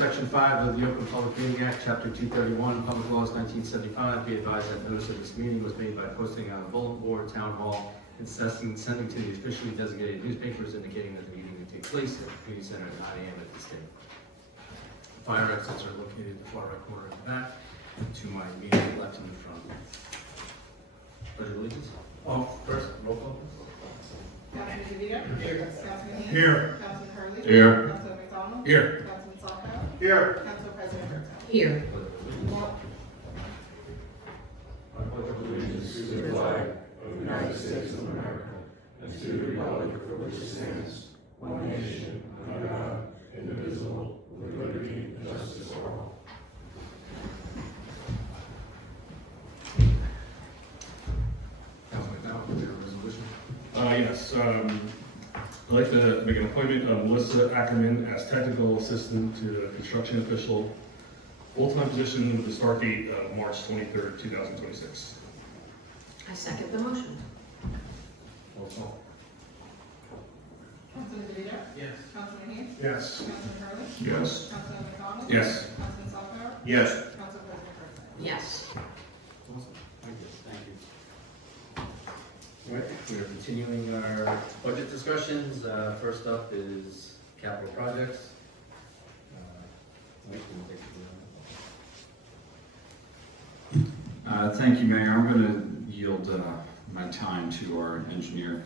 Section 5 of the Open Public Meeting Act, Chapter 231, Public Laws 1975, be advised that notice of this meeting was made by posting on a bulletin board, town hall, and sending to the officially designated newspapers indicating that the meeting would take place at the community center at 9 a.m. at this day. Fire exits are located in the far right corner of the back, to my immediate left and in front. Pledge of allegiance. First, roll call. Councilman DeVito? Here. Councilman Haynes? Here. Councilman Hurley? Here. Councilman McDonald? Here. Councilman Salko? Here. Council President Bertel? Here. I pledge allegiance to the flag of the United States of America and to the republic for which it stands, one nation, under God, indivisible, with liberty and justice for all. Councilman McDonald, for your resolution. Yes, I'd like to make an appointment of Melissa Ackerman as technical assistant to the construction official, full-time position with the start date of March 23rd, 2026. I second the motion. Roll call. Councilman DeVito? Yes. Councilman Haynes? Yes. Councilman Hurley? Yes. Councilman McDonald? Yes. Councilman Salko? Yes. Council President Bertel? Yes. Awesome. Thank you. All right, we are continuing our budget discussions. First up is capital projects. Mike, can you take it away? Thank you, Mayor. I'm going to yield my time to our engineer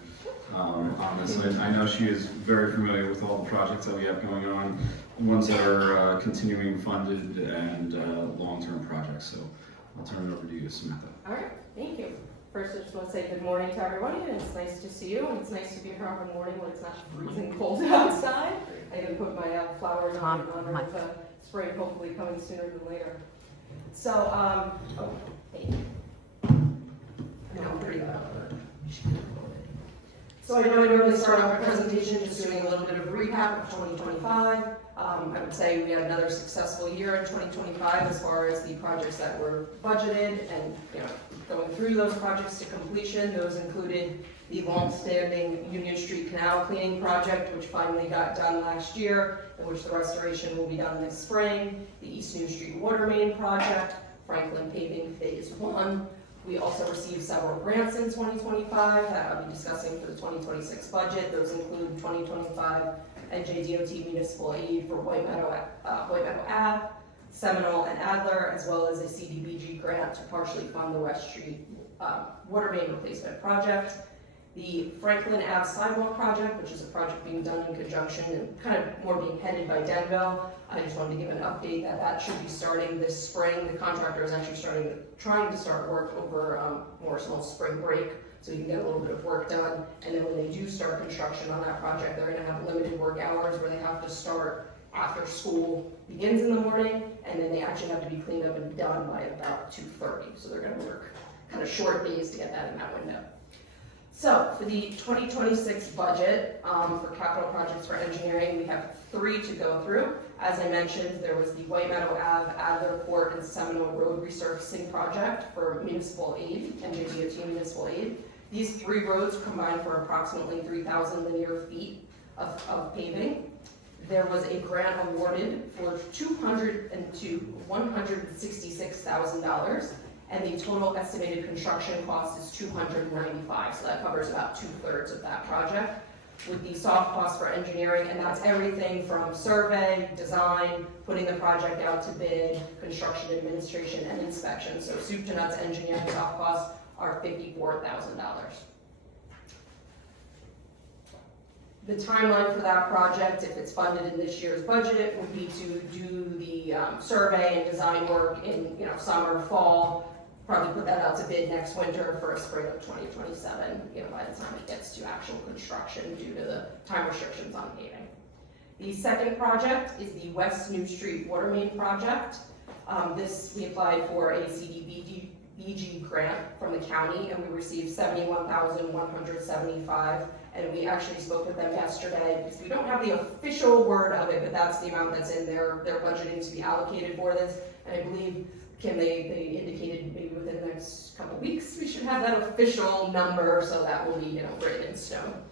on this. I know she is very familiar with all the projects that we have going on, the ones that are continuing funded and long-term projects. So I'll turn it over to you, Samantha. All right, thank you. First, I just want to say good morning to everybody, and it's nice to see you, and it's nice to be here on the morning when it's not freezing cold outside. I even put my flowers on in honor of spring hopefully coming sooner than later. So, thank you. No, pretty well. So I know I normally start off my presentation just doing a little bit of a recap of 2025. I would say we had another successful year in 2025 as far as the projects that were budgeted and going through those projects to completion. Those included the long-standing Union Street Canal cleaning project, which finally got done last year, in which the restoration will be done this spring, the East New Street Water Main project, Franklin Paving Phase 1. We also received several grants in 2025 that I'll be discussing for the 2026 budget. Those include 2025 NJDOT Municipal Aid for White Meadow Ave, Seminole and Adler, as well as a CDBG grant to partially fund the West Street water main replacement project. The Franklin Ave sidewalk project, which is a project being done in conjunction and kind of more being headed by Denville. I just wanted to give an update that should be starting this spring. The contractor is actually trying to start work over Morrison's spring break, so we can get a little bit of work done. And then when they do start construction on that project, they're gonna have limited work hours where they have to start after school begins in the morning, and then they actually have to be cleaned up and done by about 2:30. So they're gonna work kind of short days to get that in that window. So for the 2026 budget for capital projects for engineering, we have 3 to go through. As I mentioned, there was the White Meadow Ave, Adler Court, and Seminole Road resurfacing project for municipal aid, NJDOT municipal aid. These 3 roads combined for approximately 3,000 linear feet of paving. There was a grant awarded for $166,000. And the total estimated construction cost is $295, so that covers about 2/3 of that project. With the soft cost for engineering, and that's everything from survey, design, putting the project out to bid, construction administration, and inspection. So soup to nuts engineering soft costs are $54,000. The timeline for that project, if it's funded in this year's budget, would be to do the survey and design work in summer, fall. Probably put that out to bid next winter for a spring of 2027, by the time it gets to actual construction due to the time restrictions on paving. The second project is the West New Street Water Main project. We applied for a CDBG grant from the county, and we received $71,175. And we actually spoke with them yesterday because we don't have the official word of it, but that's the amount that's in their budgeting to be allocated for this. And I believe, Kim, they indicated maybe within the next couple weeks we should have that official number, so that will be written in stone.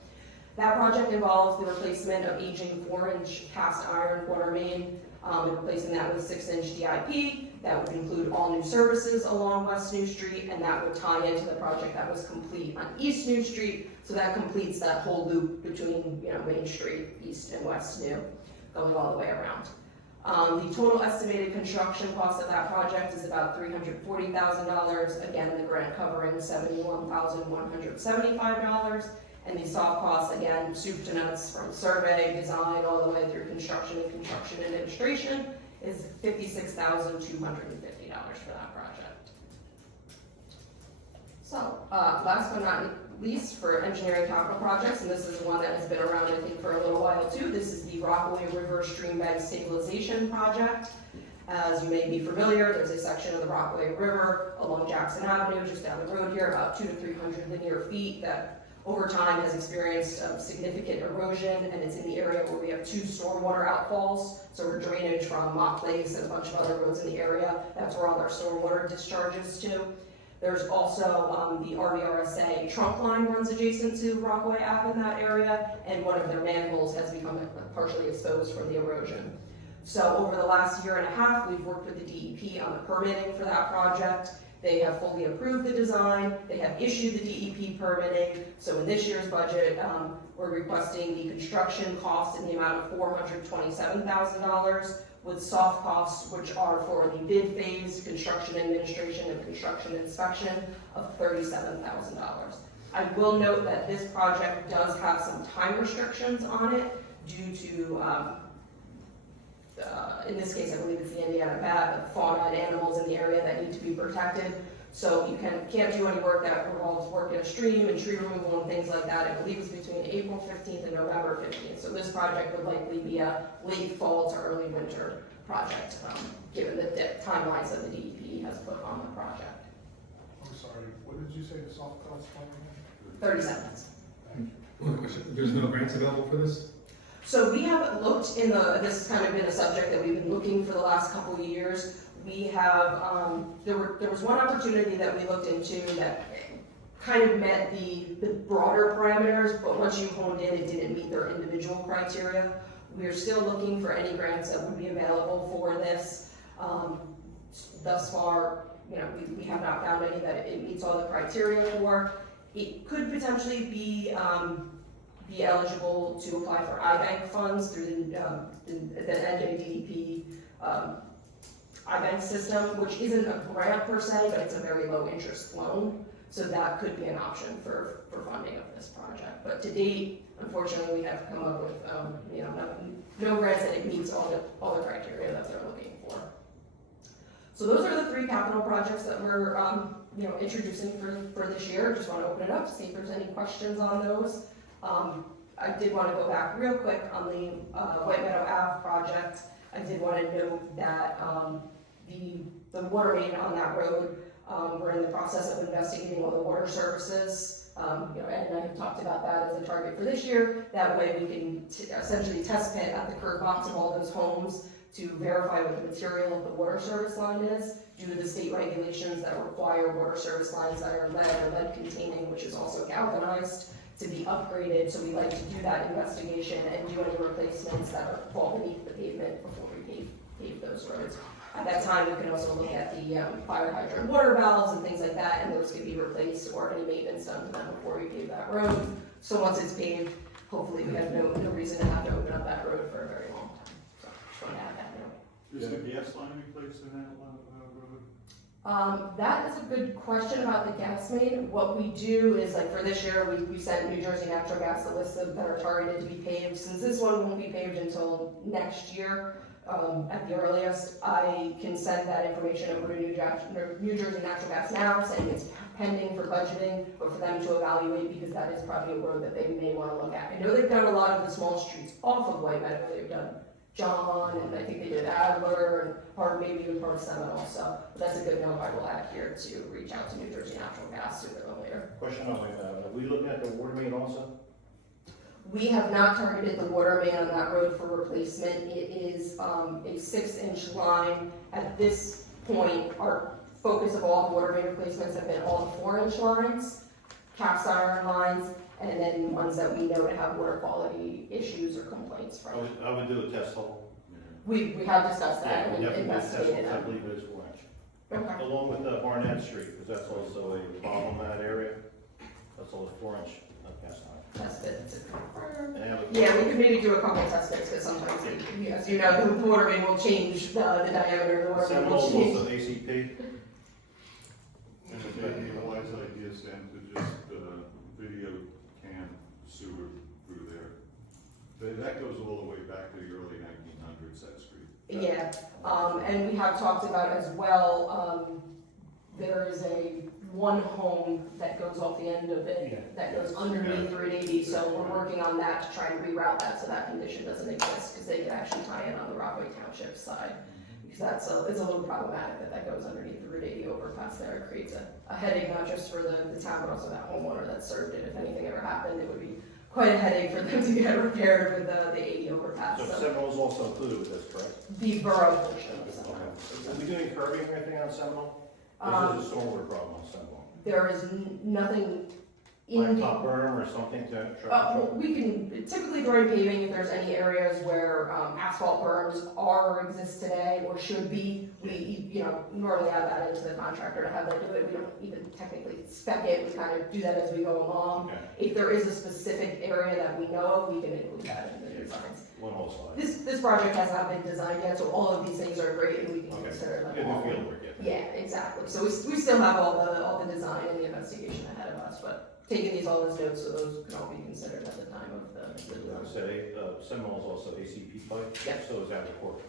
That project involves the replacement of aging 4-inch cast iron water main and replacing that with 6-inch DIP. That would include all new services along West New Street, and that would tie into the project that was complete on East New Street. So that completes that whole loop between, Main Street, East and West New, going all the way around. The total estimated construction cost of that project is about $340,000. Again, the grant covering $71,175. And the soft costs, again, soup to nuts, from survey, design, all the way through construction and construction administration, is $56,250 for that project. So, last but not least, for engineering capital projects, and this is one that has been around, I think, for a little while too, this is the Rockaway River Stream Bank Stabilization Project. As you may be familiar, there's a section of the Rockaway River along Jackson Avenue, just down the road here, about 200 to 300 linear feet, that over time has experienced significant erosion, and it's in the area where we have 2 stormwater outfalls. So we're drainage from Mock Lakes and a bunch of other roads in the area. That's where all our stormwater discharges to. There's also the RVRSA trunk line runs adjacent to Rockaway Ave in that area, and one of their manholes has become partially exposed from the erosion. So over the last year and a half, we've worked with the DEP on the permitting for that project. They have fully approved the design, they have issued the DEP permitting, so in this year's budget, we're requesting the construction cost in the amount of $427,000, with soft costs, which are for the bid phase, construction administration, and construction inspection, of $37,000. I will note that this project does have some time restrictions on it due to in this case, I believe it's the Indiana bat, but fauna and animals in the area that need to be protected. So you can't do any work that involves work in a stream and tree removal and things like that. I believe it's between April 15th and November 15th. So this project would likely be a late fall to early winter project, given the timelines that the DEP has put on the project. I'm sorry, what did you say the soft cost was? 30 seconds. One question, there's no grants available for this? So we have looked this has kind of been a subject that we've been looking for the last couple of years. We have, there was one opportunity that we looked into that kind of met the broader parameters, but once you honed in, it didn't meet their individual criteria. We are still looking for any grants that would be available for this. Thus far, we have not found any that it meets all the criteria for. It could potentially be eligible to apply for iBank funds through the NJDEP iBank system, which isn't a grant per se, but it's a very low interest loan. So that could be an option for funding of this project. But to date, unfortunately, we have come up with no grants that it meets all the criteria that they're looking for. So those are the 3 capital projects that we're introducing for this year. Just want to open it up, see if there's any questions on those. I did want to go back real quick on the White Meadow Ave project. I did want to note that the water main on that road, we're in the process of investigating all the water services. Ed and I have talked about that as a target for this year. That way we can essentially test pit at the curb box of all those homes to verify what the material of the water service line is, due to the state regulations that require water service lines that are lead or lead containing, which is also galvanized, to be upgraded. So we like to do that investigation and do any replacements that fall beneath the pavement before we pave those roads. At that time, we can also look at the fire hydrant water valves and things like that, and those can be replaced or any maintenance done to them before we pave that road. So once it's paved, hopefully we have no reason to have to open up that road for a very long time. So just want to add that note. Is the gas line replaced in that road? That is a good question about the gas main. What we do is, like for this year, we sent New Jersey Natural Gas the list that are targeted to be paved. Since this one won't be paved until next year, at the earliest, I can send that information over to New Jersey Natural Gas now, saying it's pending for budgeting, but for them to evaluate, because that is probably a road that they may want to look at. I know they've done a lot of the small streets off of White Meadow. They've done John, and I think they did Adler, and maybe even part of Seminole. So that's a good note I will add here to reach out to New Jersey Natural Gas sooner than later. Question on that, are we looking at the water main also? We have not targeted the water main on that road for replacement. It is a 6-inch line. At this point, our focus of all the water main replacements have been all the 4-inch lines, cast iron lines, and then ones that we know to have water quality issues or complaints from. I would do a test hole. We have discussed that Yeah, and we have to do investigated assessments, I that. believe it is 4 inch. Okay. Along with Barnett Street, because that's also a problem in that area. That's all 4 inch cast iron. Test bit to confirm. And Yeah, we could maybe do a couple test bits, because sometimes, as you know, the water main will change, the diameter of the water main will Seminole's change. also ACP. And it may be a wise idea, Sam, to just video cam sewer through there. That goes all the way back to the early 1900s, that street. Yeah, and we have talked about as well, there is one home that goes off the end of it, that goes underneath Route 80, so we're working on that to try and reroute that so that condition doesn't exist, because they could actually tie in on the Rockaway Township side. Because it's a little problematic that goes underneath the Route 80 overpass there. It creates a headache, not just for the town, but also that homeowner that served it. If anything ever happened, it would be quite a headache for them to get repaired with the 80 overpass. So So Seminole's also included with this, correct? the borough portion of Seminole. Are we doing curbing or anything on Seminole? This is a stormwater problem on Seminole. There is nothing Like in top berm or something to well, we can, typically during paving, if there's any areas where asphalt berms are or exist today or should be, we, normally add that into the contractor to have them do it. We don't even technically spec it, we kind of do that as we go along. Okay. If there is a specific area that we know of, we can include that in the designs. One whole slide. This project has not been designed yet, so all of these things are great and we can Okay. consider them Good all. field work, yeah. Yeah, exactly. So we still have all the design and the investigation ahead of us, but taking these all as notes, so those can all be considered at the time of the I design. would say, Seminole's also ACP pipe. Yep. So is Adler Court.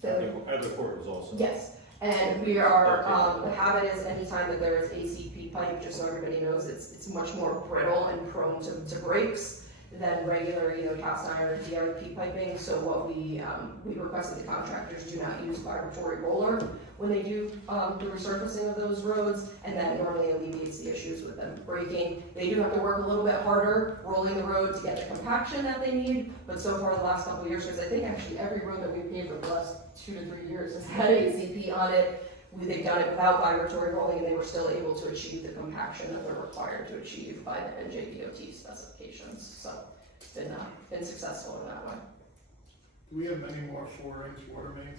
So- Adler Court is also. Yes, and we are, the habit is anytime that there is ACP pipe, just so everybody knows, it's much more brittle and prone to breaks than regular, cast iron or DRP piping. So what we requested the contractors do not use vibratory roller when they do the resurfacing of those roads, and that normally alleviates the issues with them breaking. They do have to work a little bit harder rolling the road to get the compaction that they need, but so far the last couple of years, because I think actually every road that we've paved for the last 2 to 3 years has had ACP on it. They've done it without vibratory rolling, and they were still able to achieve the compaction that they're required to achieve by the NJDOT specifications. So it's been successful in that way. Do we have many more 4-inch water mains?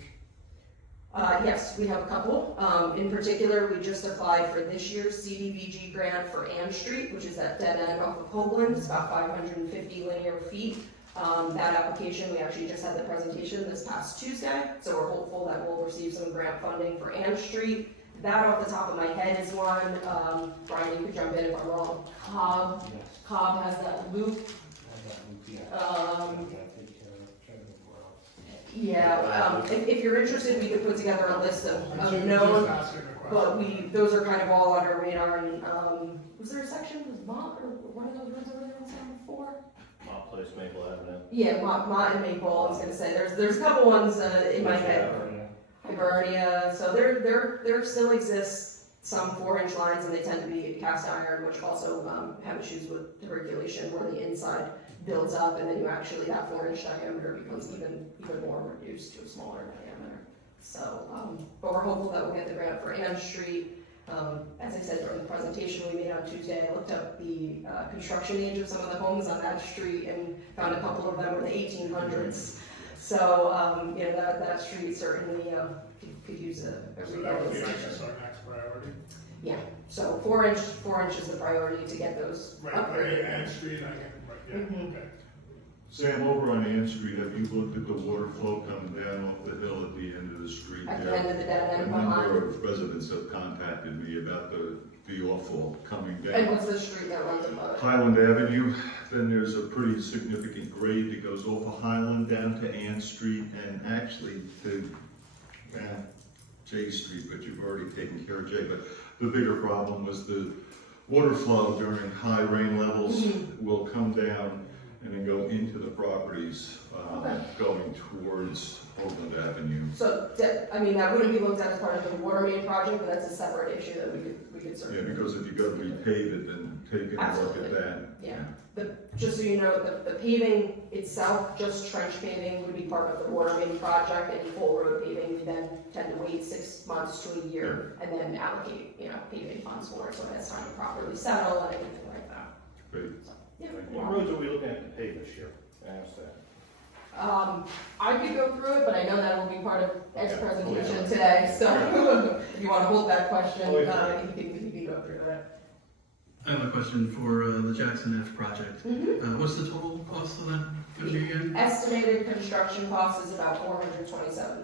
Yes, we have a couple. In particular, we just applied for this year's CDBG grant for Ann Street, which is that dead end off of Hoagland. It's about 550 linear feet. That application, we actually just had the presentation this past Tuesday, so we're hopeful that we'll receive some grant funding for Ann Street. That off the top of my head is one, Brian, you could jump in if I'm wrong. Cobb has that loop. If you're interested, we could put together a list of known, but those are kind of all on our radar. And was there a section with Mott or one of those roads over there on 74? Mott Place, Maple Avenue. Yeah, Mott and Maple. I was gonna say there's a couple ones in my head. Hibernia. So there still exists some 4-inch lines, and they tend to be cast iron, which also have issues with the regulation where the inside builds up, and then that 4-inch diameter becomes even more reduced to a smaller diameter. So, but we're hopeful that we'll get the grant for Ann Street. As I said during the presentation we made on Tuesday, I looked up the construction age of some of the homes on that street and found a couple of them were the 1800s. So, that street certainly could use a So that would be, I revitalization. guess, our next priority. Yeah, so 4 inch is the priority to get those Right, upgraded. Ann Street, yeah, Mhm. okay. Sam, over on Ann Street, have you looked at the water flow coming down off the hill at the end of the street At the there? end of the dead A end number behind. of residents have contacted me about the awful coming And down. what's the street that runs above it? Highland Avenue, then there's a pretty significant grade that goes off of Highland down to Ann Street and actually to J Street, but you've already taken care of J. But the bigger problem was the water flow during high rain levels will come down and then go into the properties Okay. going towards Oakland Avenue. So, that wouldn't be looked at as part of the water main project, but that's a separate issue that we could Yeah, certainly. because if you go to repave it, then take a look Absolutely. at that. Yeah. Just so you know, the paving itself, just trench paving would be part of the water main project. Any full road paving, we then tend to wait 6 months to a year and then allocate, paving funds for it, so it has time to properly settle and anything like that. Great. So, yeah. What roads are we looking at to pave this year? I asked that. I could go through it, but I know that will be part of Ed's presentation today, so if you want to hold that question, you can go through that. I have a question for the Jackson F project. What's the total cost of that going to be again? Estimated construction cost is about $427,000.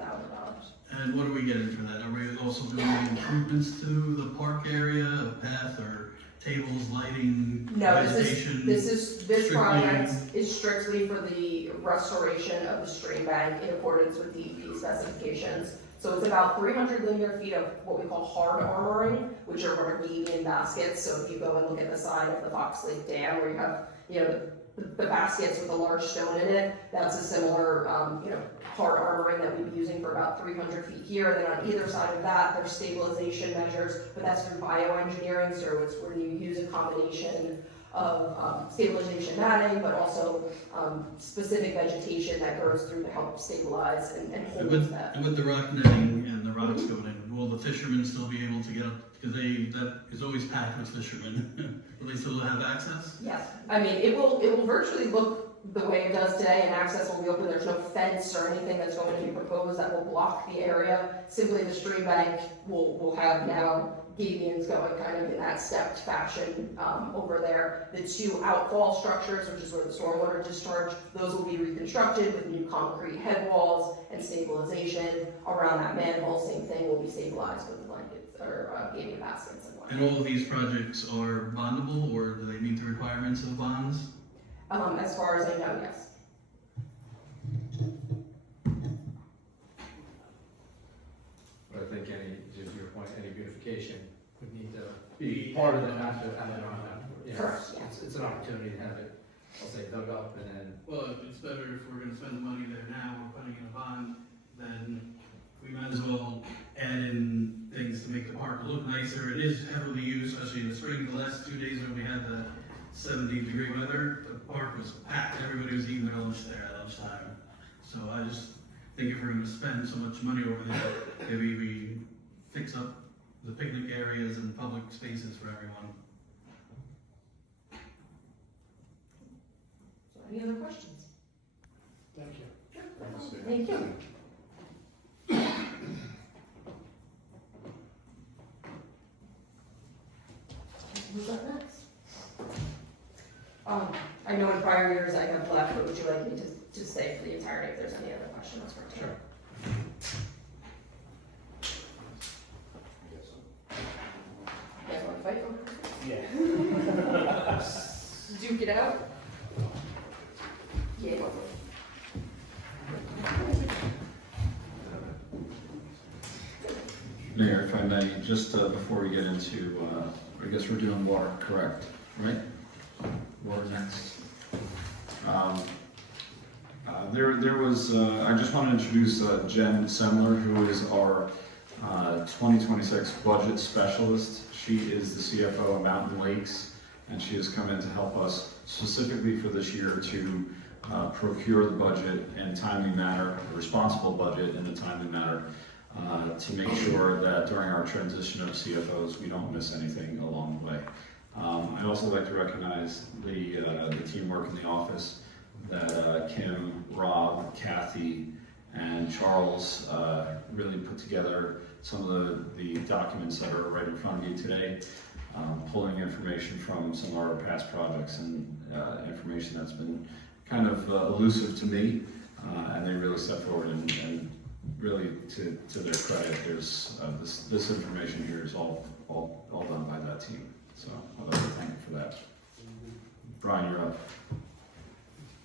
And what are we getting for that? Are we also doing any improvements to the park area, a path or tables, lighting, No, vegetation? this strictly- project is strictly for the restoration of the stream bank in accordance with DEP specifications. So it's about 300 linear feet of what we call hard armoring, which are rubber beam baskets. So if you go and look at the side of the Fox Lake Dam where you have, the baskets with a large stone in it, that's a similar, hard armoring that we'd be using for about 300 feet here. And then on either side of that, there's stabilization measures, but that's through bioengineering. So it's where you use a combination of stabilization matting, but also specific vegetation that grows through to help stabilize and hold that. And with the rock netting and the rocks going in, will the fishermen still be able to get up? Because that is always packed with fishermen. Will they still have access? Yes, I mean, it will virtually look the way it does today, and access will be open. There's no fence or anything that's going to be proposed that will block the area. Simply the stream bank will have now gabions going kind of in that stepped fashion over there. The two outfall structures, which is where the stormwater discharge, those will be reconstructed with new concrete head walls and stabilization. Around that manhole, same thing, will be stabilized with blankets or gabion baskets and whatnot. And all of these projects are bondable, or do they meet the requirements of bonds? As far as I know, yes. But I think to your point, any beautification would need to be part of the master plan. Correct, yeah. It's an opportunity to have it, I'll say, dug up and then. Well, it's better if we're gonna spend the money there now, we're putting in a bond, then we might as well add in things to make the park look nicer. It is heavily used, especially in the spring. The last 2 days when we had the 70-degree weather, the park was packed. Everybody was eating their lunch there at lunchtime. So I just think if we're gonna spend so much money over there, maybe we fix up the picnic areas and public spaces for everyone. So any other questions? Thank you. Thank you. Who's up next? I know in prior years I have left, but would you like me to stay for the entirety if there's any other questions for today? Sure. You guys want to fight over it? Yeah. Duke it out? Yeah. Mayor, if I may, just before we get into, I guess we're doing water, correct, right? Water next. There was, I just want to introduce Jen Semler, who is our 2026 budget specialist. She is the CFO of Mountain Lakes, and she has come in to help us specifically for this year to procure the budget in a timely manner, a responsible budget in a timely manner, to make sure that during our transition of CFOs, we don't miss anything along the way. I'd also like to recognize the teamwork in the office that Kim, Rob, Kathy, and Charles really put together some of the documents that are right in front of you today, pulling information from some of our past projects and information that's been kind of elusive to me, and they really stepped forward and really to their credit, there's this information here is all done by that team. So I'd like to thank you for that. Brian, you're up.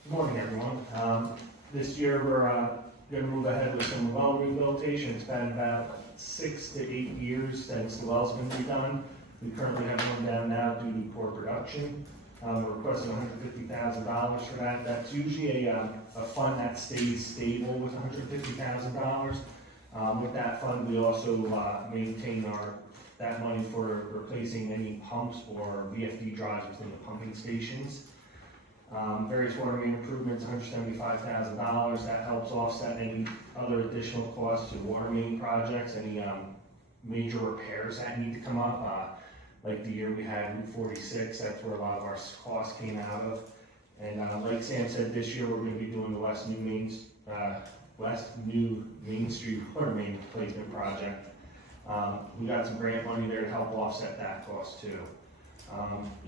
Good morning, everyone. This year we're going to move ahead with some well rehabilitation. It's been about 6 to 8 years since the well's been redone. We currently have one down now due to poor production. We're requesting $150,000 for that. That's usually a fund that stays stable with $150,000. With that fund, we also maintain that money for replacing any pumps or VFD drives within the pumping stations. Various water main improvements, $175,000. That helps offset any other additional costs to water main projects, any major repairs that need to come up. Like the year we had Route 46, that's where a lot of our costs came out of. And like Sam said, this year we're gonna be doing the West New Main Street water main replacement project. We got some grant money there to help offset that cost too.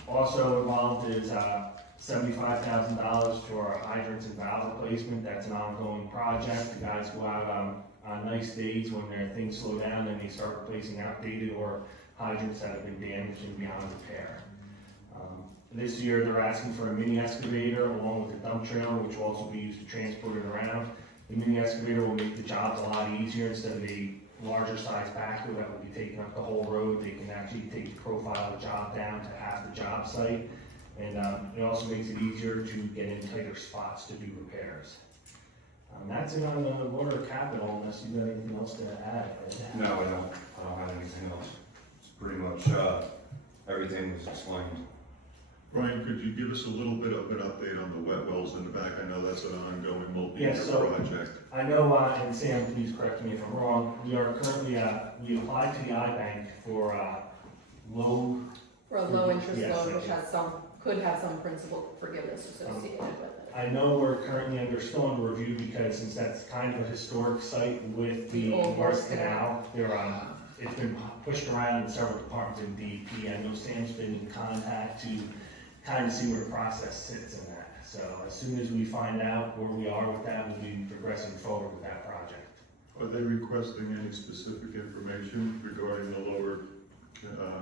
Also involved is $75,000 for our hydrants and valve replacement. That's an ongoing project. The guys go out on nice days when their things slow down and they start replacing outdated or hydrants that have been damaged and beyond repair. This year they're asking for a mini excavator along with a dump trailer, which will also be used to transport it around. The mini excavator will make the jobs a lot easier. Instead of a larger size backhoe that will be taking up the whole road, they can actually take the profile of the job down to half the job site. And it also makes it easier to get in tighter spots to do repairs. That's it on the water capital, unless you've got anything else to add. No, I don't have anything else. It's pretty much, everything was explained. Brian, could you give us a little bit of an update on the wet wells in the back? I know that's an ongoing multi-year Yeah, so- project. I know, and Sam, please correct me if I'm wrong, we are currently, we applied to the iBank for low. For a low interest Yes, loan, yes. which has could have some principal forgiveness associated with it. I know we're currently still under review because since that's kind of a historic site with the The old North North Canal, it's been pushed around in several departments in DEP. I know Sam's been in contact to kind of see where the process sits in that. So as soon as we find out where we are with that, we'll be progressing forward with that project. Are they requesting any specific information regarding the lower?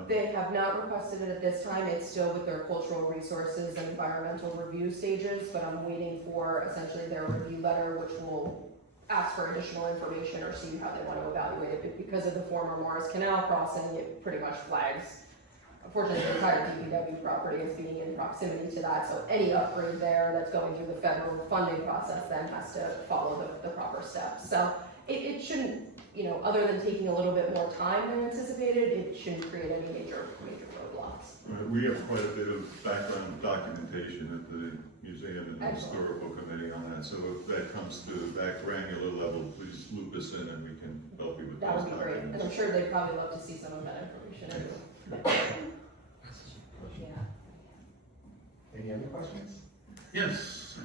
They have not requested it at this time. It's still with their cultural resources and environmental review stages, but I'm waiting for essentially their review letter, which will ask for additional information or see how they want to evaluate it. But because of the former Morris Canal crossing, it pretty much flags, unfortunately, the entire DPW property as being in proximity to that. So any upgrade there that's going through the federal funding process then has to follow the proper steps. So it shouldn't, other than taking a little bit more time than anticipated, it shouldn't create any major roadblocks. We have quite a bit of background documentation at the museum and the Excellent. historical committee on that. So if that comes to that granular level, please loop us in and we can help you with That those would be great, and documents. I'm sure they'd probably love to see some of that information anyway. Yeah. Any other questions? Yes.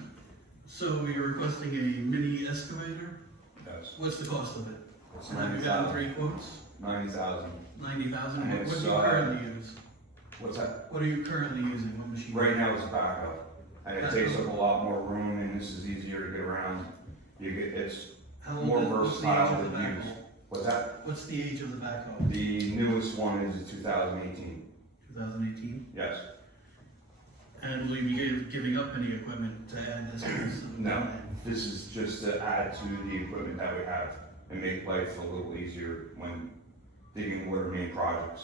So you're requesting a mini excavator? Yes. What's the cost of it? It's Have you gotten 3 quotes? 90,000. 90,000? And What it's, do you currently use? What's that? What are you currently using? What machine? Right now it's a backhoe, and it takes up a lot more room, and this is easier to get around. It's How more old is, what's the age versatile of the to use. backhoe? What's that? What's the age of the backhoe? The newest one is 2018. 2018? Yes. And will you be giving up any equipment to add this piece? No. This is just to add to the equipment that we have and make life a little easier when digging water main projects,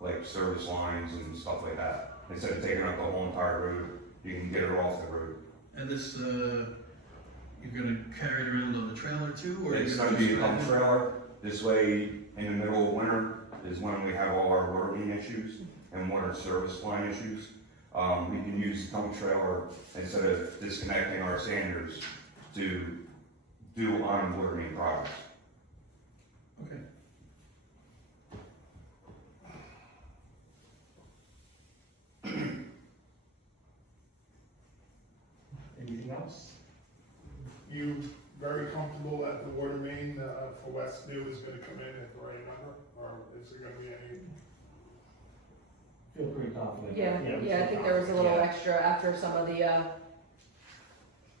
like service lines and stuff like that. Instead of taking up the whole entire road, you can get it off the road. And this, you're gonna carry it around on the trailer too, or? It's you're gonna be a just dump drag it? trailer. This way, in the middle of winter is when we have all our water main issues and water service line issues. We can use the dump trailer instead of disconnecting our sanders to do on water main projects. Okay. Anything else? You very comfortable that the water main for West New is gonna come in at the right number, or is there gonna be any? Feel pretty confident. Yeah, I think there was a little extra after some of the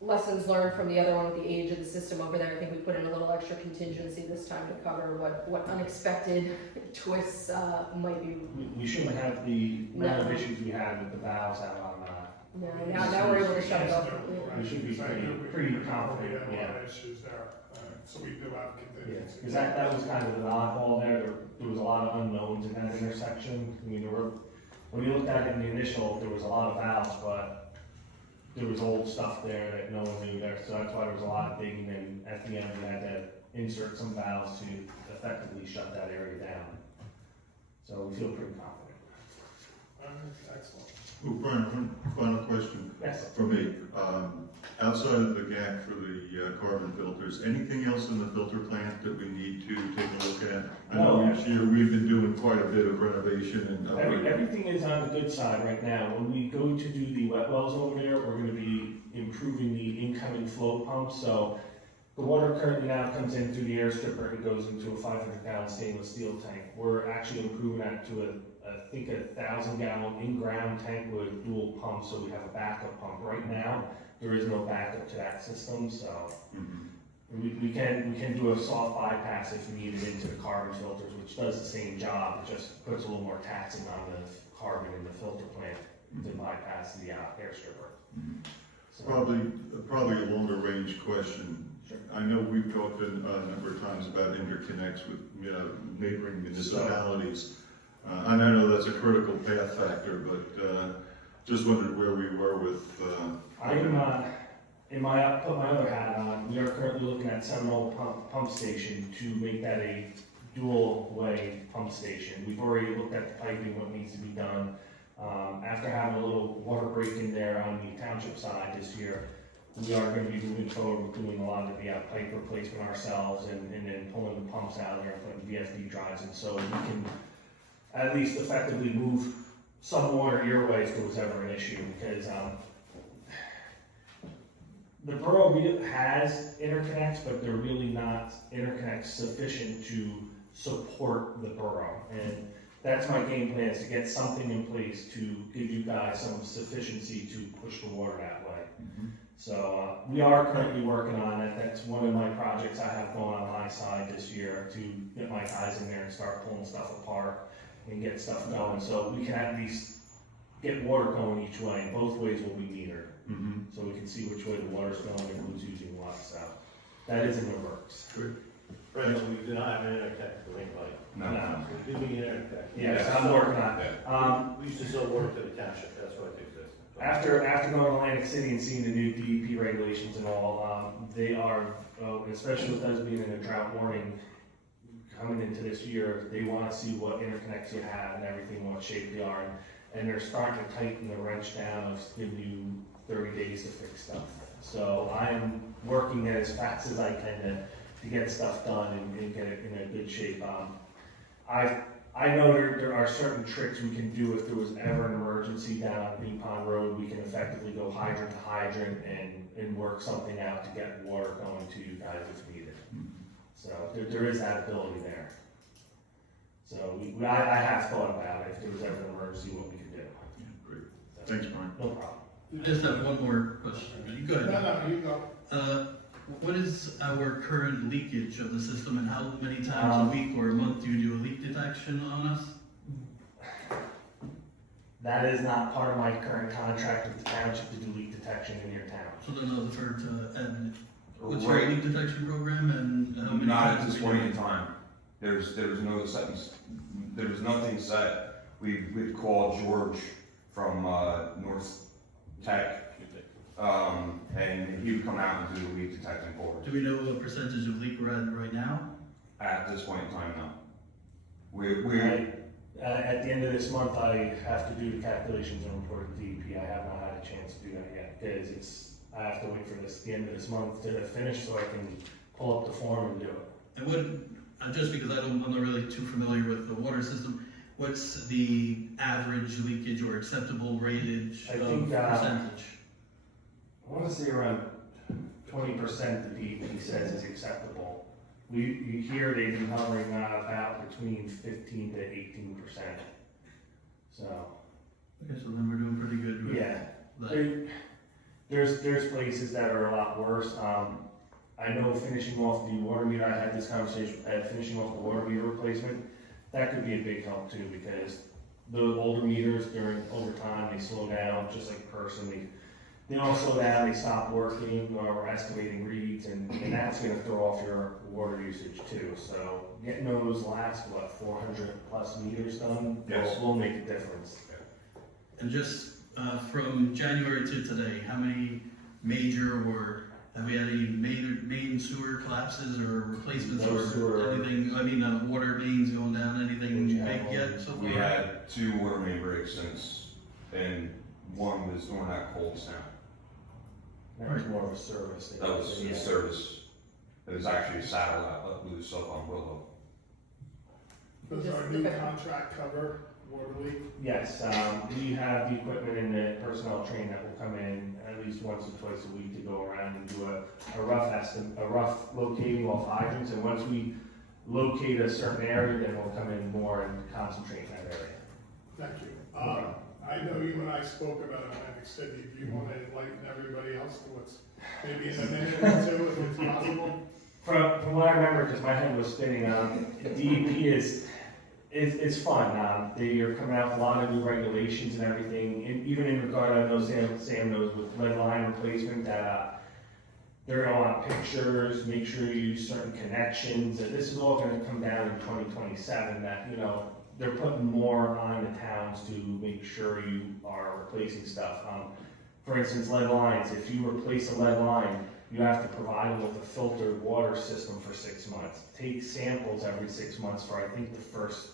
lessons learned from the other one with the age of the system over there. I think we put in a little extra contingency this time to cover what unexpected twists might be. We shouldn't have the amount of issues we had with the valves out on, Now we're able to shut it off. We should be pretty confident, We had a lot yeah. of issues there, so we do have contingency. Because that was kind of an oddball there. There was a lot of unknowns in that intersection. I mean, when you looked at it in the initial, there was a lot of valves, but there was old stuff there that no one knew there. So that's why there was a lot of digging, and at the end, we had to insert some valves to effectively shut that area down. So we feel pretty confident. Excellent. Oh, Brian, one final question Yes. for me. Outside of the gap for the carbon filters, anything else in the filter plant that we need to take a look at? I know No, you actually, last year, we've been doing quite a bit of renovation and upgrade. Everything is on the good side right now. When we go to do the wet wells over there, we're gonna be improving the incoming flow pumps, so the water currently now comes in through the air stripper and goes into a 500-gallon stainless steel tank. We're actually improving that to I think a 1,000-gallon in-ground tank with dual pumps, so we have a backup pump. Right now, there is no backup to that system, so we can do a soft bypass if needed into the carbon filters, which does the same job, it just puts a little more taxing on the carbon in the filter plant to bypass the air stripper. So, Probably a longer range question. Sure. I know we've talked a number of times about interconnects with neighboring municipalities. And I know that's a critical path factor, but just wondered where we were with. Put my other hat on, we are currently looking at Seminole pump station to make that a dual-way pump station. We've already looked at the piping, what needs to be done. After having a little water break in there on the township side this year, we are going to be moving forward with doing a lot of the pipe replacement ourselves and then pulling the pumps out of there and putting VFD drives in, so we can at least effectively move some water your way if there was ever an issue, because the borough has interconnects, but they're really not interconnects sufficient to support the borough. And that's my game plan, is to get something in place to give you guys some sufficiency to push the water that way. So we are currently working on it. That's one of my projects I have going on my side this year, to get my guys in there and start pulling stuff apart and get stuff going, so we can at least get water going each way, and both ways will be metered. So we can see which way the water's going and who's using what, so that is in the works. Good. Right, so we do not have an interconnect for anybody. No. We do need an interconnect. Yes, I'm working on it. We used to sell water to the township, that's why it exists. After going to Atlantic City and seeing the new DEP regulations and all, they are, especially with us being in a drought warning coming into this year, they want to see what interconnects you have and everything, what shape they are, and they're starting to tighten the wrench down of giving you 30 days to fix stuff. So I'm working as fast as I can to get stuff done and get it in a good shape. I know there are certain tricks we can do if there was ever an emergency down on Bee Pond Road. We can effectively go hydrant to hydrant and work something out to get water going to you guys if needed. So there is that ability there. So I have thought about it, if there was ever an emergency, what we could do. Yeah, great. Thanks, Brian. No problem. I just have one more question. You go ahead. No, you go. What is our current leakage of the system, and how many times a week or a month do you do a leak detection on us? That is not part of my current contract with the township to do leak detection in your town. So then I'll defer to Ed. What's your leak detection program, and how many Not at times this do we point do in it? time. There's no sentence, there was nothing set. We'd call George from North Tech, and he would come out and do the leak detecting for us. Do we know what percentage of leak we're at right now? At this point in time, no. At the end of this month, I have to do the calculations and report to DEP. I have not had a chance to do that yet, because I have to wait for the end of this month to finish so I can pull up the form and do it. And what, just because I'm not really too familiar with the water system, what's the average leakage or acceptable ratage I of think, percentage? I want to say around 20% the DEP says is acceptable. You hear they've been hovering about between 15 to 18%. So. Okay, so then we're doing pretty good with Yeah. that. There's places that are a lot worse. I know finishing off the water meter, I had this conversation with Ed, finishing off the water meter replacement, that could be a big help too, because the older meters over time, they slow down, just like a person. They don't slow down, they stop working or excavating reeds, and that's gonna throw off your water usage too. So getting those last, 400 plus meters done, Yes. will make a difference. And just from January to today, how many major or have we had any main sewer collapses or replacements No or sewer. anything? I mean, water mains going down, anything Yeah. big yet so far? We had 2 water main breaks since, and one was during that cold snap. That was more of a service. That was the service. It was actually a satellite let loose up on Willow. Does our new contract cover water leak? Yes, we have the equipment and the personnel train that will come in at least once or twice a week to go around and do a rough estimate, a rough locating of hydrants, and once we locate a certain area, then we'll come in more and concentrate in that area. Thank you. I know you and I spoke about Atlantic City. Do you want to enlighten everybody else to what's maybe in a minute or two, if it's possible? From what I remember, because my head was spinning, DEP it's fun. They are coming out with a lot of new regulations and everything, and even in regard, I know Sam knows with lead line replacement that they're gonna want pictures, make sure you use certain connections, and this is all gonna come down in 2027, that, you know, they're putting more on the towns to make sure you are replacing stuff. For instance, lead lines, if you replace a lead line, you have to provide them with a filtered water system for 6 months. Take samples every 6 months for, I think, the first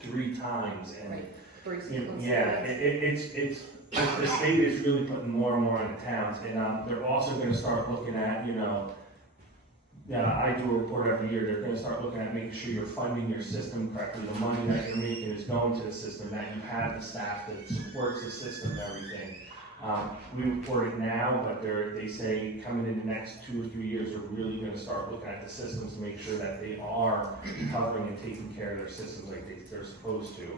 3 times, and Right. 3 you know, sequences. yeah, it's the state is really putting more and more on the towns, and they're also gonna start looking at, you know, I do a report every year, they're gonna start looking at making sure you're funding your system correctly, the money that you're making is going to the system, that you have the staff that supports the system and everything. We report it now, but they say coming in the next 2 or 3 years, they're really gonna start looking at the systems to make sure that they are covering and taking care of their systems like they're supposed to.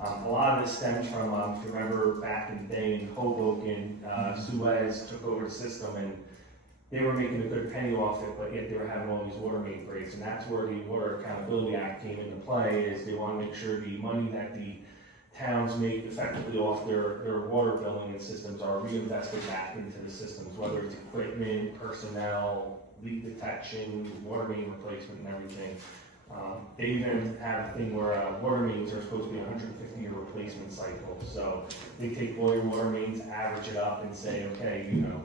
A lot of this stems from, if you remember back in the day in Hoboken, Suez took over the system and they were making a good penny off it, but yet they were having all these water main breaks, and that's where the Water Accountability Act came into play, is they want to make sure the money that the towns make effectively off their water billing and systems are reinvested back into the systems, whether it's equipment, personnel, leak detection, water main replacement and everything. They even have a thing where water mains are supposed to be a 150-year replacement cycle, so they take all your water mains, average it up and say, okay, you know,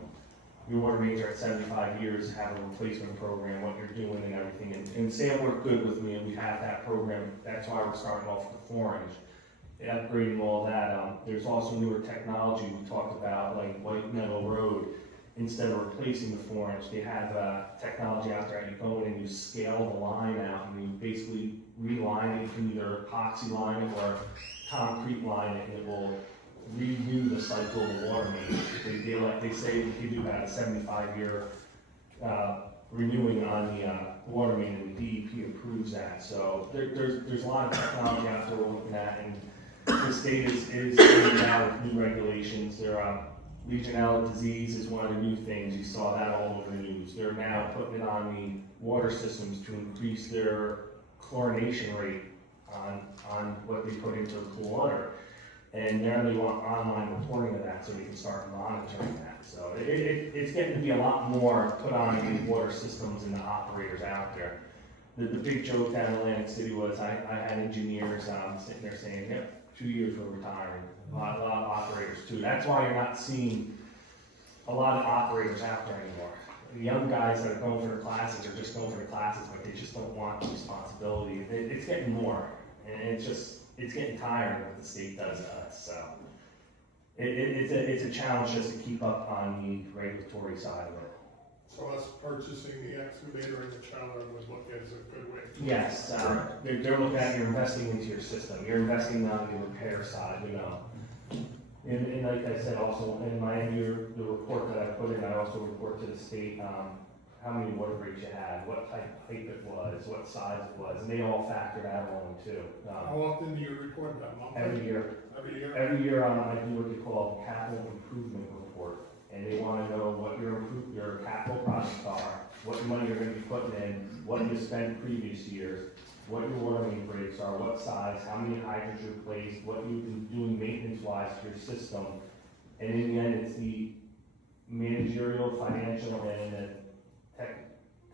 your water mains are at 75 years, have a replacement program, what you're doing and everything. And Sam worked good with me, and we have that program. That's why we're starting off with the 4-inch. Upgrading all that. There's also newer technology we talked about, like White Meadow Road. Instead of replacing the 4-inch, they have technology out there. You go in and you scale the line out, and you basically reline it. You can either epoxy line it or concrete line it, and it will renew the cycle of the water main. They say we can do about a 75-year renewing on the water main, and the DEP approves that. So there's a lot of technology out there we're looking at, and the state is coming out with new regulations. Legionella disease is one of the new things. You saw that all over the news. They're now putting it on the water systems to increase their chlorination rate on what they put into the cool water. And now they want online reporting of that so we can start monitoring that. So it's getting to be a lot more put on the water systems and the operators out there. The big joke down in Atlantic City was I had engineers sitting there saying, yep, 2 years we're retiring. A lot of operators too. That's why you're not seeing a lot of operators out there anymore. The young guys that are going for the classes are just going for the classes, but they just don't want the responsibility. It's getting more, and it's getting tired of what the state does to us. So it's a challenge just to keep up on the regulatory side of it. So us purchasing the excavator and the trailer would look as a good way. Yes, they're looking at you're investing into your system. You're investing on the repair side, you know. And like I said, also in my the report that I put in, I also report to the state how many water breaks you had, what type of pipe it was, what size it was, and they all factor that on too. How often do you report that? Monthly? Every year. Every year? Every year I do what they call a capital improvement report, and they want to know what your capital projects are, what money you're going to be putting in, what you spent previous years, what your water main breaks are, what size, how many hydrants you replaced, what you've been doing maintenance-wise to your system. And in the end, it's the managerial, financial, and the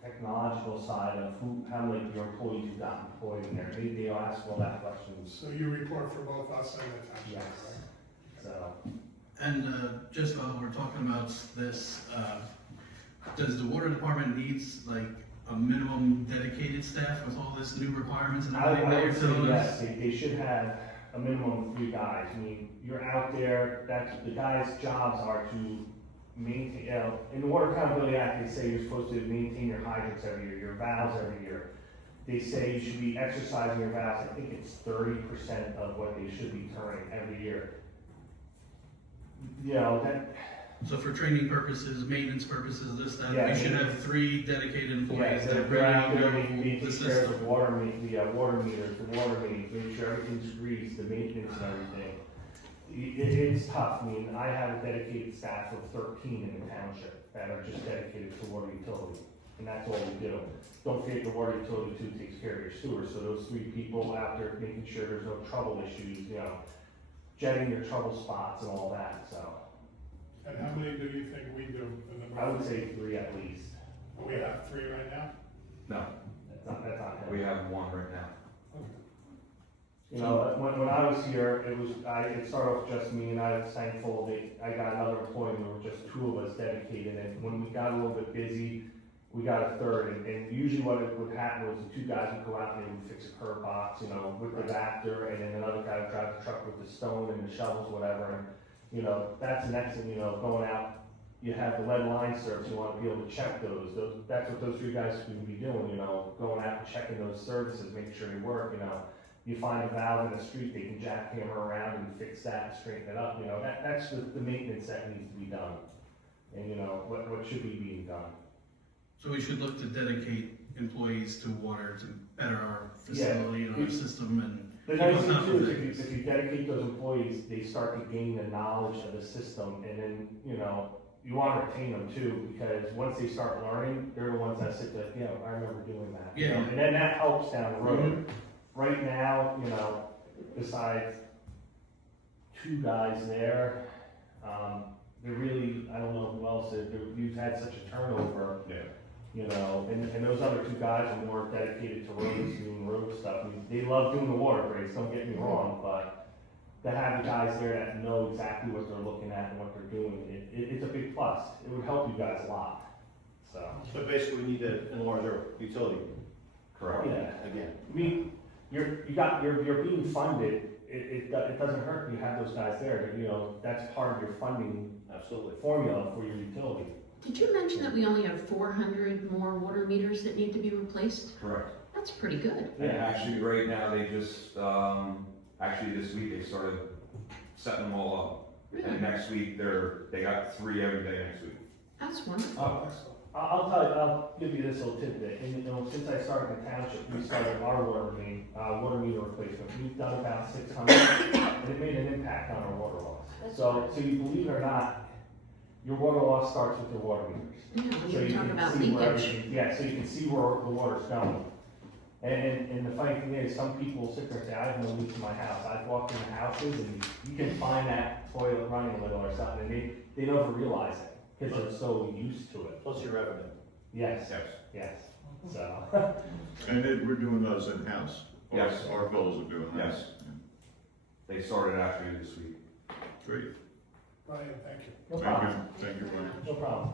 technological side of how many of your employees you got employed in there. They ask all that questions. So you report for both us and the township, Yes. right? So. And just while we're talking about this, does the water department needs like a minimum dedicated staff with all this new requirements and everything that you're telling us? Yes, they should have a minimum of 3 guys. I mean, you're out there, the guys' jobs are to maintain, in the Water Accountability Act, they say you're supposed to maintain your hydrants every year, your valves every year. they say you should be exercising your valves, I think it's 30% of what they should be turning every year. You know, that, So for training purposes, maintenance purposes, this, that, Yeah. we should have 3 dedicated employees yeah, that they're out there, really know they the take care of system. the water meters, the water mains, make sure everything's greased, the maintenance and everything. It's tough, I mean, I have a dedicated staff of 13 in the township that are just dedicated to water utility, and that's all we do. Don't forget the water utility too takes care of your sewer, so those 3 people out there making sure there's no trouble issues, you know, jetting your trouble spots and all that, so. And how many do you think we do in the? I would say 3 at least. We have 3 right now? No, That's not him. we have 1 right now. You know, when I was here, it started off just me, and I was thankful that I got another employee, and there were just 2 of us dedicated, and when we got a little bit busy, we got a third, and usually what would happen was the 2 guys would go out and they would fix a curb box, you know, with the Adler, and then another guy would drive the truck with the stone and the shovels, whatever, and, you know, that's the next thing, you know, going out, you have the lead line service, you wanna be able to check those, that's what those 3 guys would be doing, you know, going out and checking those services, making sure they work, you know. You find a valve in the street, they can jackhammer around and fix that and straighten it up, you know, that's the maintenance that needs to be done. And, you know, what should be being done. So we should look to dedicate employees to water to better our facility and our system and. The nice thing too is if you dedicate those employees, they start to gain the knowledge of the system, and then, you know, you wanna retain them too, because once they start learning, they're the ones that sit there, yeah, I remember doing that. you know, Yeah. And then that helps down the road. Right now, you know, besides 2 guys there, they're really, I don't know who else, you've had such a turnover. Yeah. You know, and those other 2 guys are more dedicated to roads, doing road stuff. I mean, they love doing the water breaks, don't get me wrong, but to have the guys there that know exactly what they're looking at and what they're doing, it's a big plus. It would help you guys a lot, so. So basically, we need to enlarge our utility. Correct. Yeah. Again. I mean, you're being funded, it doesn't hurt you have those guys there, you know, that's part of your funding Absolutely. formula for your utility. Did you mention that we only have 400 more water meters that need to be replaced? Correct. That's pretty good. And actually, right now, they just, actually this week, they started setting them all up. Really? And next week, they got 3 every day next week. That's wonderful. I'll tell you, I'll give you this little tidbit, and you know, since I started in the township, we started our water meter replacement, we've done about 600, and it made an impact on our water loss. So you believe it or not, your water loss starts with your water meters. Yeah, when So you you talk can about see where leakage. everything- Yeah, so you can see where the water's going. And the funny thing is, some people sit there and say, I have no leaks in my house. I've walked in houses and you can find that toilet running a little or something, and they never realize it, because they're so used to it. Plus your revenue. Yes, Yes. yes, so. And then we're doing those in-house. Yes. Our fellows are doing that. Yes. They started actually this week. Great. Brian, thank you. No Thank problem, you, thank you, Brian. no problem.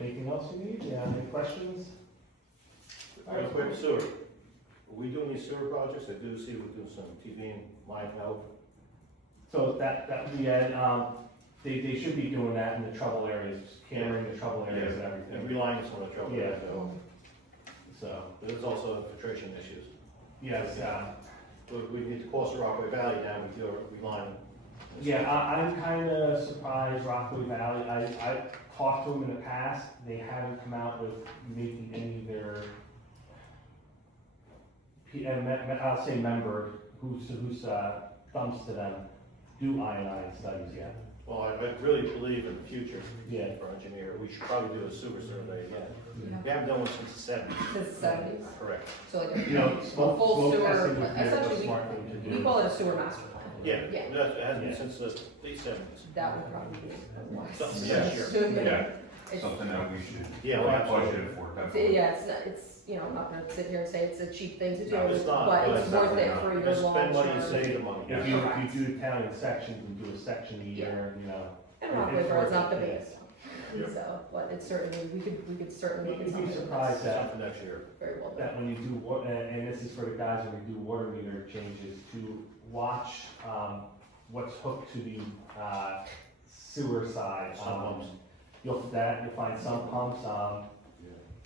Anything else you need? Yeah, any questions? Real quick, sewer. Are we doing these sewer projects? I do see we're doing some TV and line help. So that we had, they should be doing that in the trouble areas, cammering the trouble areas and And everything. relining some of the trouble. Yeah. So, There's also infiltration issues. yes, We need to cross the Rockaway Valley down, we do a relining. yeah, I'm kinda surprised Rockaway Valley, I talked to them in the past, they haven't come out with making any of their, I'll say member, who's thumbs to them, do ionized studies yet. Well, I really believe in the future Yeah. for engineer, we should probably do a sewer survey again. We haven't done one since the 70s. Since the 70s. Correct. So like You know, a smoke full sewer, testing would be a essentially, smart thing to we do. call it a sewer master plan. Yeah, Yeah. it has been Yeah. since the late 70s. That would probably be a wise. Something, yeah, sure. Yeah, It's- something that we should Yeah, well, budget for, definitely. Yeah, it's, you know, I'm not gonna sit here and say it's a cheap thing to do, No, it's not, but but it's it's worth it definitely for your Just long spend money, term. save the money. If you do town in sections and do a section a year, you know. And Rockaway Borough's not the Yeah. biggest, so, but it's certainly, we could certainly look at You'd be something surprised that's that, Something next year. very well done. that when you do, and this is for the guys when we do water meter changes, to watch, what's hooked to the, sewer side. Some pumps. You'll find some pumps,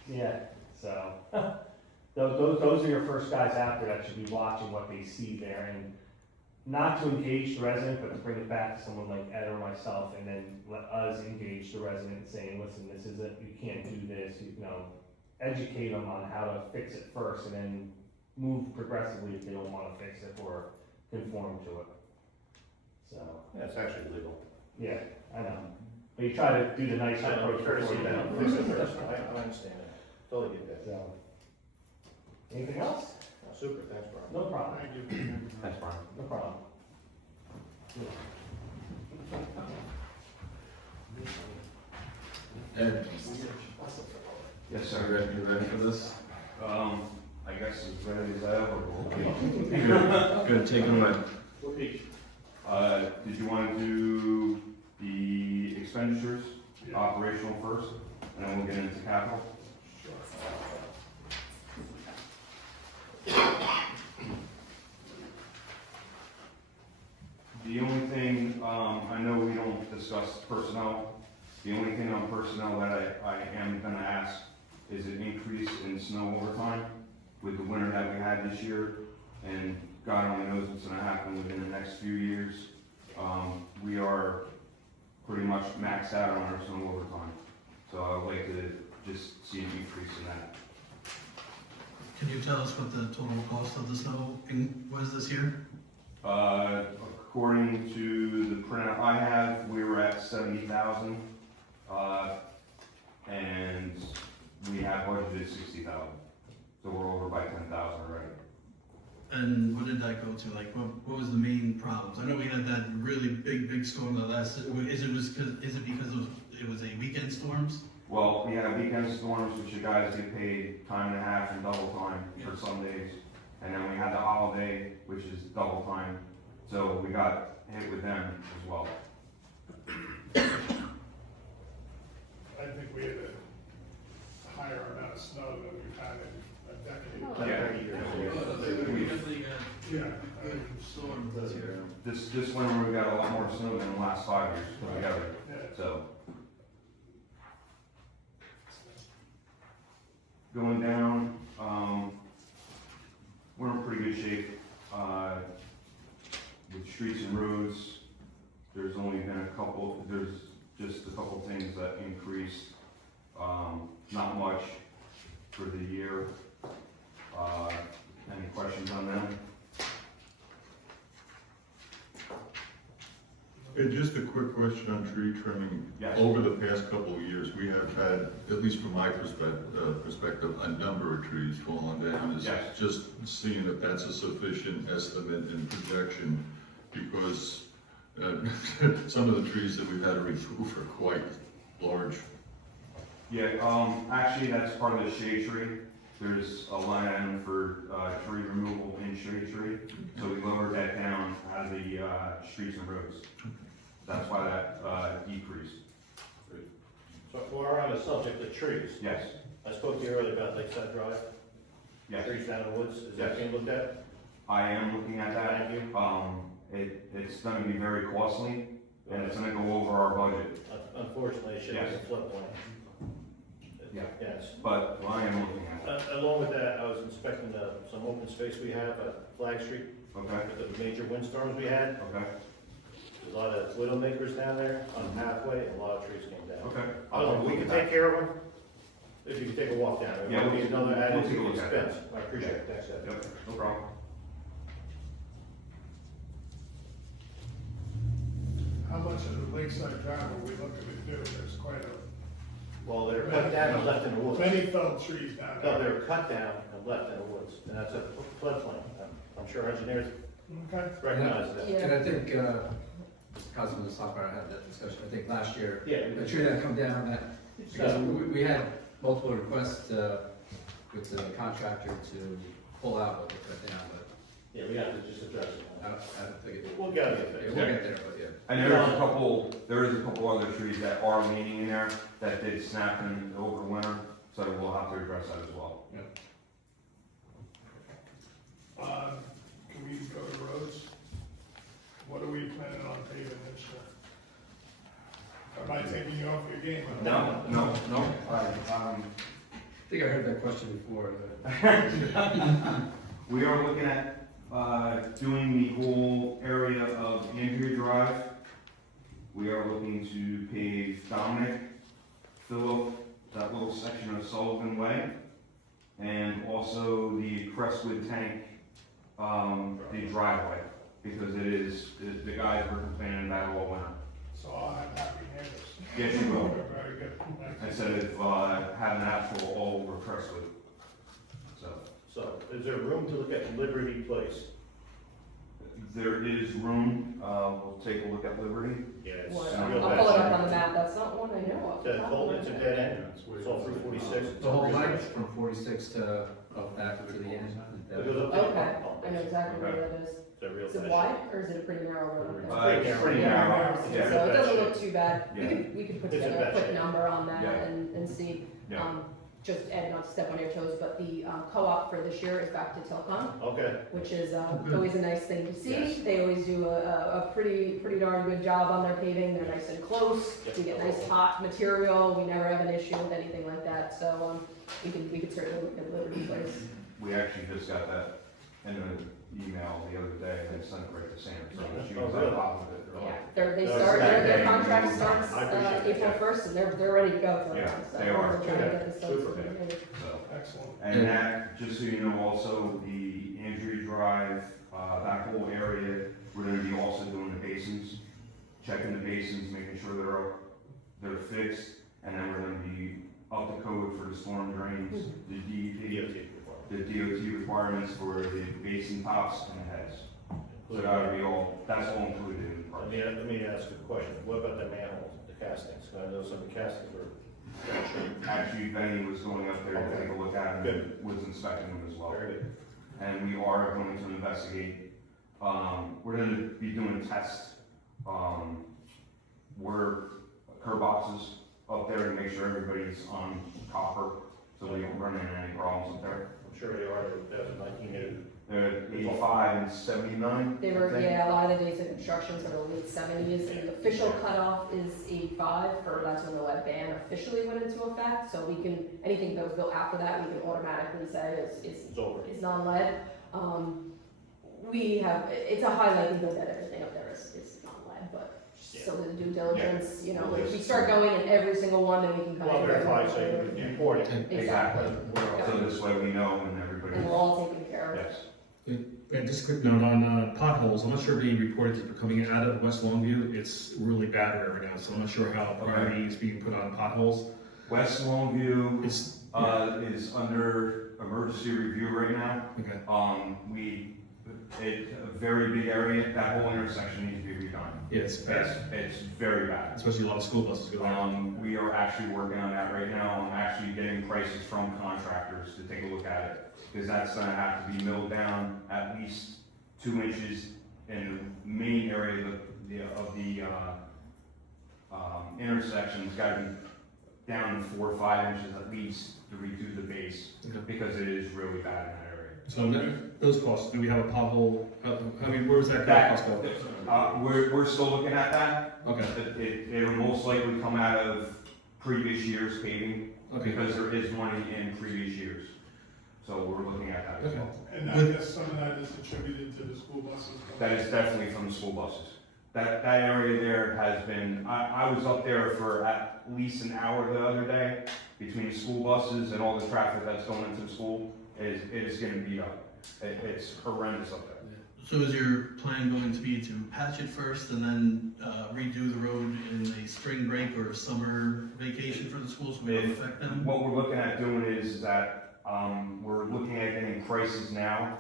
yeah, so, those are your first guys out there that should be watching what they see there, and not to engage the resident, but to bring it back to someone like Ed or myself, and then let us engage the resident saying, listen, this isn't, you can't do this, you know, educate them on how to fix it first, and then move progressively if they don't wanna fix it or conform to it. So, Yeah, it's actually legal. yeah, I know, but you try to do the nice I know, approach courtesy before you down, do fix it. it first, I understand that, totally get that. So, anything else? Super, thanks, Brian. No problem, Thank you. Thanks, Brian. no problem. Ed, Yes, you ready for this? I guess as ready as I ever will be. Good, take it away. Did you want to do the expenditures, operational first, and then we'll get into capital? The only thing, I know we don't discuss personnel. The only thing on personnel that I am gonna ask is an increase in snow overtime with the winter that we had this year, and God only knows what's gonna happen within the next few years. We are pretty much maxed out on our snow overtime, so I would like to just see an increase in that. Can you tell us what the total cost of the snow was this year? According to the printout I have, we were at 70,000, and we have budgeted 60,000, so we're over by 10,000 already. And what did that go to? Like, what was the main problems? I know we had that really big storm that lasted. Is it because it was a weekend storms? Well, we had weekend storms, which you guys get paid time and a half and double time for some days, and then we had the holiday, which is double time, so we got hit with them as well. I think we had a higher amount of snow than we've had in a decade. We definitely got Yeah. good storms this year. This winter, we got a lot more snow than the last 5 years put together, Yeah. so. Going down, we're in pretty good shape, with streets and roads. There's only been there's just a couple things that increased, not much for the year. Any questions on them? Hey, just a quick question on tree trimming. Yes. Over the past couple of years, we have had, at least from my perspective, a number of trees falling down. Is Yes. just seeing if that's a sufficient estimate and projection, because some of the trees that we've had to remove are quite large. Yeah, actually, that's part of the shade tree. There's a line item for, tree removal in shade tree, so we lowered that down out of the, streets and roads. That's why that, decreased. So while we're on the subject of trees, Yes, I spoke to you earlier about Lakeside Drive, yes, trees down in the woods, is that Yes. being looked at? I am looking at that. Thank you. It's gonna be very costly, and it's gonna go over our budget, Unfortunately, it should be a floodplain. Yeah. Yes. but I am looking at it. Along with that, I was inspecting some open space we have at Flag Street, Okay, with the major windstorms we had. okay, There's a lot of widowmakers down there on the pathway, and a lot of trees came down. okay. I don't know, we can take care of them, if you can take a walk down there. It Yeah, might be we'll- another we'll added take a to the look at it. expense. I appreciate it, thanks, Ed. Yep, no problem. How much of the Lakeside Drive are we looking to do? There's quite a, Well, they're cut down and left in the woods. many felled trees down No, there. they're cut down and left in the woods, and that's a floodplain. I'm sure engineers Okay. recognize that. And I think, Mr. Councilman Software had that discussion, I think last year, Yeah. a tree that come down, that, because we had multiple requests, with the contractor to pull out what they cut down, but Yeah, we have to just address it. I don't think it. We'll get it Yeah, fixed. we'll get there, but yeah. And there is a couple other trees that are leaning in there that did snap in over winter, so we'll have to address that as well. Can we go to roads? What are we planning on paving this year? Am I taking you off your game? No. I think I heard that question before. We are looking at, doing the whole area of Andrea Drive. We are looking to pave Dominic, fill up that little section of Sullivan Way, and also the Crestwood tank, the driveway, because it is, the guys were complaining about it all winter. So I'll have happy neighbors. Yes, you will. Very good. Instead of having asphalt all over Crestwood. So, is there room to look at Liberty Place? There is room, we'll take a look at Liberty. Yeah, it's What, real I'll bad pull it up shape. on the map, that's not one I know of. That whole, it's a dead end, it's all through 46. The whole length from 46 to, back to the end. It goes up to the Okay, pump pump. I know exactly where that is. It's a real Is it bad wide, shape. or is it a pretty narrow road? It's pretty narrow, So yeah. it doesn't look too bad. Yeah. We could put It's in together a bad quick shape. number on that Yeah. and see. Yeah. Just add, not to step on your toes, but the co-op for this year is back to Telcon, Okay, which is always a nice thing to see. Yes. They always do a pretty darn good job on their paving. They're nice and close. Yep. We get nice hot material. We never have an issue with anything like that. So we could certainly look at Liberty Place. We actually just got that in an email the other day, and they sent it right to Sam, so she Oh, was really? on top of it. They No, start, it's their back. contract starts I appreciate that, April yeah. 1st, and they're ready to go for Yeah, it. So they are. we're trying to get this done Super. sooner than later. So, Excellent. and that, just so you know, also the Andrea Drive, that whole area, we're gonna be also doing the basins, checking the basins, making sure they're fixed, and then we're gonna be up to code for the storm drains, the DOT requirement. the DOT requirements for the basin tops and the heads. So that would be all, that's all included in the project. Let me ask a question, what about the manholes, the castings? 'Cause I know some of the castings were, Actually, Benny was going up there to take a look at them, and was inspecting them as well. very good. And we are going to investigate, we're gonna be doing tests, curb boxes up there to make sure everybody's on copper, so we don't run into any problems up there. I'm sure they are, that was 1980. They're 85 and 79. They were, I think. yeah, a lot of the days of construction sort of late 70s, and the official cutoff is 85, for that's when the lead ban officially went into effect, so we can, anything that was built after that, we can automatically say It's over. is non-lead. We have, it's a high likelihood that everything up there is non-lead, but so the due diligence, you know, if we start going in every single one, then we can kind Well, of. verify, so you can report it. Exactly. Yeah. So this way we know and everybody. And we're all taken care of. Yes. And just a quick note on potholes, I'm not sure being reported that coming out of West Longview, it's really bad right now, so I'm not sure how priority is being put on potholes. West Longview It's, is under emergency review right now. okay, It's a very big area, that whole intersection needs to be redone. yeah, it's bad, It's very bad. especially a lot of school buses go down. We are actually working on that right now, I'm actually getting prices from contractors to take a look at it. Because that's gonna have to be milled down at least 2 inches in the main area of the intersection. It's gotta be down 4 or 5 inches at least to redo the base, Okay. because it is really bad in that area. So those costs, do we have a pothole, I mean, where's that cost go? We're still looking at that. Okay, It will most likely come out of previous year's paving, okay. because there is money in previous years. So we're looking at that as well. And I guess some of that is attributed to the school buses. That is definitely from the school buses. That area there has been, I was up there for at least an hour the other day, between the school buses and all the traffic that's going into the school, it is getting beat up. It's horrendous up there. So is your plan going to be to patch it first and then redo the road in a spring break or summer vacation for the schools, so it won't affect them? What we're looking at doing is that, we're looking at getting prices now,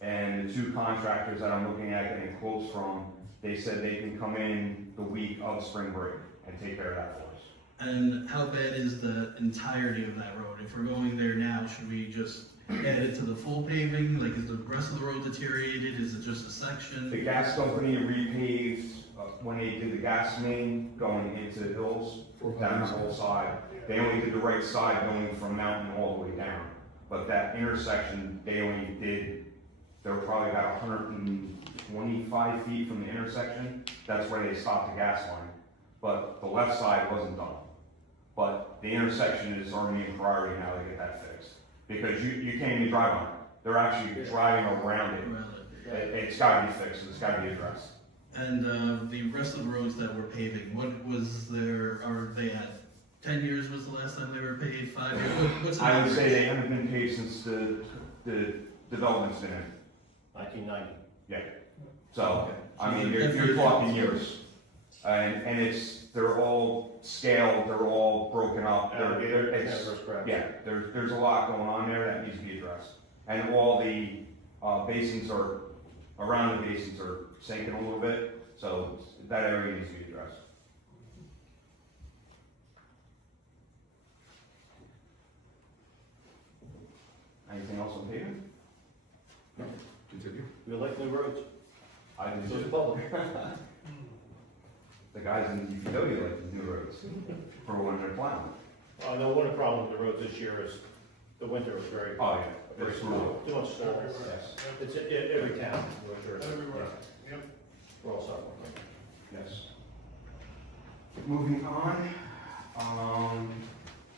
and the 2 contractors that I'm looking at getting quotes from, they said they can come in the week of spring break and take care of that for us. And how bad is the entirety of that road? If we're going there now, should we just add it to the full paving? Like, is the rest of the road deteriorated? Is it just a section? The gas company repaved, when they did the gas main going into the hills, down the whole side. They only did the right side going from Mountain all the way down. But that intersection, they were probably about 125 feet from the intersection. That's where they stopped the gas line. But the left side wasn't done. but the intersection is our main priority now to get that fixed. Because you can't even drive on it. They're actually driving around it. It's gotta be fixed, it's gotta be addressed. And the rest of the roads that we're paving, what was their, are they at 10 years was the last time they were paved, 5 years? What's the I would average? say they haven't been paved since the development's been in. 1990. Yeah. So, I mean, you're talking years. And they're all scaled, they're all broken up. There's a lot going on there that needs to be addressed. And all the basins around the basins are sinking a little bit, so that area needs to be addressed. Anything else on paving? Continue. We like new roads. I do So the too. public. The guys in DPW like the new roads for when they're plowing. The one problem with the roads this year is the winter was very, Oh, yeah. very It's slow, too much snow. Yes, It's every town, winter. Everywhere, yep. We're all suffering. yes. Moving on,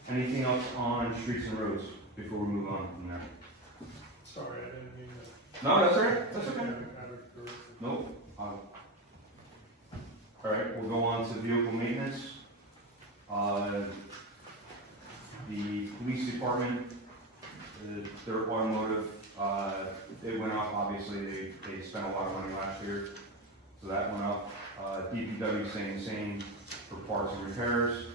anything else on streets and roads before we move on from there? Sorry, I didn't mean to. No, that's all right, that's okay. Out of course. Nope. All right, we'll go on to vehicle maintenance. The police department, their automotive, it went up, obviously, they spent a lot of money last year, so that went up. DPW staying the same for parts and repairs.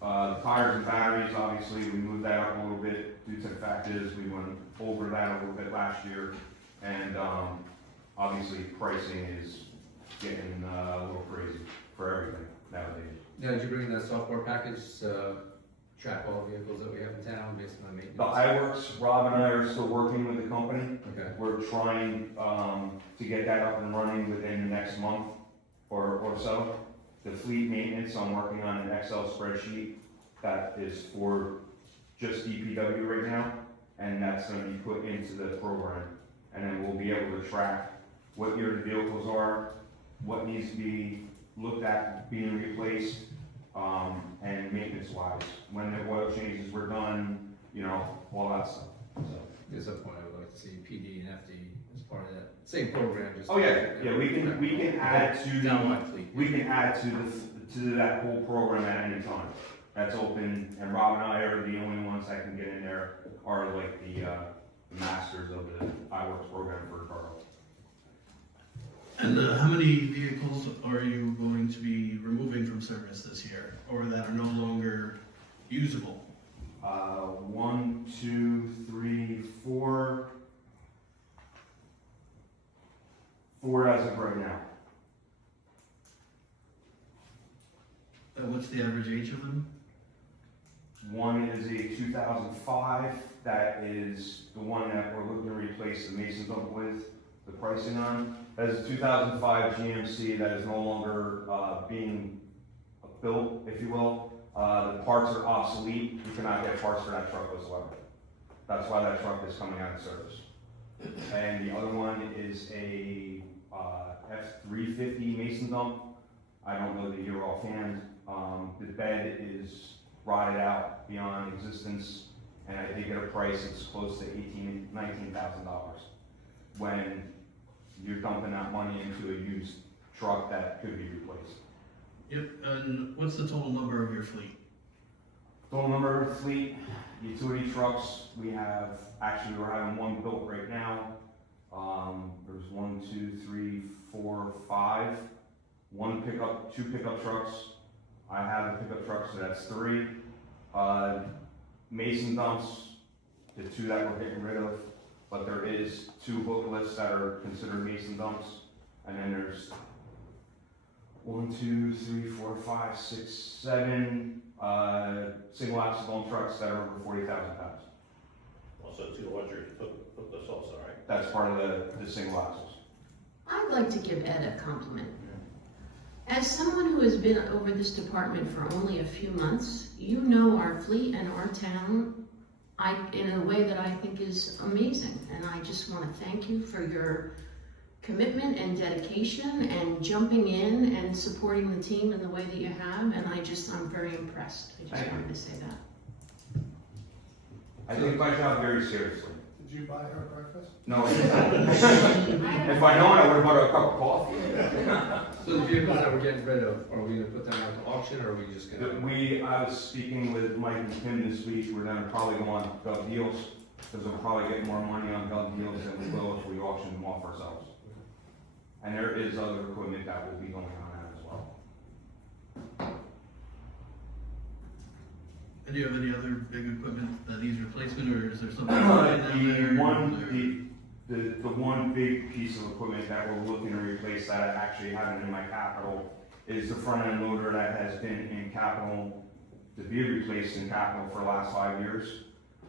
The tires and batteries, obviously, we moved that up a little bit due to the fact is we went over that a little bit last year, and obviously pricing is getting a little crazy for everything nowadays. Now, did you bring in that software package, track all the vehicles that we have in town based on maintenance? The iWorks, Rob and I are still working with the company. Okay. We're trying to get that up and running within the next month or so. The fleet maintenance, I'm working on an Excel spreadsheet that is for just DPW right now, and that's gonna be put into the program. And then we'll be able to track what year the vehicles are, what needs to be looked at being replaced, and maintenance-wise. When the oil changes were done, you know, all that stuff, so. At some point, I would like to see PD and FD as part of that same program, just. Oh, yeah, we can add to Downline fleet. we can add to that whole program at any time. That's open, and Rob and I are the only ones that can get in there, are like the masters of the iWorks program for Borough. And how many vehicles are you going to be removing from service this year, or that are no longer usable? 1, 2, 3, 4. 4 as of right now. What's the average age of them? One is a 2005, that is the one that we're looking to replace the Mason dump with, the pricing on. That is a 2005 GMC that is no longer being built, if you will. The parts are obsolete, you cannot get parts for that truck whatsoever. That's why that truck is coming out of service. And the other one is a F350 Mason dump. I don't know the year offhand. The bed is rotted out beyond existence, and I did get a price that's close to $19,000 when you're dumping that money into a used truck that could be replaced. Yep, and what's the total number of your fleet? Total number of fleet, utility trucks, we're having one built right now. There's 1, 2, 3, 4, 5. 2 pickup trucks. I have a pickup truck, so that's 3. Mason dumps, the 2 that we're getting rid of, but there is 2 hook lifts that are considered Mason dumps, and then there's 1, 2, 3, 4, 5, 6, 7 single axle dump trucks that are over 40,000 pounds. Also, 2 larger, put this also, right? That's part of the single axles. I'd like to give Ed a compliment. As someone who has been over this department for only a few months, you know our fleet and our town in a way that I think is amazing. And I just want to thank you for your commitment and dedication and jumping in and supporting the team in the way that you have, and I'm very impressed. I just wanted to say that. I take my job very seriously. Did you buy her breakfast? No, I didn't. If I known, I would have bought her a cup of coffee. So the vehicles that we're getting rid of, are we gonna put them out to auction, or are we just gonna? I was speaking with Mike and Tim this week, we're gonna probably go on Gov Deals, because we'll probably get more money on Gov Deals than we will if we auction them off ourselves. And there is other equipment that will be going on that as well. And do you have any other big equipment that needs replacement, or is there something down there? The one big piece of equipment that we're looking to replace that I actually have in my capital is the front end loader that has been in capital, to be replaced in capital for the last 5 years.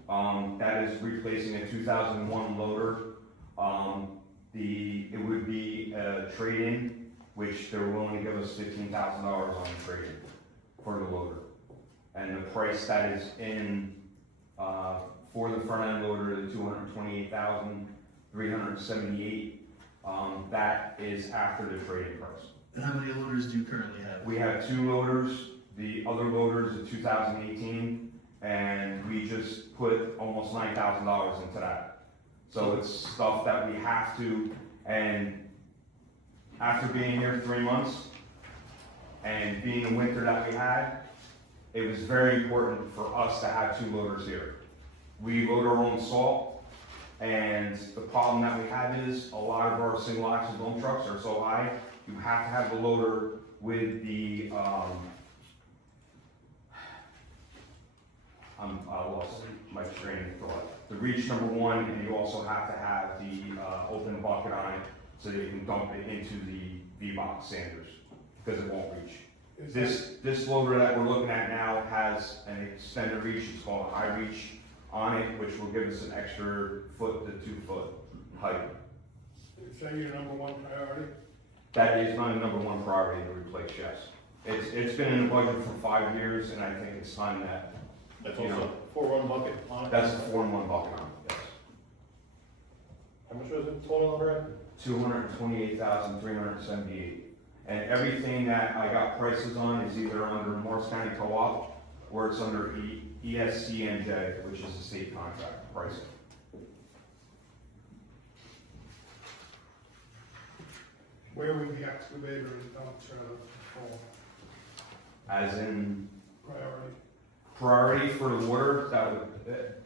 That is replacing a 2001 loader. It would be a trade-in, which they're willing to give us $15,000 on the trade-in for the loader. And the price that is in, for the front end loader, the $228,378, that is after the trade-in price. And how many loaders do you currently have? We have 2 loaders. The other loader is a 2018, and we just put almost $9,000 into that. So it's stuff that we have to, and after being here 3 months, and being the winter that we had, it was very important for us to have 2 loaders here. We load our own salt, and the problem that we have is a lot of our single axle dump trucks are so high, you have to have the loader with the, I lost my train of thought. The reach #1, and you also have to have the open bucket on it so that you can dump it into the V-box sanders, because it won't reach. This loader that we're looking at now has an extended reach, it's called a high reach on it, which will give us an extra 1 to 2 foot height. Is that your #1 priority? That is my #1 priority to replace, yes. It's been in the budget for 5 years, and I think it's time that, That's you know, also 4-run bucket on it? that's a 4-in-1 bucket on it, yes. How much was it total on that? $228,378. And everything that I got prices on is either under Morris County Co-op or it's under ESCNJ, which is a state contract pricing. Where would the excavator and dump trailer fall? As in Priority? priority for the water,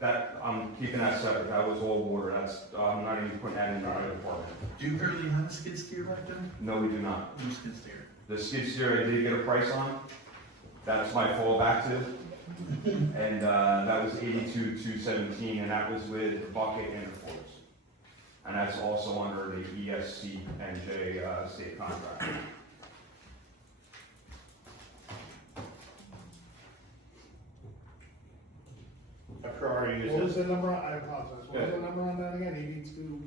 that I'm keeping that separate. That was all water. I'm not even putting that in the other department. Do you currently have a skid steer back there? No, we do not. No skid steer. The skid steer I did get a price on. That's my fallback to. And that was $82,217, and that was with the bucket and the forks. And that's also under the ESCNJ state contract. A priority What was is the this? number? I apologize. What was the number on that again? 82?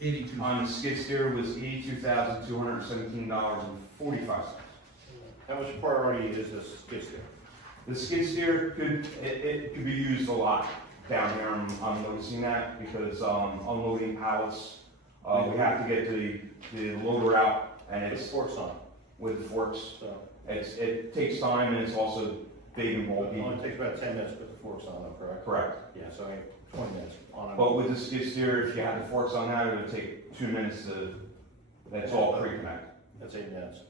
82. On the skid steer was $82,217.45. How much priority is this skid steer? The skid steer could be used a lot down here. I'm noticing that because unloading pallets, we have to get the loader out, and It's it's forks on, with forks. so It takes time, and it's also big and it bulky. only takes about 10 minutes to put the forks on them, correct? Correct. Yeah, so I mean, 20 minutes on it. But with the skid steer, if you had the forks on that, it would take 2 minutes to. That's all pre-connect. That's 8 minutes.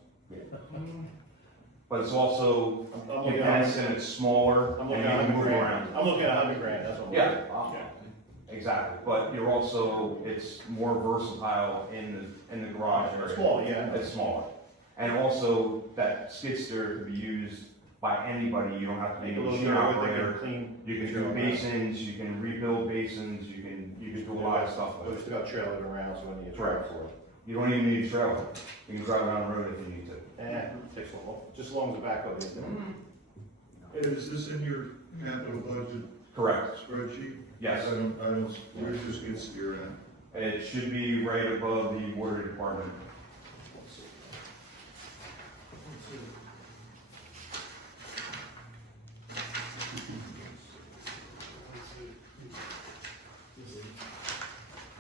But it's also I'm looking at, intense and it's smaller, I'm and looking you at can 100 move grand. around. I'm looking at 100 grand, that's what I'm Yeah. looking at. Exactly, but you're also, it's more versatile in the garage area. Small, yeah. It's smaller. And also, that skid steer could be used by anybody, you don't have to be Make a a little machine dirt with it, operator. clean. You can do basins, you can rebuild basins, you can do a lot of stuff But we with it. still got trailer around, so when you get trailer Correct. for it. You don't even need a trailer, you can drive down the road if you need to. Takes a little, just as long as the backhoe is there. Is this in your capital budget Correct, spreadsheet? yes. Where's this skid steer at? It should be right above the water department.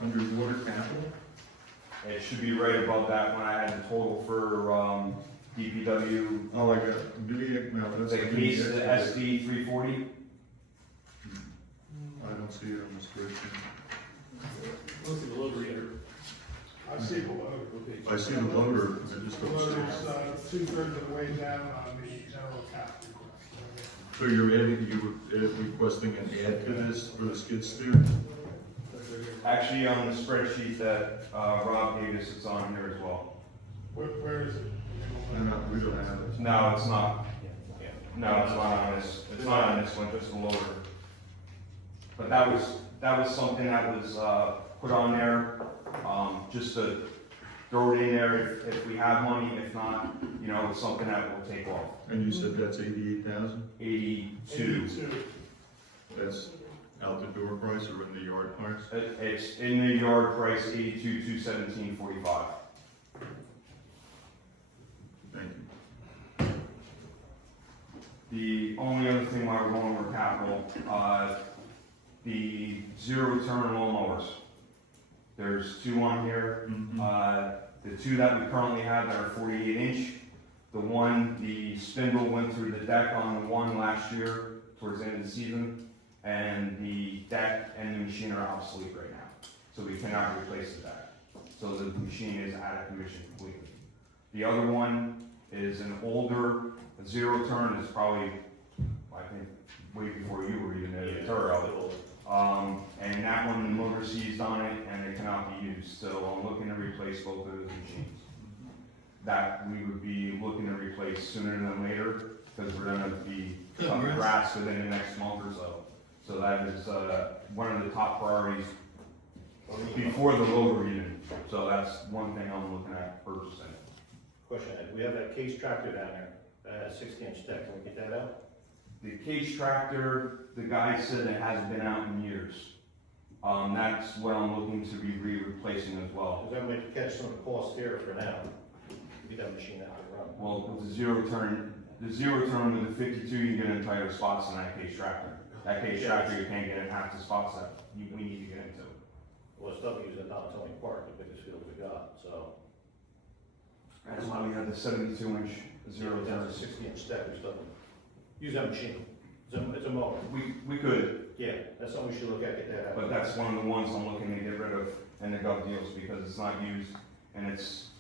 Under water capital? It should be right above that when I had the total for, DPW, Oh, like a, no, that's. the case, the SD 340. I don't see it on the spreadsheet. I see below. I see the loader, I just don't see Below, it. it's, 2/3 of the way down on the general cap request. So you're adding, you were requesting an add to this for the skid steer? Actually, on the spreadsheet that, Rob gave us, it's on here as well. Where is it? No, we don't have it. No, it's not. No, it's not on this, it's not on this one, just the loader. But that was something that was, put on there, just to throw it in there if we have money, if not, you know, it's something that we'll take off. And you said that's 88,000? 82. That's out the door price or in the yard price? It's in the yard price, 82,217.45. Thank you. The only other thing while we're going over capital, the zero-turn lawnmowers. There's 2 on here. The 2 that we currently have that are 48 inch. The one, the spindle went through the deck on the one last year towards the end of the season, and the deck and the machine are obsolete right now. So we cannot replace the deck. So the machine is out of commission completely. The other one is an older zero turn. It's probably, I think, way before you were even a Turo. And that one, the motor seized on it and it cannot be used. So I'm looking to replace both of those machines. That we would be looking to replace sooner than later because we're gonna be cutting grass within the next month or so. So that is, one of the top priorities before the loader even. So that's one thing I'm looking at purchasing. Question, we have that case tractor down there, that has 60-inch deck, can we get that out? The cage tractor, the guy said it hasn't been out in years. That's what I'm looking to be replacing as well. Because that might catch some of the cost here for now, get that machine out and run. Well, with the zero turn with the 52, you get entire spots in that cage tractor. That cage tractor, you can't get in half the spots that we need to get into. Well, stuff used at Don Tony Park, the biggest field we got, so. That's why we have the 72-inch zero turn. That's a 60-inch deck, we still use that machine. It's a mower. We could, Yeah, that's something we should look at, get that out. but that's one of the ones I'm looking to get rid of in the gov deals because it's not used and it's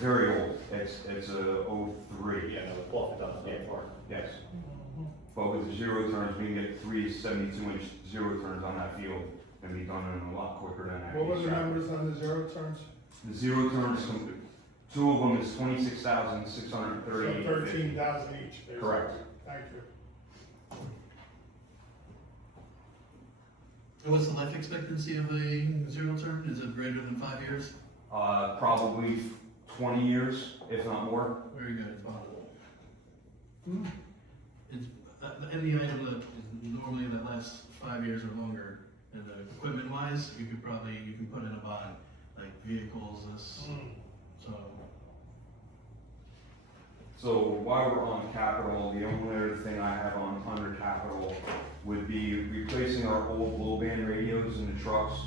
very old. It's a 03. Yeah, no, the cloth at Don Tony Park. Yes. But with the zero turns, we can get 3 72-inch zero turns on that field and be done in a lot quicker than that. What were the numbers on the zero turns? The zero turns, 2 of them is 26,638. So 13,000 each, basically. Correct. Thank you. What's the life expectancy of a zero turn? Is it greater than 5 years? Probably 20 years, if not more. Very good, it's possible. It's, any item that is normally that lasts 5 years or longer, and equipment wise, you can put in a bond, like vehicles, So while we're on capital, the only other thing I have on under capital would be replacing our old low band radios in the trucks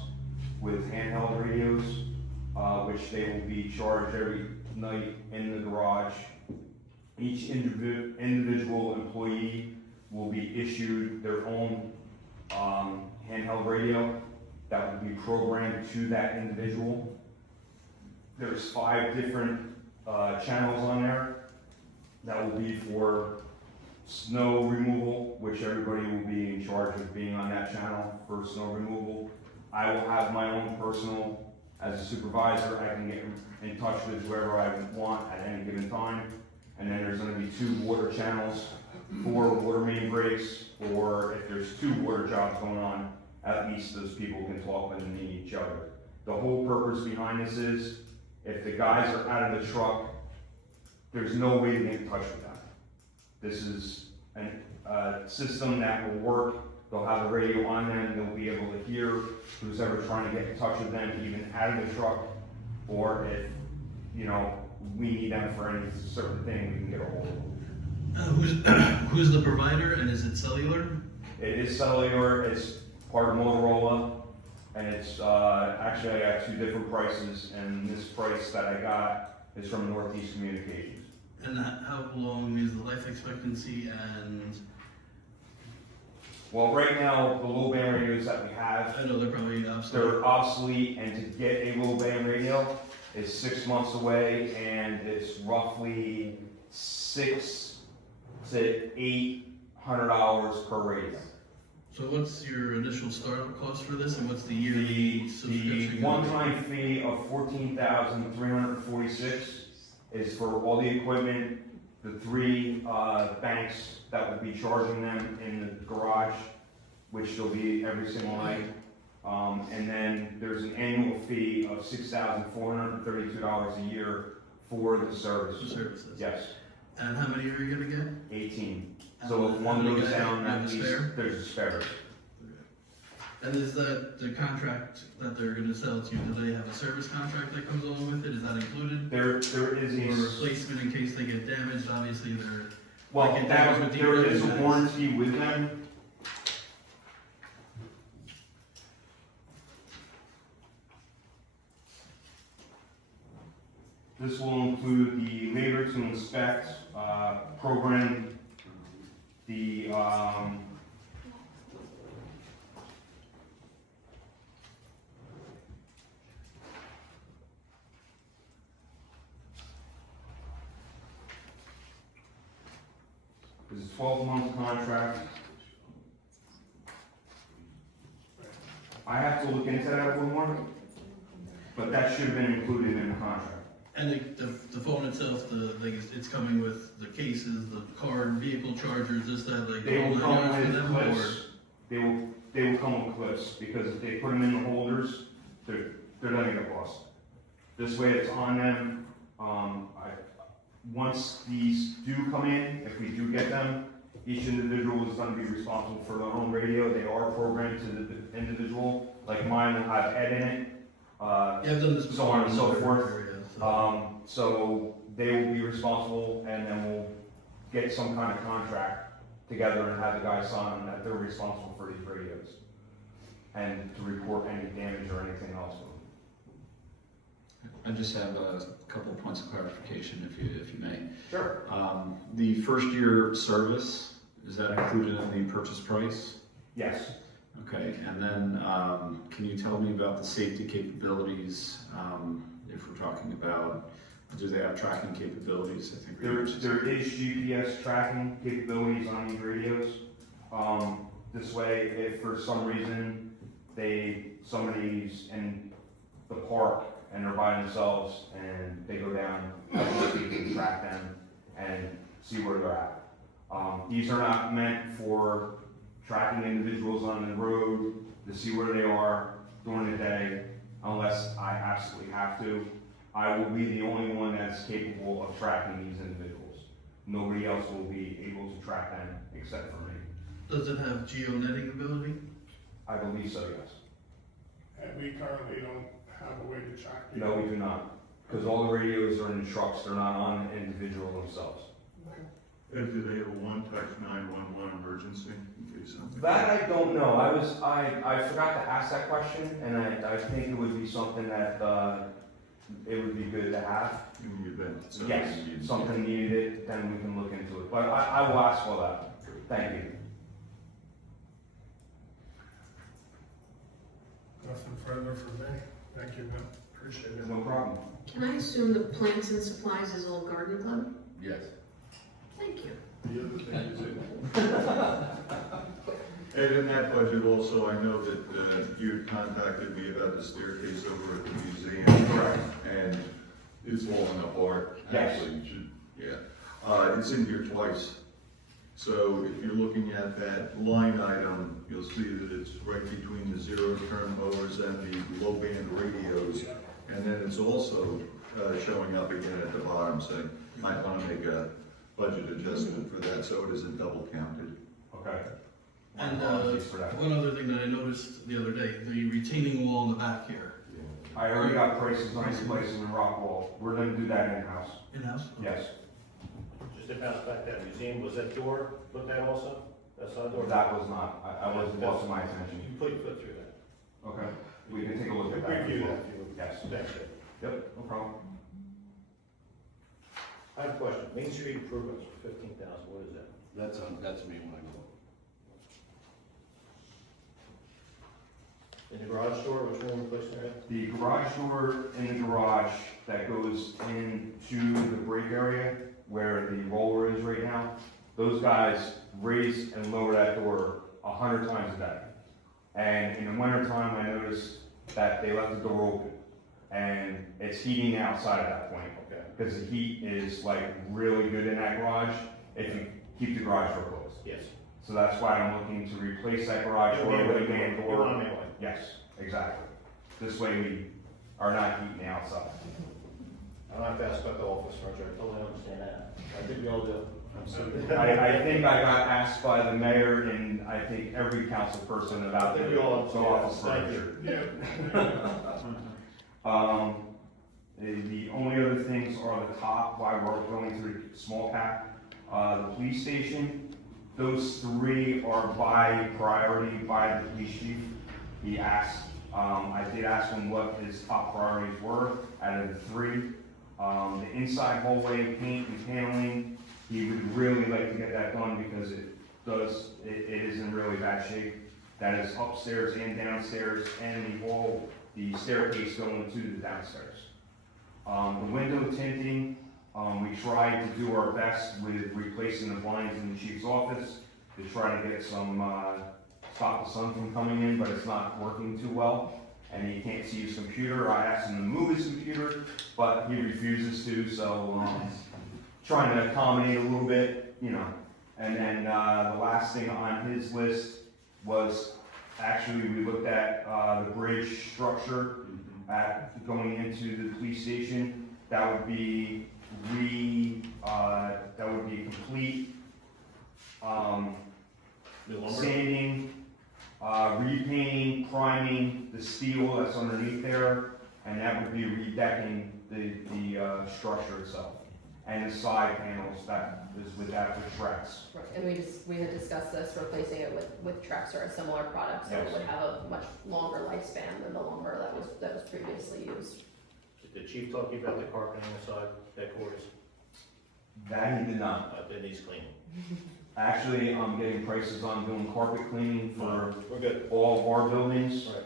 with handheld radios, which they will be charged every night in the garage. Each individual employee will be issued their own handheld radio that will be programmed to that individual. There's 5 different channels on there that will be for snow removal, which everybody will be in charge of being on that channel for snow removal. I will have my own personal, as a supervisor, I can get in touch with whoever I want at any given time. And then there's gonna be 2 water channels for water main breaks, or if there's 2 water jobs going on, at least those people can talk with each other. The whole purpose behind this is, if the guys are out of the truck, there's no way to get in touch with them. This is a system that will work. They'll have a radio on them, they'll be able to hear who's ever trying to get in touch with them, even out of the truck, or if, you know, we need them for any certain thing, we can get a hold of them. who's the provider, and is it cellular? It is cellular, it's part of Motorola. And it's, actually I got two different prices, and this price that I got is from Northeast Communications. And how long is the life expectancy and, Well, right now, the low band radios that we have, I know they're probably obsolete. they're obsolete, and to get a low band radio is 6 months away, and it's roughly $600 to $800 per radio. So what's your initial startup cost for this, and what's the yearly The subscription? one-time fee of $14,346 is for all the equipment, the three banks that will be charging them in the garage, which will be every single night. And then there's an annual fee of $6,432 a year for the For service. services? Yes, And how many are you gonna get? 18. So if And one how many goes guys down, have at a least spare? there's a spare. And is that the contract that they're gonna sell to you, do they have a service contract that comes along with it, is that included? There is Or a replacement in case they get damaged, obviously they're, Well, Like it does with there is a DPW. warranty with them. This will include the labor to inspect, program, the, This is a 12-month contract. I have to look into that a little more, but that should have been included in the contract. and the phone itself, like, it's coming with the cases, the card, vehicle chargers, this, that, like, They all will nine come yards for with them, or? clips. They will come with clips, because if they put them in the holders, they're not gonna bust. This way it's on them. Once these do come in, if we do get them, each individual is gonna be responsible for their own radio. They are programmed to the individual, like mine will have Ed in it. Yeah, I've done this So before. on and in so other forth. areas, so. So they will be responsible, and then we'll get some kind of contract together and have the guys sign that they're responsible for these radios. And to report any damage or anything else. I just have a couple of points of clarification, if you may. Sure. The first year service, is that included in the purchase price? Yes. Okay, and then, can you tell me about the safety capabilities, if we're talking about, do they have tracking capabilities? I think we mentioned There is GPS tracking capabilities on these radios. This way, if for some reason somebody's in the park and they're by themselves and they go down, we can track them and see where they're at. These are not meant for tracking individuals on the road to see where they are during the day, unless I absolutely have to. I will be the only one that's capable of tracking these individuals. Nobody else will be able to track them except for me. Does it have geo-netting ability? I believe so, yes. And we currently don't have a way to track No, we do not, because all the radios are in the trucks, they're not on the individual themselves. Ed, do they have a one-touch 911 emergency in case something? That I don't know, I forgot to ask that question, and I think it would be something that, it would be good to have. In the event. something Yes, needs- something needed it, then we can look into it, but I will ask for that. Thank you. Nothing further from me. Thank you, man. Appreciate it. No problem. Can I assume the plants and supplies is all garden club? Yes. Thank you. The other thing is that, Ed, in that budget also, I know that you had contacted me about the staircase over at the museum. Correct. And it's falling apart. Yes. Actually, you should, yeah. It's in here twice. So if you're looking at that line item, you'll see that it's right between the zero-turn mowers and the low-band radios. And then it's also showing up again at the bottom, so you might want to make a budget adjustment for that, so it isn't double counted. Okay. And, Apologies for that. one other thing that I noticed the other day, the retaining wall in the back here. I already got prices on replacing the rock wall. We're gonna do that in-house. In-house? Yes. Just to bounce back, that museum, was that door looked at also? That side door? That was not, I wasn't brought to my attention. You put your foot through that. Okay. We can take a look at that. Review that, if you would. Yes. Thanks, Ed. Yep, no problem. I have a question. Main Street improvements for 15,000, what is that? That's me when I go. In the garage door, which one we're replacing there? The garage door in the garage that goes into the break area where the roller is right now, those guys raise and lower that door 100 times a day. And in the wintertime, I noticed that they left the door open. And it's heating outside at that point. Okay. Because the heat is like really good in that garage if you keep the garage door closed. Yes. So that's why I'm looking to replace that garage door with a main You want door. a main way. Yes, exactly. This way we are not heating outside. I don't have to ask about the office furniture, I totally understand that. I think we all do. I'm sorry. I think I got asked by the mayor and I think every council person about I think the we all office understand. Thank furniture. Yeah. The only other things are the top, why we're going through small cap. The police station, those three are by priority by the police chief. He asked, I did ask him what his top priorities were out of the three. The inside hallway paint and paneling, he would really like to get that done because it is in really bad shape. That is upstairs and downstairs and the staircase going to the downstairs. The window tinting, we tried to do our best with replacing the blinds in the chief's office to try to get some, stop the sun from coming in, but it's not working too well. And he can't see his computer. I asked him to move his computer, but he refuses to, so, trying to accommodate a little bit, you know. And then, the last thing on his list was, actually, we looked at, the bridge structure at, going into the police station. That would be complete, New lumber? sanding, repainting, priming the steel that's underneath there, and that would be redecking the structure itself. And the side panels, that is with that with Trex. Right, and we had discussed this, replacing it with Trex or a similar product, so it Yes. would have a much longer lifespan than the lumber that was previously used. Did the chief talk to you about the carpeting inside headquarters? That he did not. It needs cleaning. Actually, I'm getting prices on doing carpet cleaning for We're good. all of our buildings Right.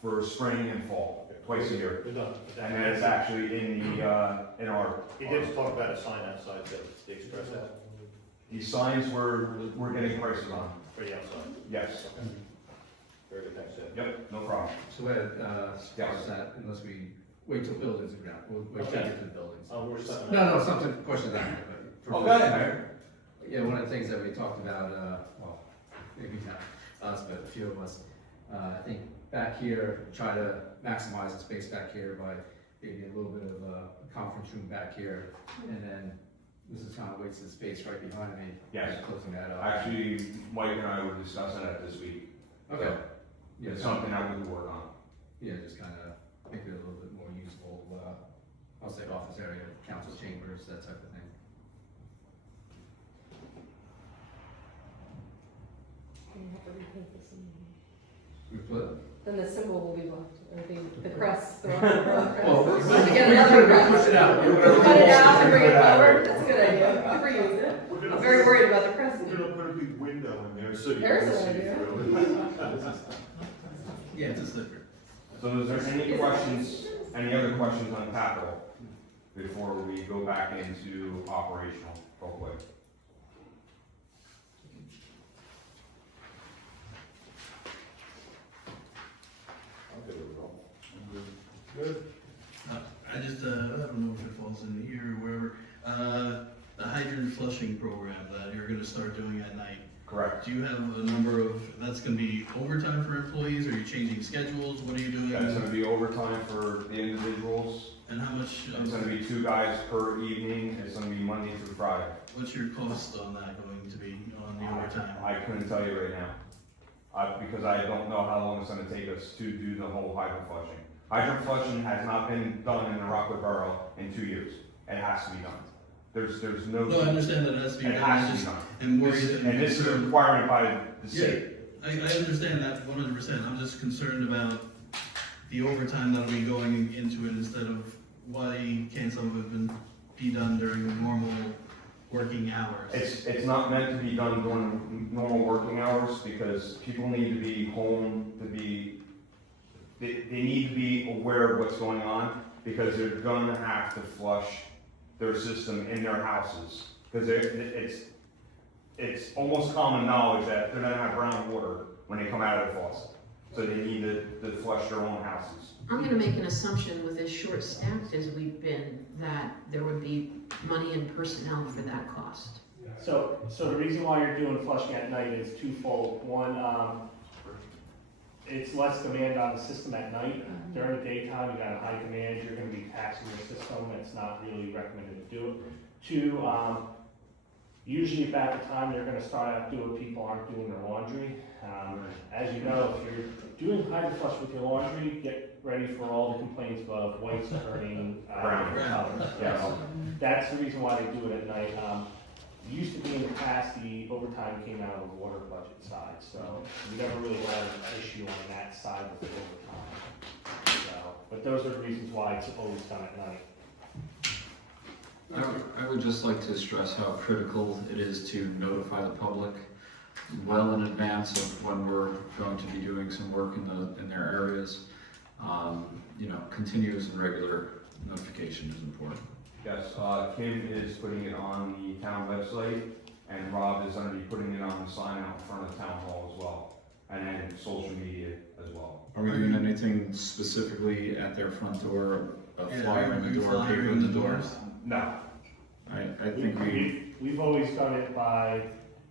for spring and fall, twice a year. We're done. And then it's actually in our. He did talk about a sign outside the express house, The signs we're getting prices on, for the outside. yes. Very good, thanks, Ed. Yep, no problem. So Ed, as far as that, unless we wait till buildings are ground, we'll wait till we get to the buildings. We're stuck. No, something, question that. Oh, go ahead, Mayor. Yeah, one of the things that we talked about, well, maybe not us, but a few of us, I think back here, try to maximize the space back here by maybe a little bit of a conference room back here, and then this is kind of wasted space right behind me. Yes. Just closing that up. Actually, Mike and I were discussing that this week. Okay. Yeah, It's something that we could work on. Yeah, just kind of make it a little bit more useful, I'll say office area, council chambers, that type of thing. You have to repaint the symbol. We put, Then the symbol will be left, or the crest, the well, crest. we To get another crest. push it out. Cut it out and bring it forward, that's a good idea, you can reuse it. I'm very worried about the crest. We're gonna put a big window in there so you There's can an see idea. through. Yeah, it's a slipper. So is there any questions, any other questions on capital before we go back into operational real quick? I'm good with it all. Good. I just, I don't know if it falls in here or wherever, the hydrant flushing program that you're gonna start doing at night. Correct. Do you have a number of, that's gonna be overtime for employees, are you changing schedules, what are you doing? That's gonna be overtime for the individuals. And how much, It's gonna be 2 guys per evening. It's gonna be Monday through Friday. what's your cost on that going to be, on the overtime? I couldn't tell you right now, because I don't know how long it's gonna take us to do the whole hydrant flushing. Hydrant flushing has not been done in the Rockaway Borough in 2 years. It has to be done. There's no. No, I understand that it has to be It done, has I to be just done. am worried. And this is a requirement by the Yeah, state. I understand that 100%, I'm just concerned about the overtime that'll be going into it instead of why can't some of it be done during normal working hours? It's not meant to be done during normal working hours because people need to be home they need to be aware of what's going on because they're gonna have to flush their system in their houses. Because it's almost common knowledge that they're gonna have brown water when they come out of the faucet. So they need to flush their own houses. I'm gonna make an assumption with as short-staffed as we've been, that there would be money in personnel for that cost. So the reason why you're doing flushing at night is twofold. One, it's less demand on the system at night. During the daytime, you got a high demand, you're gonna be taxing your system, it's not really recommended to do it. Two, usually about the time they're gonna start out doing, people aren't doing their laundry. As you know, if you're doing hydro flush with your laundry, get ready for all the complaints of whites turning brown colors. Yes. That's the reason why they do it at night. Used to be in the past, the overtime came out of the water budget side, so we never really had an issue on that side with the overtime. So, but those are the reasons why it's always done at night. I would just like to stress how critical it is to notify the public well in advance of when we're going to be doing some work in their areas. Continuous and regular notification is important. Yes, Kim is putting it on the town website, and Rob is gonna be putting it on the sign out in front of the town hall as well, and then social media as well. Are we doing anything specifically at their front door, a flyer in the door, paper in the door? No. I think We've always done it by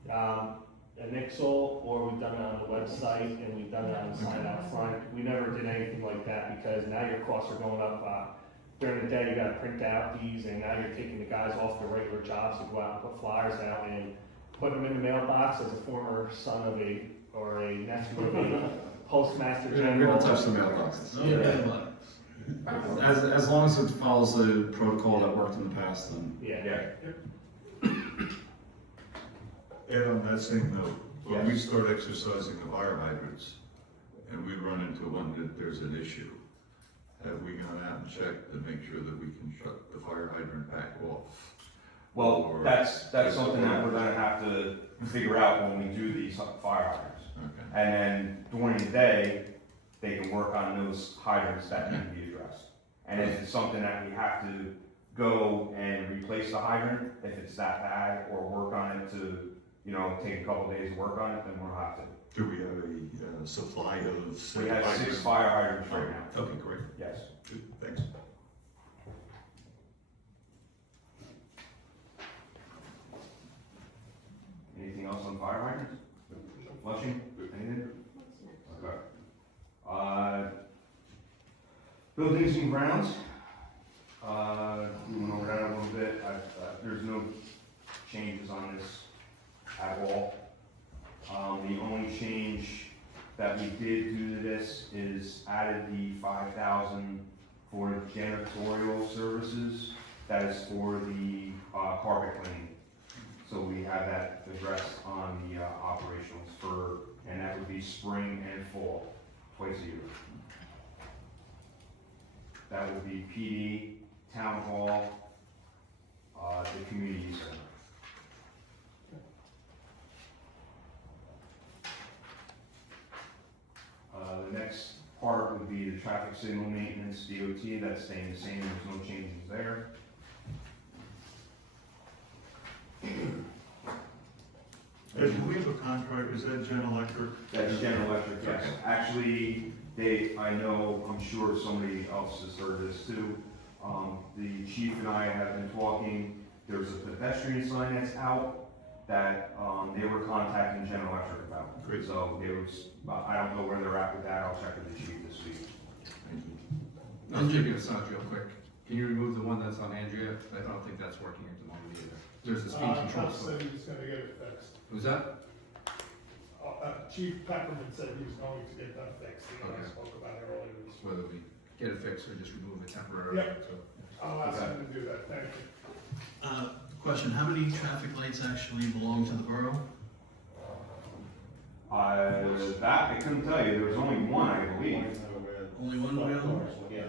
a nixle, or we've done it on the website, and we've done it on the sign out front. We never did anything like that, because now your costs are going up. During the day, you gotta print out these, and now you're taking the guys off their regular jobs to go out and put flyers out and put them in the mailbox. As a former son of a nephew of a postmaster we general. don't touch the mailboxes. No mailbox. As long as it follows the protocol that worked in the past, then. Yeah. And on that same note, when we start exercising the fire hydrants, and we run into one that there's an issue, have we gone out and checked to make sure that we can shut the fire hydrant back off? Well, Or- that's something that we're gonna have to figure out when we do these fire hydrants. Okay. And then during the day, they can work on those hydrants that need to be addressed. And if it's something that we have to go and replace the hydrant, if it's that bad, or work on it to, take a couple days to work on it, then we'll have to. Do we have a supply of? We have 6 fire hydrants right now. Okay, great. Yes. Good, thanks. Anything else on fire hydrants? Flushing? Anything? Okay. Buildings and grounds. We went over that a little bit. There's no changes on this at all. The only change that we did do to this is added the 5,000 for janitorial services. That is for the carpet cleaning. So we have that addressed on the operationals and that would be spring and fall, twice a year. That would be PD, town hall, the community center. The next part would be the traffic signal maintenance, DOT, that's staying the same, there's no changes there. Ed, do we have a contract, is that General Electric? That's General Electric, yes. Actually, I'm sure somebody else has heard this too. The chief and I have been talking, there's a pedestrian sign that's out that, they were contacting General Electric about. Great. So I don't know where they're at with that, I'll check with the chief this week. I'll give you a side real quick. Can you remove the one that's on Andrea? I don't think that's working at the moment either. There's a speed control Tom said switch. he was gonna get it fixed. Who's that? Chief Pepperman said he was going to get that fixed, he and I Okay. spoke about it earlier this week. Whether we get it fixed or just remove it temporarily. Yep. So, I'll ask him to do that, thank you. Question, how many traffic lights actually belong to the borough? That I couldn't tell you, there was only one, I believe. only one wheel? Yeah.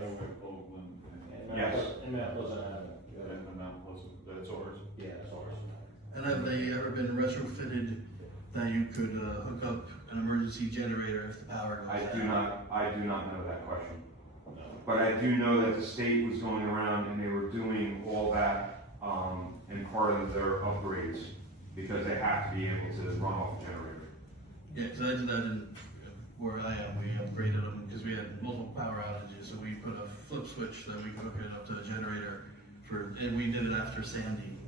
Yes. And that doesn't have it. And the mount wasn't, that's ours? Yeah, that's ours. And have they ever been retrofitted that you could hook up an emergency generator if the power goes out? I do not know that question. But I do know that the state was going around and they were doing all that, in part of their upgrades, because they have to be able to run off a generator. Yeah, because I did that in where I am, we upgraded them because we had multiple power outages, so we put a flip switch that we could hook it up to the generator and we did it after Sandy.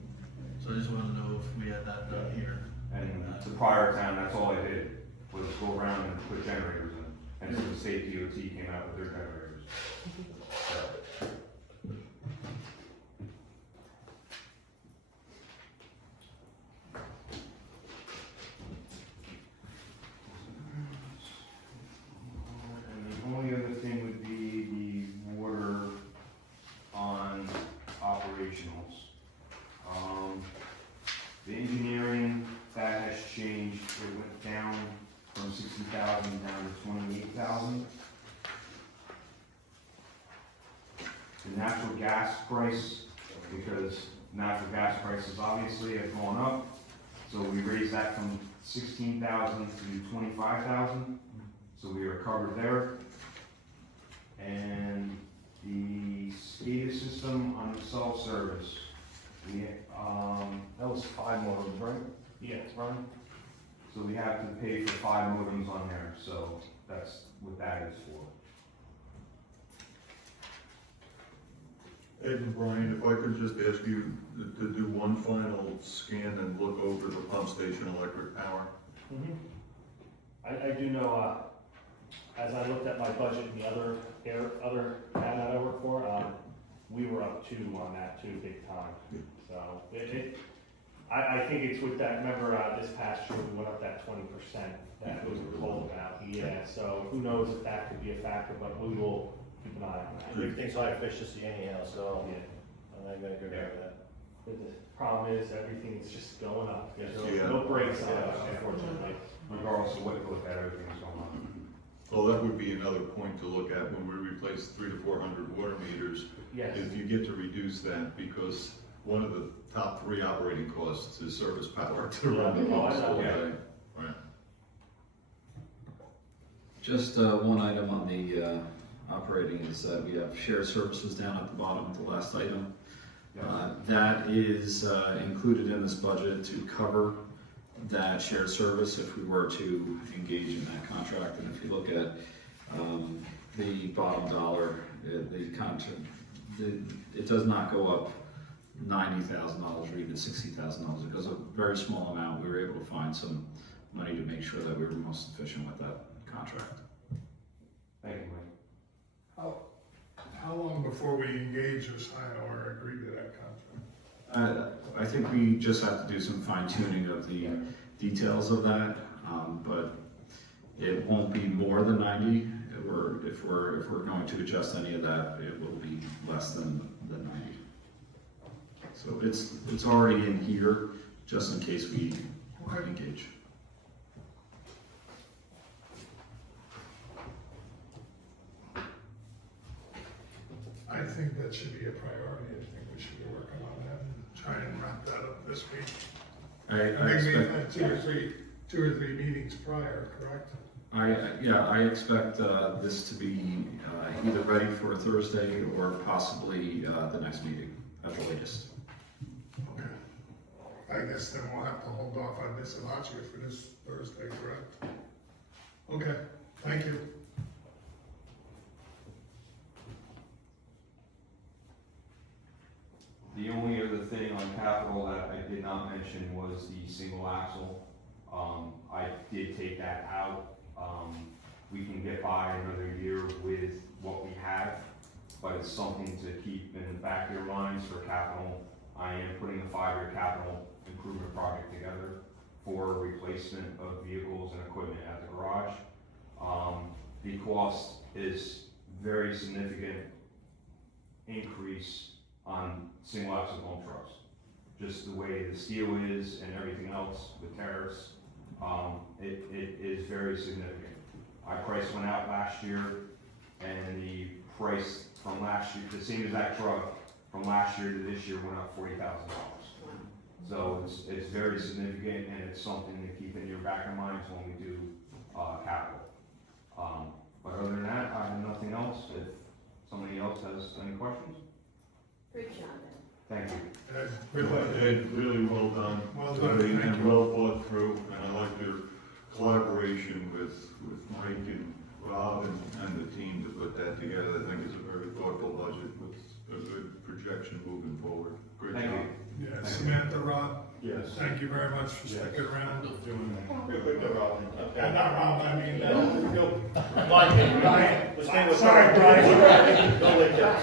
So I just wanted to know if we had that done here. And the prior town, that's all I did, was go around and put generators in. And so the state DOT came out with their generators. And the only other thing would be the water on operationals. The engineering, that has changed, it went down from 60,000 down to 28,000. The natural gas price, because natural gas prices obviously have gone up, so we raised that from 16,000 to 25,000, so we are covered there. And the SCADA system on the self-service, that was 5 modems, right? Yeah. Right? So we have to pay for 5 modems on there, so that's what that is for. Ed and Brian, if I could just ask you to do one final scan and look over the pump station electric power. I do know, as I looked at my budget and the other town that I work for, we were up 2 on that too, big time. So I think it's with that, remember, this past year, we went up that 20% that we were told about. Yeah, so who knows if that could be a factor, but we will keep an eye on that. Everything's high efficiency anyhow, so Yeah. I'm not gonna go there with that. But the problem is, everything's just going up. There's Yeah. no brakes on it, unfortunately. Regardless of what you look at, everything's going on. Well, that would be another point to look at when we replace 300 to 400 water meters. Yes. If you get to reduce that, because one of the top 3 operating costs is service power to run the Yeah. pumps all Yeah. day. Right. Just one item on the operating is that we have shared services down at the bottom, the last item. That is included in this budget to cover that shared service if we were to engage in that contract. And if you look at the bottom dollar, it does not go up $90,000 or even $60,000. It goes a very small amount. We were able to find some money to make sure that we were most efficient with that contract. Thank you, Mike. How long before we engage or sign or agree to that contract? I think we just have to do some fine tuning of the details of that, but it won't be more than 90. If we're going to adjust any of that, it will be less than 90. So it's already in here, just in case we engage. I think that should be a priority. I think we should be working on that and try and wrap that up this week. I I think we've expect, had two or three meetings prior, correct? I expect this to be either ready for Thursday or possibly the next meeting at the latest. Okay. I guess then we'll have to hold off on this Alachi for this Thursday, correct? Okay, thank you. The only other thing on capital that I did not mention was the single axle. I did take that out. We can get by another year with what we have, but it's something to keep in the back of your minds for capital. I am putting a 5-year capital improvement project together for replacement of vehicles and equipment at the garage. The cost is very significant increase on single axle dump trucks. Just the way the steel is and everything else with tariffs, it is very significant. Our price went out last year and the price from last year, the same exact truck, from last year to this year went up $40,000. So it's very significant, and it's something to keep in your back of minds when we do capital. But other than that, I have nothing else. If somebody else has any questions? Great job, Thank you. Good luck. Ed, really well done. Well done, And thank you. well thought through, and I like your collaboration with Mike and Rob and the team to put that together. I think it's a very thoughtful budget with a good projection moving forward. Great Thank job. you. Yeah, Samantha, Rob, Yes. thank you very much for sticking around. Real quick, though, Rob. Not Rob, I mean, Brian. Let's stay with Sorry, Brian. Don't let that.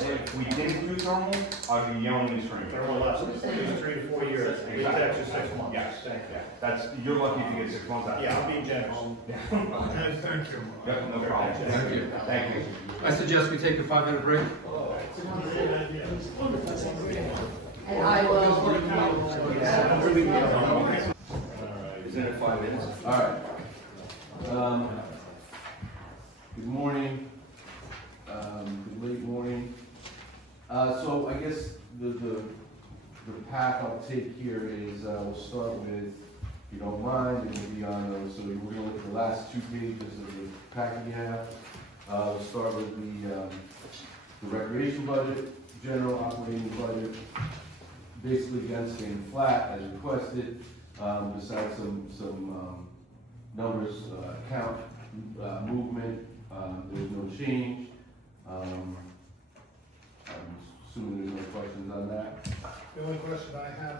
If we didn't do thermal, I'd be yelling and screaming. Thermal lasts 3 to 4 years. We tax is 6 months. Yes. Thank you. That's, you're lucky if you get 6 months out. Yeah, I'm being generous. Ed, thank you. Yep, no problem. Thank you. Thank you. I suggest we take a 5-minute break. And I will. Is it 5 minutes? All right. Good morning. Good late morning. So I guess the path I'll take here is we'll start with, if you don't mind, and we'll be on those. So we're going to look at the last 2 pages of the packet you have. We'll start with the recreation budget, general operating budget. Basically, again, staying flat as requested. Besides some numbers, count, movement, there's no change. I'm assuming there's no questions on that. The only question I have,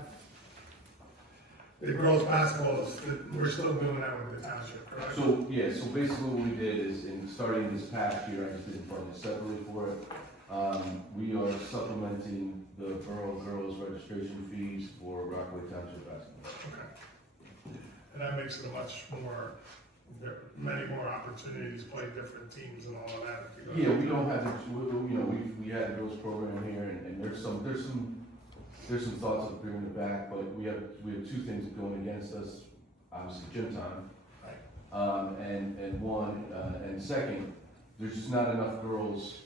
the girls' basketball, we're still doing that with the township, correct? So, yeah, so basically what we did is, in starting this past year, I just didn't budget separately for it. We are supplementing the Borough girls' registration fees for Rockaway Township basketball. Okay. And that makes it a much more, many more opportunities, play different teams and all of that. if you go- Yeah, we don't have, we had a girls' program here, and there's some thoughts of bringing it back, but we have 2 things going against us. Obviously, gym time. And second, there's just not enough girls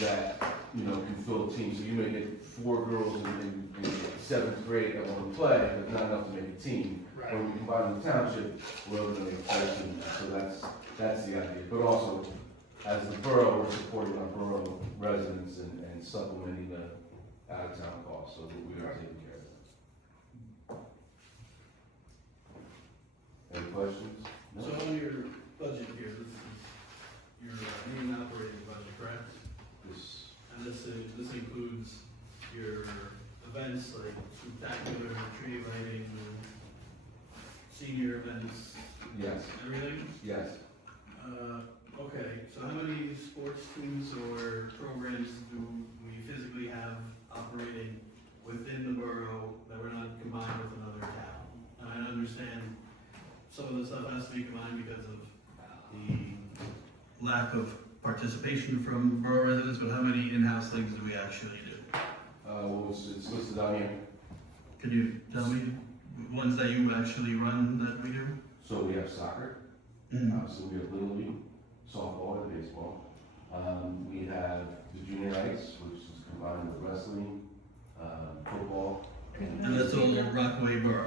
that, can fill a team. So you may get 4 girls in 7th grade that want to play, but not enough to make a team. Right. When we combine the township, we're able to make a full team. So that's the idea. But also, as the borough, we're supporting our borough residents and supplementing the out-of-town costs, so that we are taking care of that. Any questions? No? So on your budget here, this is your main operating budget, correct? This, And this includes your events like spectacular, tree lighting, senior events, yes, everything? yes. Okay, so how many sports teams or programs do we physically have operating within the borough that we're not combined with another town? And I understand some of the stuff has to be combined because of the lack of participation from borough residents, but how many in-house things do we actually do? Well, it's listed on here. Can you tell me ones that you actually run that we do? So we have soccer, so we have Little League, softball and baseball. We have the junior ice, which is combined with wrestling, football. And that's all Rockaway Borough.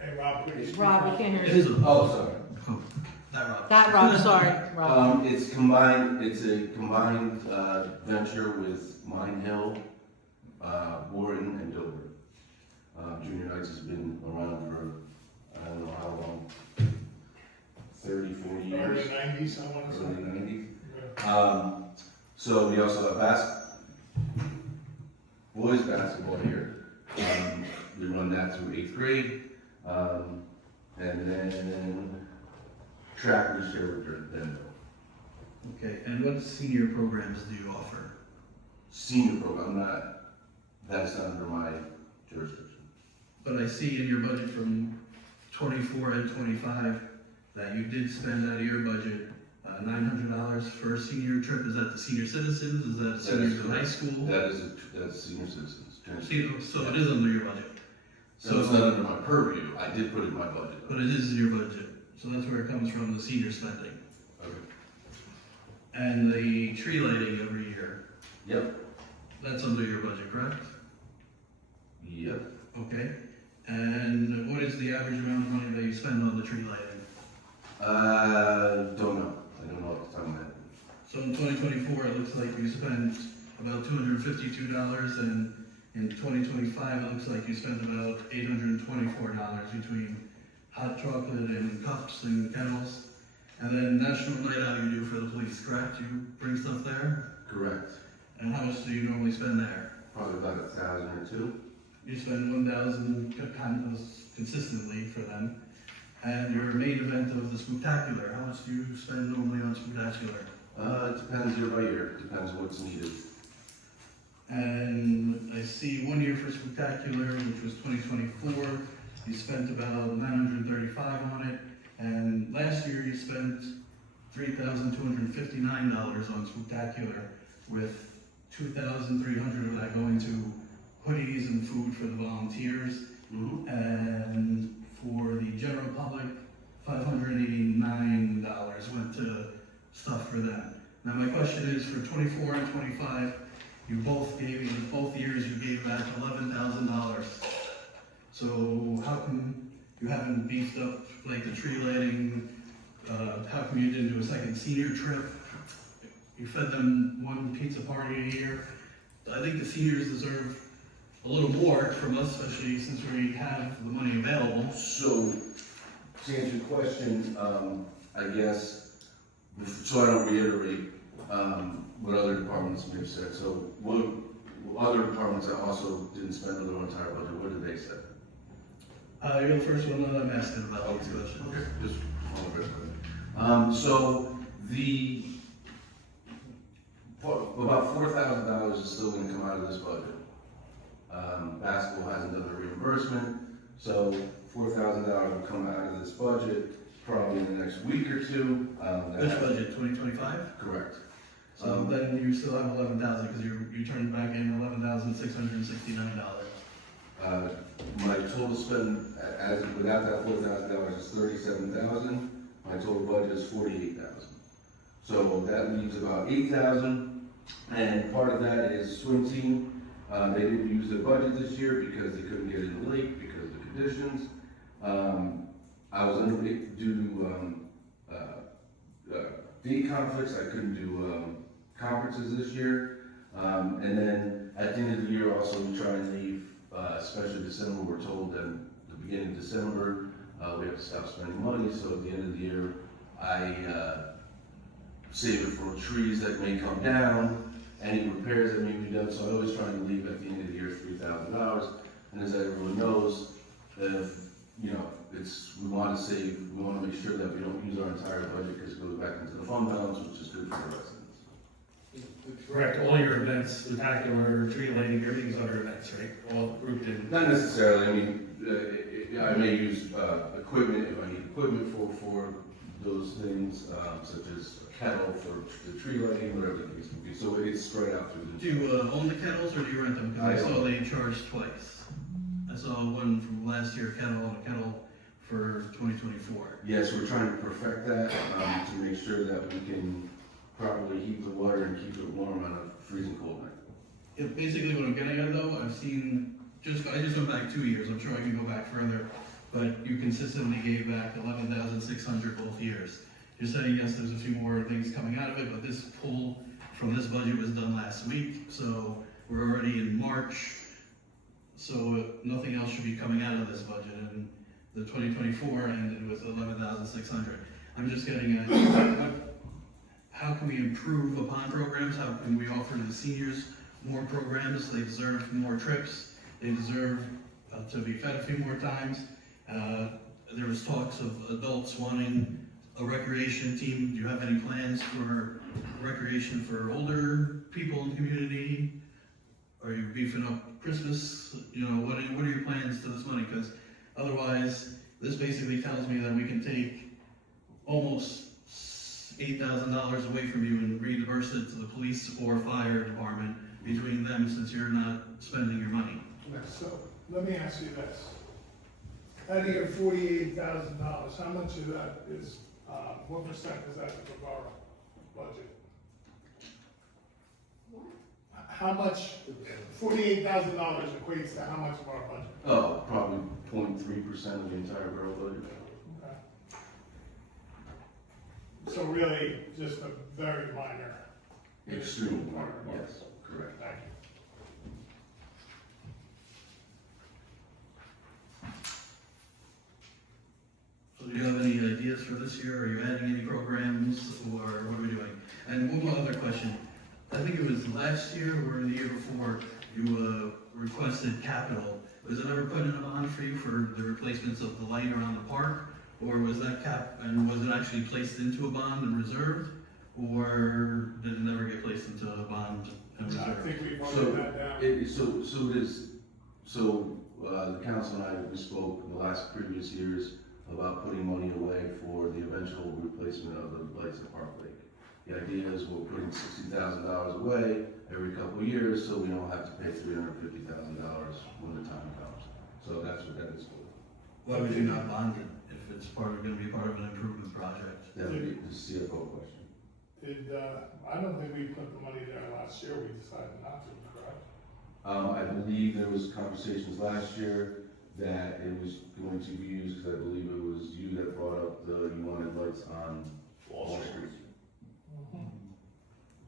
Hey, Rob, please. Rob, we can't hear It you. is a. Oh, sorry. Oh, that Rob. That Rob, sorry, Rob. It's a combined venture with Mine Hill, Warren, and Dover. Junior Heights has been around for, I don't know how long, 30, 40 years. Early 90s, I want to say. Early 90s. Yeah. So we also have boys basketball here. We run that through 8th grade. And then track we share with Denver. Okay, and what senior programs do you offer? Senior program, that's not under my jurisdiction. But I see in your budget from 24 and 25 that you did spend out of your budget $900 for a senior trip. Is that the senior citizens? Is that seniors in high school? That's senior citizens. So it is under your budget. So it's not under my purview, I did put it in my budget. But it is in your budget, so that's where it comes from, the senior spending. Okay. And the tree lighting every year, Yep, that's under your budget, correct? yep. Okay. And what is the average amount of money that you spend on the tree lighting? Don't know, I don't know off the top of my head. So in 2024, it looks like you spent about $252, and in 2025, it looks like you spent about $824 between hot chocolate and cups and kettles. And then National Night Out you do for the police, correct? You bring stuff there? Correct. And how much do you normally spend there? Probably about 1,000 or 2. You spend 1,000 kind of consistently for them. And your main event of the Spooktacular, how much do you spend normally on Spooktacular? It depends year by year, depends what's needed. And I see 1 year for Spooktacular, which was 2024, you spent about $935 on it. And last year you spent $3,259 on Spooktacular, with $2,300 of that going to hoodies and food for the volunteers. Mm-hmm. And for the general public, $589 went to stuff for them. Now my question is, for 24 and 25, both years you gave back $11,000. So how come you haven't beefed up like the tree lighting? How come you didn't do a second senior trip? You fed them one pizza party a year. I think the seniors deserve a little more from us, especially since we have the money available. So, to answer your question, I guess, so I don't reiterate what other departments may have said. So, what other departments that also didn't spend their entire budget, what did they say? You're the first one that I'm asking about these questions. Okay, just all the rest of it. So, about $4,000 is still going to come out of this budget. Basketball hasn't done a reimbursement, so $4,000 will come out of this budget probably in the next week or two. Which budget, 2025? Correct. So then you still have 11,000 because you turned back in $11,669. My total spend, without that $4,000 is $37,000. My total budget is $48,000. So that leaves about $8,000, and part of that is swim team. They didn't use their budget this year because they couldn't get in the lake because of the conditions. I was unable due to date conflicts. I couldn't do conferences this year. And then at the end of the year, also we try and leave, especially December. We're told that at the beginning of December we have to stop spending money. So at the end of the year, I save it for trees that may come down, any repairs that may be done. So I always try and leave at the end of the year $3,000. And as everyone knows, we want to save, we want to make sure that we don't use our entire budget because it goes back into the fund balance, which is good for the residents. Correct, all your events, spectacular, tree lighting, everything's under events, right? All grouped in. Not necessarily, I mean, I may use equipment if I need equipment for those things, such as a kettle for the tree lighting, whatever the case may be. So it's spread out through the. Do you own the kettles or do you rent them? Because I saw they charged twice. I saw one from last year, kettle, and a kettle for 2024. Yes, we're trying to perfect that to make sure that we can properly heat the water and keep it warm on a freezing cold night. Yeah, basically what I'm getting at though, I just went back 2 years, I'm sure I can go back further, but you consistently gave back $11,600 both years. You're saying, yes, there's a few more things coming out of it, but this pull from this budget was done last week, so we're already in March, so nothing else should be coming out of this budget, and the 2024 ended with $11,600. I'm just getting at, how can we improve upon programs? How can we offer the seniors more programs? They deserve more trips. They deserve to be fed a few more times. There was talks of adults wanting a recreation team. Do you have any plans for recreation for older people in the community? Are you beefing up Christmas? What are your plans to this money? Because otherwise, this basically tells me that we can take almost $8,000 away from you and reimburse it to the police or fire department between them, since you're not spending your money. So let me ask you this. out of your $48,000, how much of that is, what percent is that of the borough budget? How much, $48,000 equates to how much of our budget? Oh, probably 0.3% of the entire borough budget. Okay. So really, just a very minor. Extremely part minor, of our- yes, correct. Thank you. So do you have any ideas for this year? Are you adding any programs, or what are we doing? And one more other question. I think it was last year or the year before, you requested capital. Was it ever put in a bond for you for the replacements of the light around the park? Or was that and was it actually placed into a bond and reserved? Or did it never get placed into a bond and I reserved? think we So, voted that down. the council and I, we spoke in the last previous years about putting money away for the eventual replacement of the lights at Park Lake. The idea is we're putting $60,000 away every couple of years, so we don't have to pay $350,000 when the time comes. So that's what that is for. Why would you not bond it if it's going to be part of an improvement project? That would be the CFO question. I don't think we put the money there last year, we decided not to, correct? I believe there was conversations last year that it was going to be used, because I believe it was you that brought up you wanted lights on Wall Street.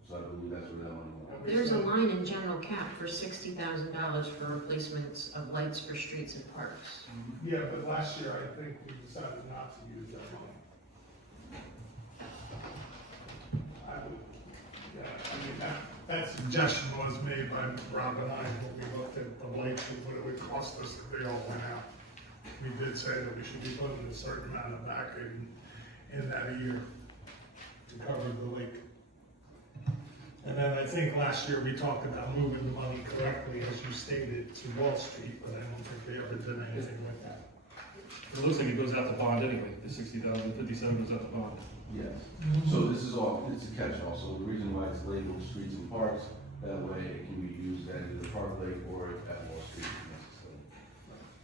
So I believe that's where that money went. There's a line in general cap for $60,000 for replacements of lights for streets and parks. Yeah, but last year, I think we decided not to use that money. That suggestion was made by Rob and I when we looked at the lights and what it would cost us if they all went out. We did say that we should be putting a certain amount of back in that year to cover the lake. And then I think last year we talked about moving the money correctly, as you stated, to Wall Street, but I don't think they ever did anything with that. It looks like it goes out to bond anyway, the 60,057 goes out to bond. Yes. So this is all, it's a catch-all. So the reason why it's labeled streets and parks, that way it can be used at either Park Lake or at Wall Street if necessary.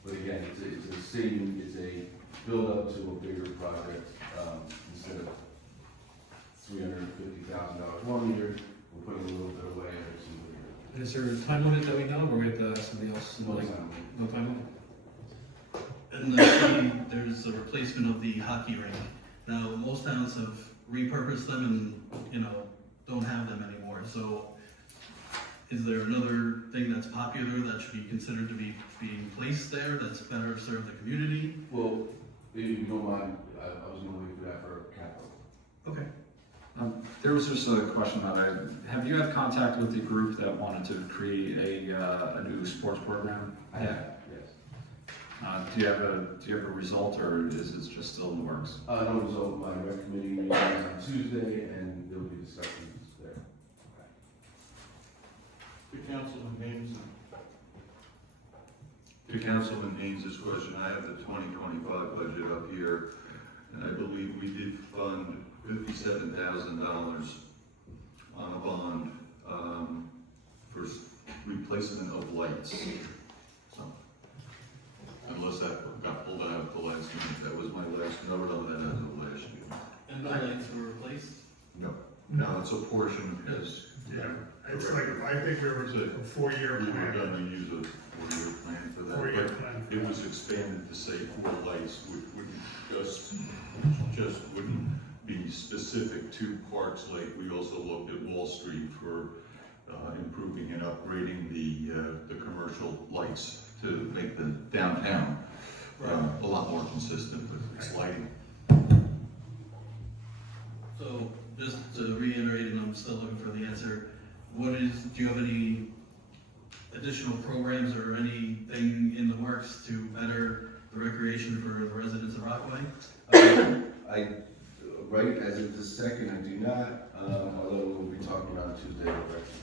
But again, it's a saving, it's a build-up to a bigger project, instead of $350,000 one year, we're putting a little bit away every single year. Is there a time limit that we know, or we have to ask somebody else? No time. No time limit? And there's a replacement of the hockey rink. Now, most towns have repurposed them and, don't have them anymore. So is there another thing that's popular that should be considered to be being placed there that's better serve the community? Well, if you don't mind, I was gonna wait for that for capital. Okay. There was just a question that have you had contact with the group that wanted to create a new sports program? I have, yes. Do you have a result, or is it just still in the works? No result. My rec committee meeting is on Tuesday, and there'll be discussions there. To Councilman Haynes' question, I have the 2025 budget up here, and I believe we did fund $57,000 on a bond for replacement of lights. So, unless that got pulled out at the last minute, that was my last number on that as of last year. And the lights were replaced? No, no, it's a portion because. Yeah, it's like, I think there was a 4-year We were plan. gonna use a 4-year plan for that, 4-year but plan. it was expanded to say 4 lights, which wouldn't just wouldn't be specific to Parks Lake. We also looked at Wall Street for improving and upgrading the commercial lights to make the downtown a lot more consistent with its lighting. So just to reiterate, and I'm still looking for the answer, do you have any additional programs or anything in the works to better the recreation for the residents of Rockaway? Right as of this second, I do not, although we'll be talking about Tuesday direction.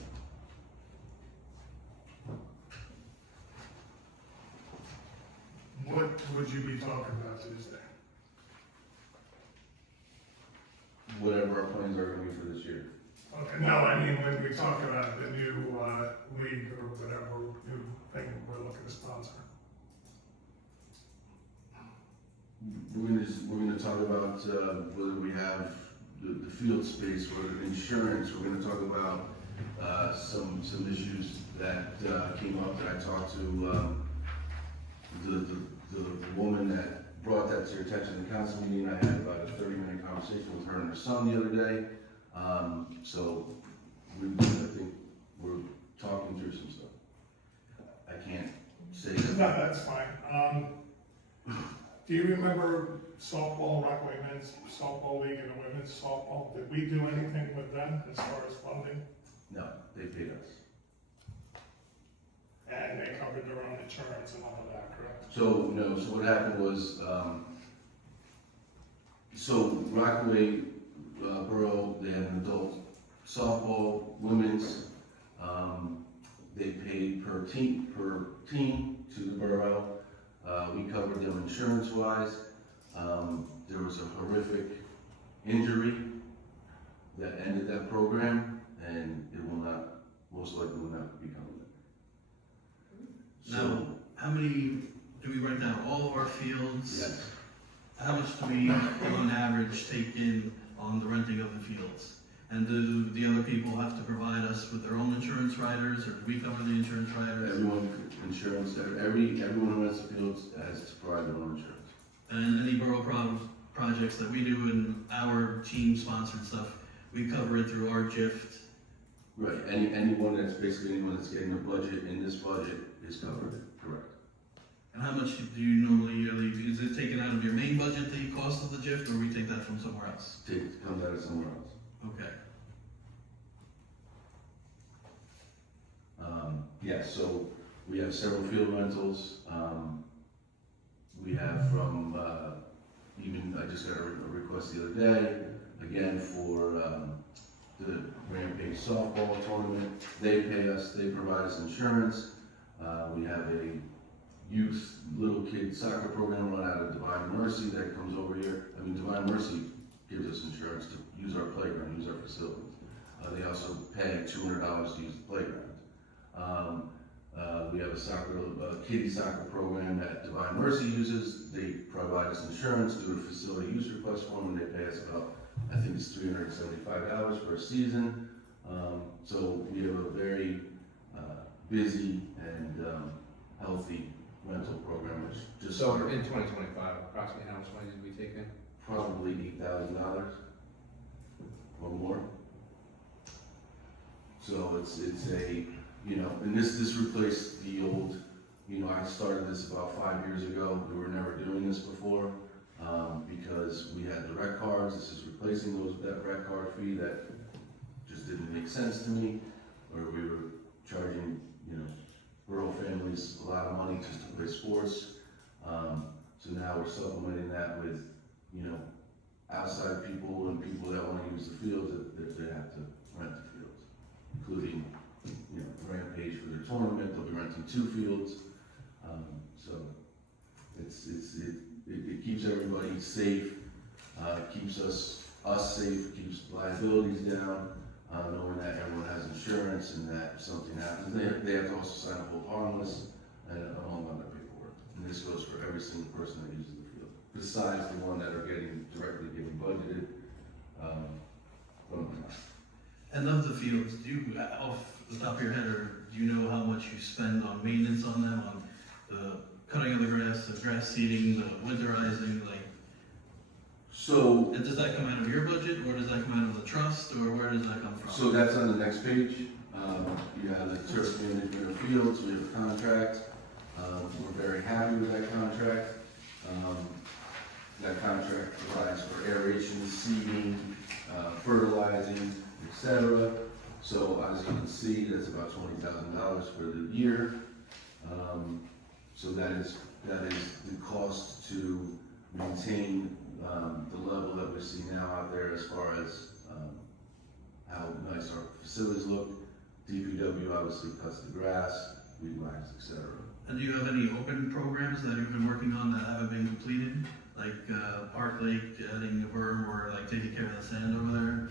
What would you be talking about Tuesday? Whatever our plans are gonna be for this year. Okay, no, I mean, when we talk about the new league or whatever new thing we're looking to sponsor. we're gonna talk about, whether we have the field space or insurance. We're gonna talk about, some issues that, came up that I talked to, the woman that brought that to your attention in the council meeting. I had about a 30-minute conversation with her and her son the other day. So I think we're talking through some stuff. I can't say No, that. that's fine. Do you remember softball, Rockaway men's softball league and the women's softball? Did we do anything with them as far as funding? No, they paid us. And they covered their own insurance and all of that, correct? So, no, so what happened was, so Rockaway, Borough, they had an adult softball, women's, they paid per team to the borough. We covered them insurance-wise. There was a horrific injury that ended that program, and it will not, most likely will not be coming in. Now, how many, do we write down all of our fields? Yes. How much do we, on average, take in on the renting of the fields? And do the other people have to provide us with their own insurance riders, or do we cover the insurance riders? Everyone, insurance, everyone who rents the fields has to provide their own insurance. And any borough projects that we do and our team sponsored stuff, we cover it through our gift. Right, anyone that's basically, anyone that's getting a budget in this budget is covered, correct. And how much do you normally yearly, is it taken out of your main budget, the cost of the gift, or we take that from somewhere else? Comes out of somewhere else. Okay. Yes, so we have several field rentals. We have from, even, I just got a request the other day, again, for the Rampage softball tournament. They pay us, they provide us insurance. We have a youth little kid soccer program run out of Divine Mercy that comes over here. I mean, Divine Mercy gives us insurance to use our playground, use our facilities. They also pay $200 to use the playground. We have a kiddie soccer program that Divine Mercy uses. They provide us insurance, do a facility use request form, and they pay us about, I think it's $375 for a season. So we have a very busy and healthy rental program, which just So in 2025, approximately how much money did we take in? probably $8,000 or more. So it's a, you know, and this replaced the old, you know, I started this about 5 years ago. We were never doing this before, because we had the rec cards. This is replacing that rec card fee that just didn't make sense to me, where we were charging, you know, rural families a lot of money just to play sports. So now we're supplementing that with, you know, outside people and people that want to use the fields, that they have to rent the fields, including, you know, Rampage for their tournament. They'll be renting 2 fields. So it keeps everybody safe, keeps us safe, keeps liabilities down, knowing that everyone has insurance and that if something happens, they have to also sign a hold harmless and among other paperwork. And this goes for every single person that uses the field, besides the one that are directly getting budgeted. And of the fields, do you, off the top of your head, or do you know how much you spend on maintenance on them, on the cutting of the grass seeding, the winterizing, like? So, and does that come out of your budget, or does that come out of the trust, or where does that come from? so that's on the next page. You have the turf management of fields. We have a contract. We're very happy with that contract. That contract provides for aeration, seeding, fertilizing, etc. So as you can see, that's about $20,000 for the year. So that is the cost to maintain the level that we see now out there as far as how nice our facilities look. DPW obviously cuts the grass, weed whacks, etc. And do you have any open programs that you've been working on that haven't been completed? Like Park Lake, adding a berm, or like taking care of the sand over there?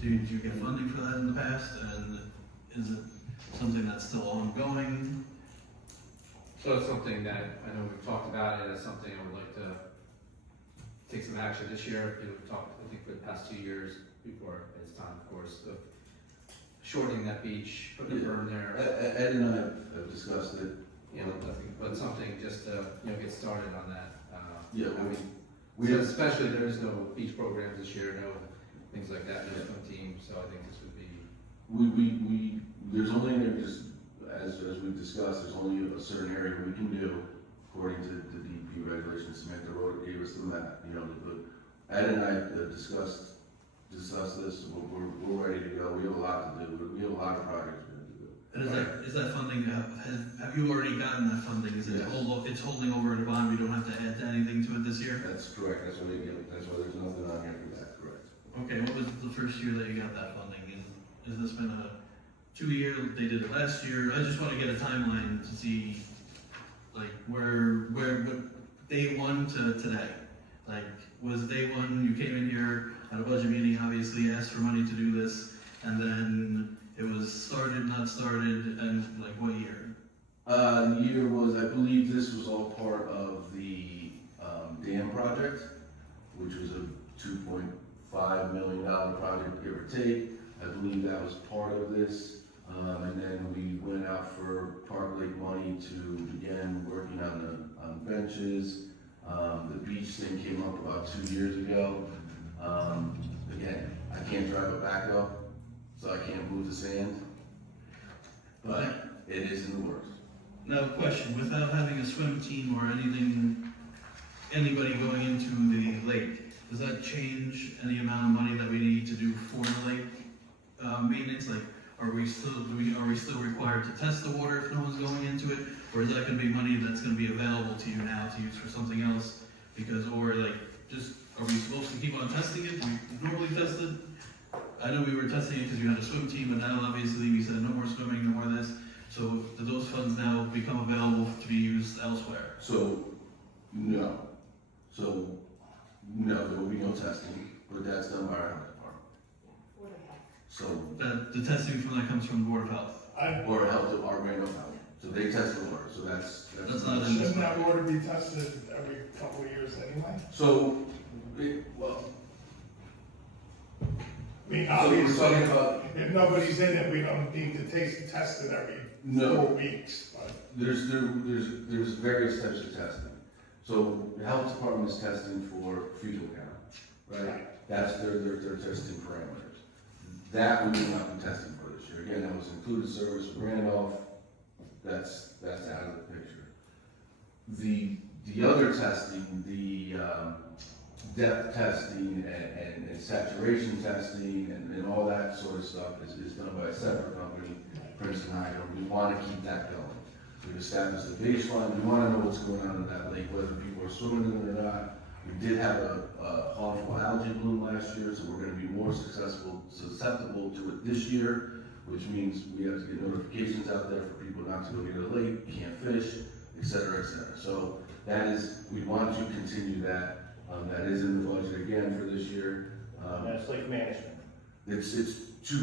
Did you get funding for that in the past? And is it something that's still ongoing? So it's something that, I know we've talked about it, as something I would like to take some action this year. You know, we've talked, I think, for the past 2 years, before it's time, of course, of shortening that beach, putting a berm there. Ed and I have discussed it. You know, nothing, but something just to, you know, get started on that. Yeah, I mean, we so have, especially there is no beach programs this year, no things like that, no swim team, so I think this would be. there's only, just, as we've discussed, there's only a certain area we can do according to the DEP regulations. Samantha wrote, gave us the map, you know, but Ed and I have discussed this, we're ready to go. We have a lot to do, we have a lot of projects we have to do. And is that funding, have you already gotten that funding? Is it Yes. it's holding over the bond, we don't have to add anything to it this year? That's correct, that's why there's nothing on here for that, correct. Okay, what was the first year that you got that funding? Has this been a 2-year, they did it last year? I just want to get a timeline to see, like, what day one to today? Like, was day one, you came in here at a budget meeting, obviously asked for money to do this, and then it was started, not started, and like what year? The year was, I believe this was all part of the dam project, which was a $2.5 million project, give or take. I believe that was part of this. And then we went out for Park Lake money to begin working on the benches. The beach thing came up about 2 years ago. Again, I can't drive a backhoe, so I can't move the sand, but it is in the works. Now, question, without having a swim team or anything, anybody going into the lake, does that change any amount of money that we need to do for the lake maintenance? Like, are we still required to test the water if no one's going into it? Or is that gonna be money that's gonna be available to you now to use for something else? Because, or like, just, are we supposed to keep on testing it? We normally test it? I know we were testing it because you had a swim team, but now obviously we said no more swimming, no more this. So do those funds now become available to be used elsewhere? So, no, there will be no testing, but that's done by our health department. So, The testing from that comes from the Board of Health. or health department of health, so they test the water, so that's. That's not in this. Shouldn't that water be tested every couple of years anyway? So, I mean, so we're obviously, talking about, if nobody's in it, we don't need to test it every No. 4 weeks, but. there's various types of testing. So the health department is testing for fecal count, right? That's their testing parameters. That we will not be testing for this year. Again, that was included service with Randolph. That's out of the picture. The other testing, the depth testing and saturation testing and all that sort of stuff is done by a separate company, Princeton Hydrant. We want to keep that going. We've established the baseline. We want to know what's going on in that lake, whether people are swimming in it or not. We did have a harmful algae bloom last year, so we're going to be more susceptible to it this year, which means we have to get notifications out there for people not to go near the lake, can't fish, et cetera, et cetera. So that is, we want to continue that. That is in the budget again for this year. That's lake management. It's to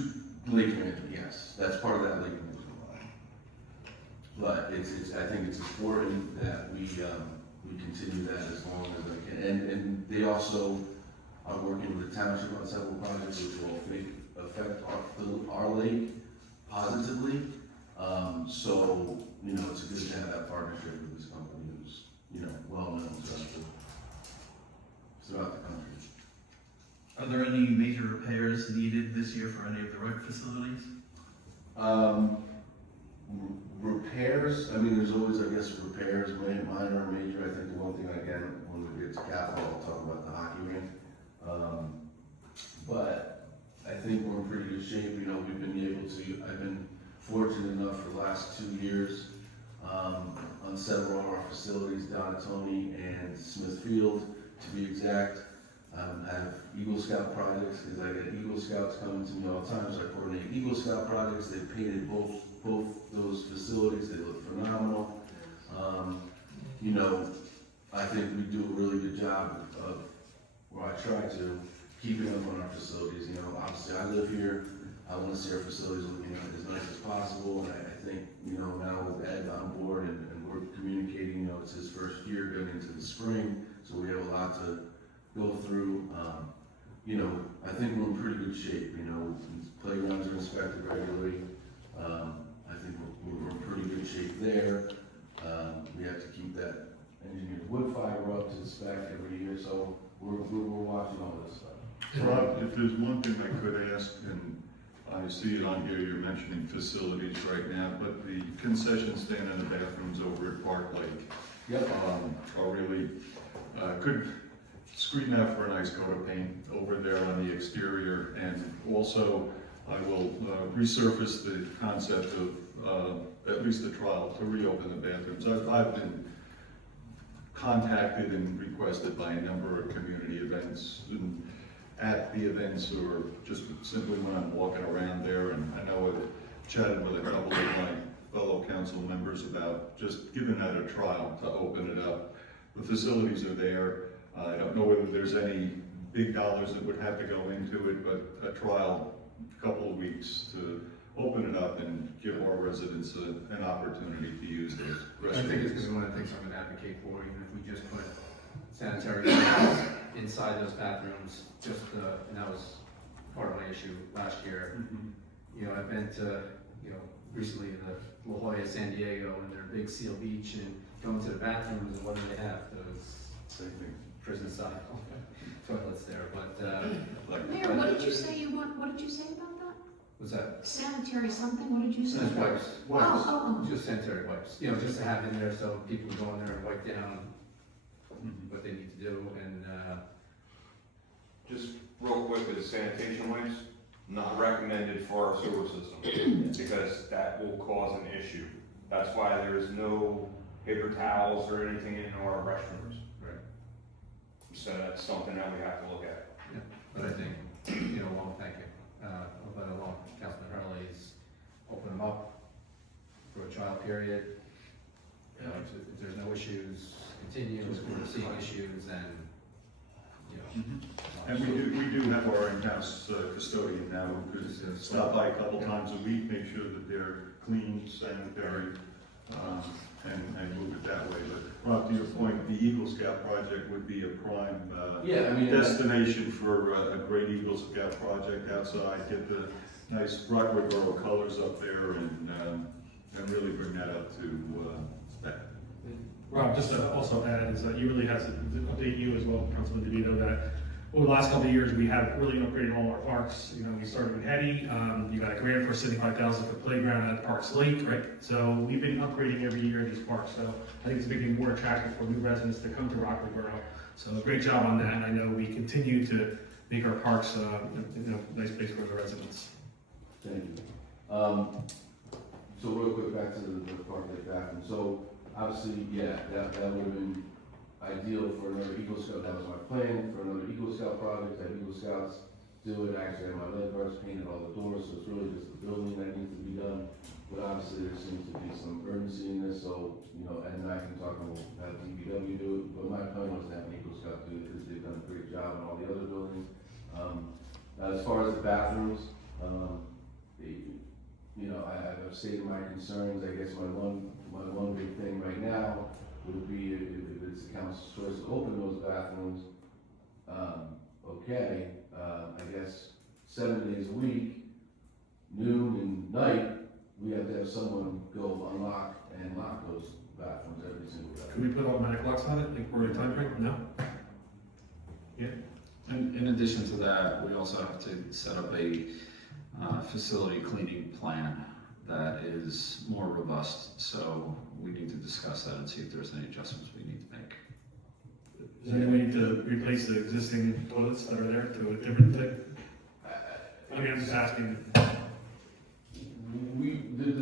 lake management, yes, that's part of that lake management line. But I think it's important that we continue that as long as we can. And they also are working with the township on several projects which will affect our lake positively. So, you know, it's good to have that partnership with this company who's, you know, well known throughout the country. Are there any major repairs needed this year for any of the rec facilities? Repairs, I mean, there's always, I guess, repairs, minor or major. I think the one thing, again, when we get to capital, I'll talk about the hockey rink. But I think we're in pretty good shape. You know, we've been able to, I've been fortunate enough for the last 2 years on several of our facilities, Donatoni and Smithfield, to be exact. I have Eagle Scout projects because I get Eagle Scouts coming to me all the time, so I coordinate Eagle Scout projects. They painted both those facilities. They look phenomenal. You know, I think we do a really good job of, or I try to, keeping up on our facilities. You know, obviously I live here. I want to see our facilities looking as nice as possible, and I think, you know, now with Ed on board and we're communicating, it's his first year going into the spring, so we have a lot to go through. I think we're in pretty good shape, playgrounds are inspected regularly. I think we're in pretty good shape there. We have to keep that engineered wood fiber up to spec every year, so we're watching all this stuff. Rob, if there's one thing I could ask, and I see it on here, you're mentioning facilities right now, but the concession stand and the bathrooms over at Park Lake Yep. are really, could screen out for a nice coat of paint over there on the exterior. And also, I will resurface the concept of at least a trial to reopen the bathrooms. I've been contacted and requested by a number of community events, and at the events or just simply when I'm walking around there. And I know I've chatted with a couple of my fellow council members about just giving that a trial to open it up. The facilities are there. I don't know whether there's any big dollars that would have to go into it, but a trial, a couple of weeks to open it up and give our residents an opportunity to use those I think it's restrooms. gonna be one of the things I'm gonna advocate for, even if we just put sanitary pads inside those bathrooms, and that was part of my issue last year. I've been to, recently to the La Jolla, San Diego, and their big seal beach, and going to the bathrooms, and what do they have? Those prison style toilets there, but, Mayor, what did you say what did you say about that? what's that? Sanitary something, what did you say? Just wipes. Oh. Just sanitary wipes, just to have in there so people go in there and wipe down what they need to do, and, Just real quick with the sanitation wipes, not recommended for our sewer system, because that will cause an issue. That's why there is no paper towels or anything in our restrooms. right, So that's something that we have to look at. but I think, well, thank you. But along Councilman Hurley's, open them up for a trial period. If there's no issues, continue, if we're seeing issues, then, And we do have our in-house custodian now who could stop by a couple times a week, make sure that they're clean, sanitary, and move it that way. But Rob, to your point, the Eagle Scout project would be a prime destination for a great Eagle Scout project outside. Get the nice Rockaway Borough colors up there and really bring that up to spec. Rob, just to also add is that you really have to update you as well, Councilman DeVito, that over the last couple of years, we have really upgraded all our parks. We started with Hetty, you got a grant for $75,000 for playground at Parks Lake, right? So we've been upgrading every year these parks. So I think it's making it more attractive for new residents to come to Rockaway Borough. So great job on that. I know we continue to make our parks, nice place for the residents. Thank you. So real quick, back to the Park Lake bathroom. So obviously, that would have been ideal for another Eagle Scout. That was my plan for another Eagle Scout project. That Eagle Scouts do it. I actually have my lifeguards painted all the doors, so it's really just the building that needs to be done. But obviously, there seems to be some urgency in this, so, and I can talk about how DPW do it, but my plan was to have an Eagle Scout do it because they've done a great job in all the other buildings. As far as the bathrooms, I've stated my concerns. I guess my one big thing right now would be if it's the council's choice to open those bathrooms, I guess 7 days a week, noon and night, we have to have someone go unlock and lock those bathrooms every single day. Could we put automatic locks on it, like for a time frame? No? Yeah. And in addition to that, we also have to set up a facility cleaning plan that is more robust. So we need to discuss that and see if there's any adjustments we need to make. Is there any way to replace the existing toilets that are there to a different thing? I mean, I'm just asking.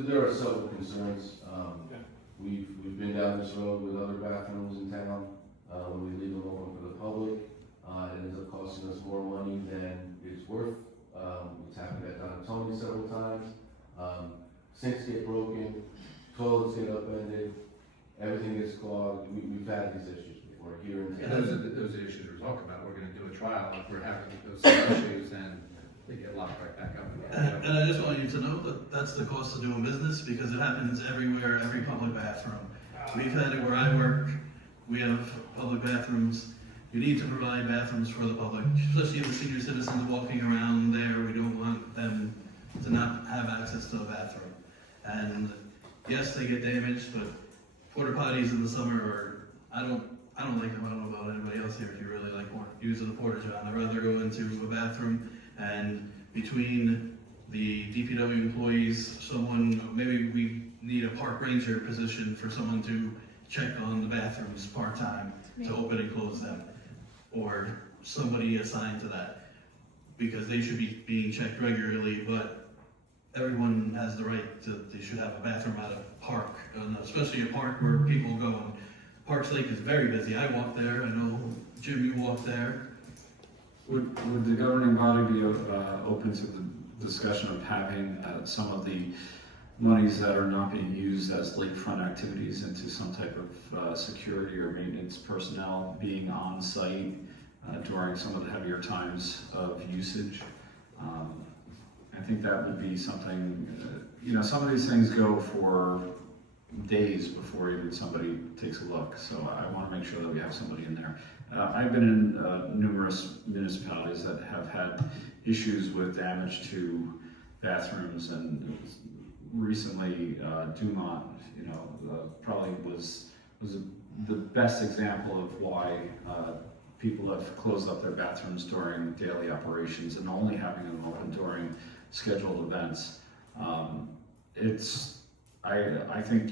There are several concerns. We've been down this road with other bathrooms in town. When we leave them open for the public, it ends up costing us more money than it's worth. It's happened at Don Tony several times. Sinks get broken, toilets get upended, everything gets clogged. We've had these issues before here in and town. those are the issues we're talking about. We're gonna do a trial. If we're having those same issues, then they get locked right back up again. And I just want you to know that that's the cost of doing business, because it happens everywhere, every public bathroom. We've had it where I work, we have public bathrooms. You need to provide bathrooms for the public, especially the senior citizens walking around there. We don't want them to not have access to a bathroom. And yes, they get damaged, but porta potties in the summer are, I don't like them. I don't know about anybody else here if you really like using the porta john. I'd rather go into a bathroom and between the DPW employees, maybe we need a park ranger position for someone to check on the bathrooms part-time to open and close them, or somebody assigned to that, because they should be being checked regularly, but everyone has the right they should have a bathroom at a park, and especially a park where people go. And Parks Lake is very busy. I walk there. I know, Jim, you walk there. Would the governing body be open to the discussion of having some of the monies that are not being used as lakefront activities into some type of security or maintenance personnel being on site during some of the heavier times of usage? I think that would be something, some of these things go for days before even somebody takes a look, so I want to make sure that we have somebody in there. I've been in numerous municipalities that have had issues with damage to bathrooms, and recently Dumont, probably was the best example of why people have closed up their bathrooms during daily operations and only having them open during scheduled events. I think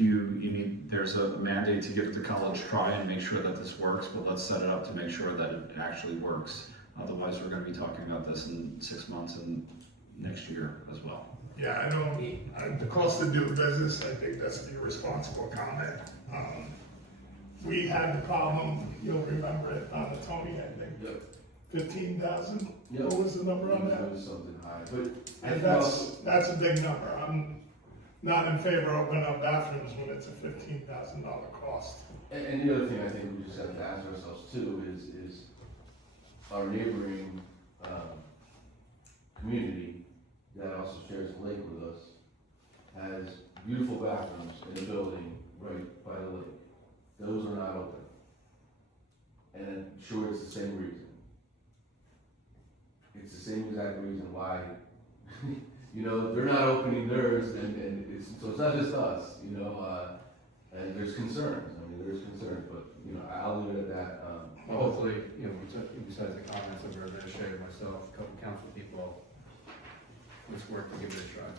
there's a mandate to give it the college try and make sure that this works, but let's set it up to make sure that it actually works. Otherwise, we're going to be talking about this in 6 months and next year as well. Yeah, the cost of doing business, I think that's the irresponsible comment. We had the problem, you'll remember it, on the Tony, I think. Yep. 15,000? Yep. What was the number on that? It was something high, but. And that's a big number. I'm not in favor of opening up bathrooms when it's a $15,000 cost. And the other thing I think we just have to ask ourselves too is our neighboring community that also shares a lake with us has beautiful bathrooms in a building right by the lake. Those are not open. And I'm sure it's the same reason. It's the same exact reason why, they're not opening theirs, and so it's not just us, and there's concerns. There's concerns, but, I'll leave it at that. Well, hopefully, besides the comments of our administrator, myself, a couple council people, let's work to give it a try.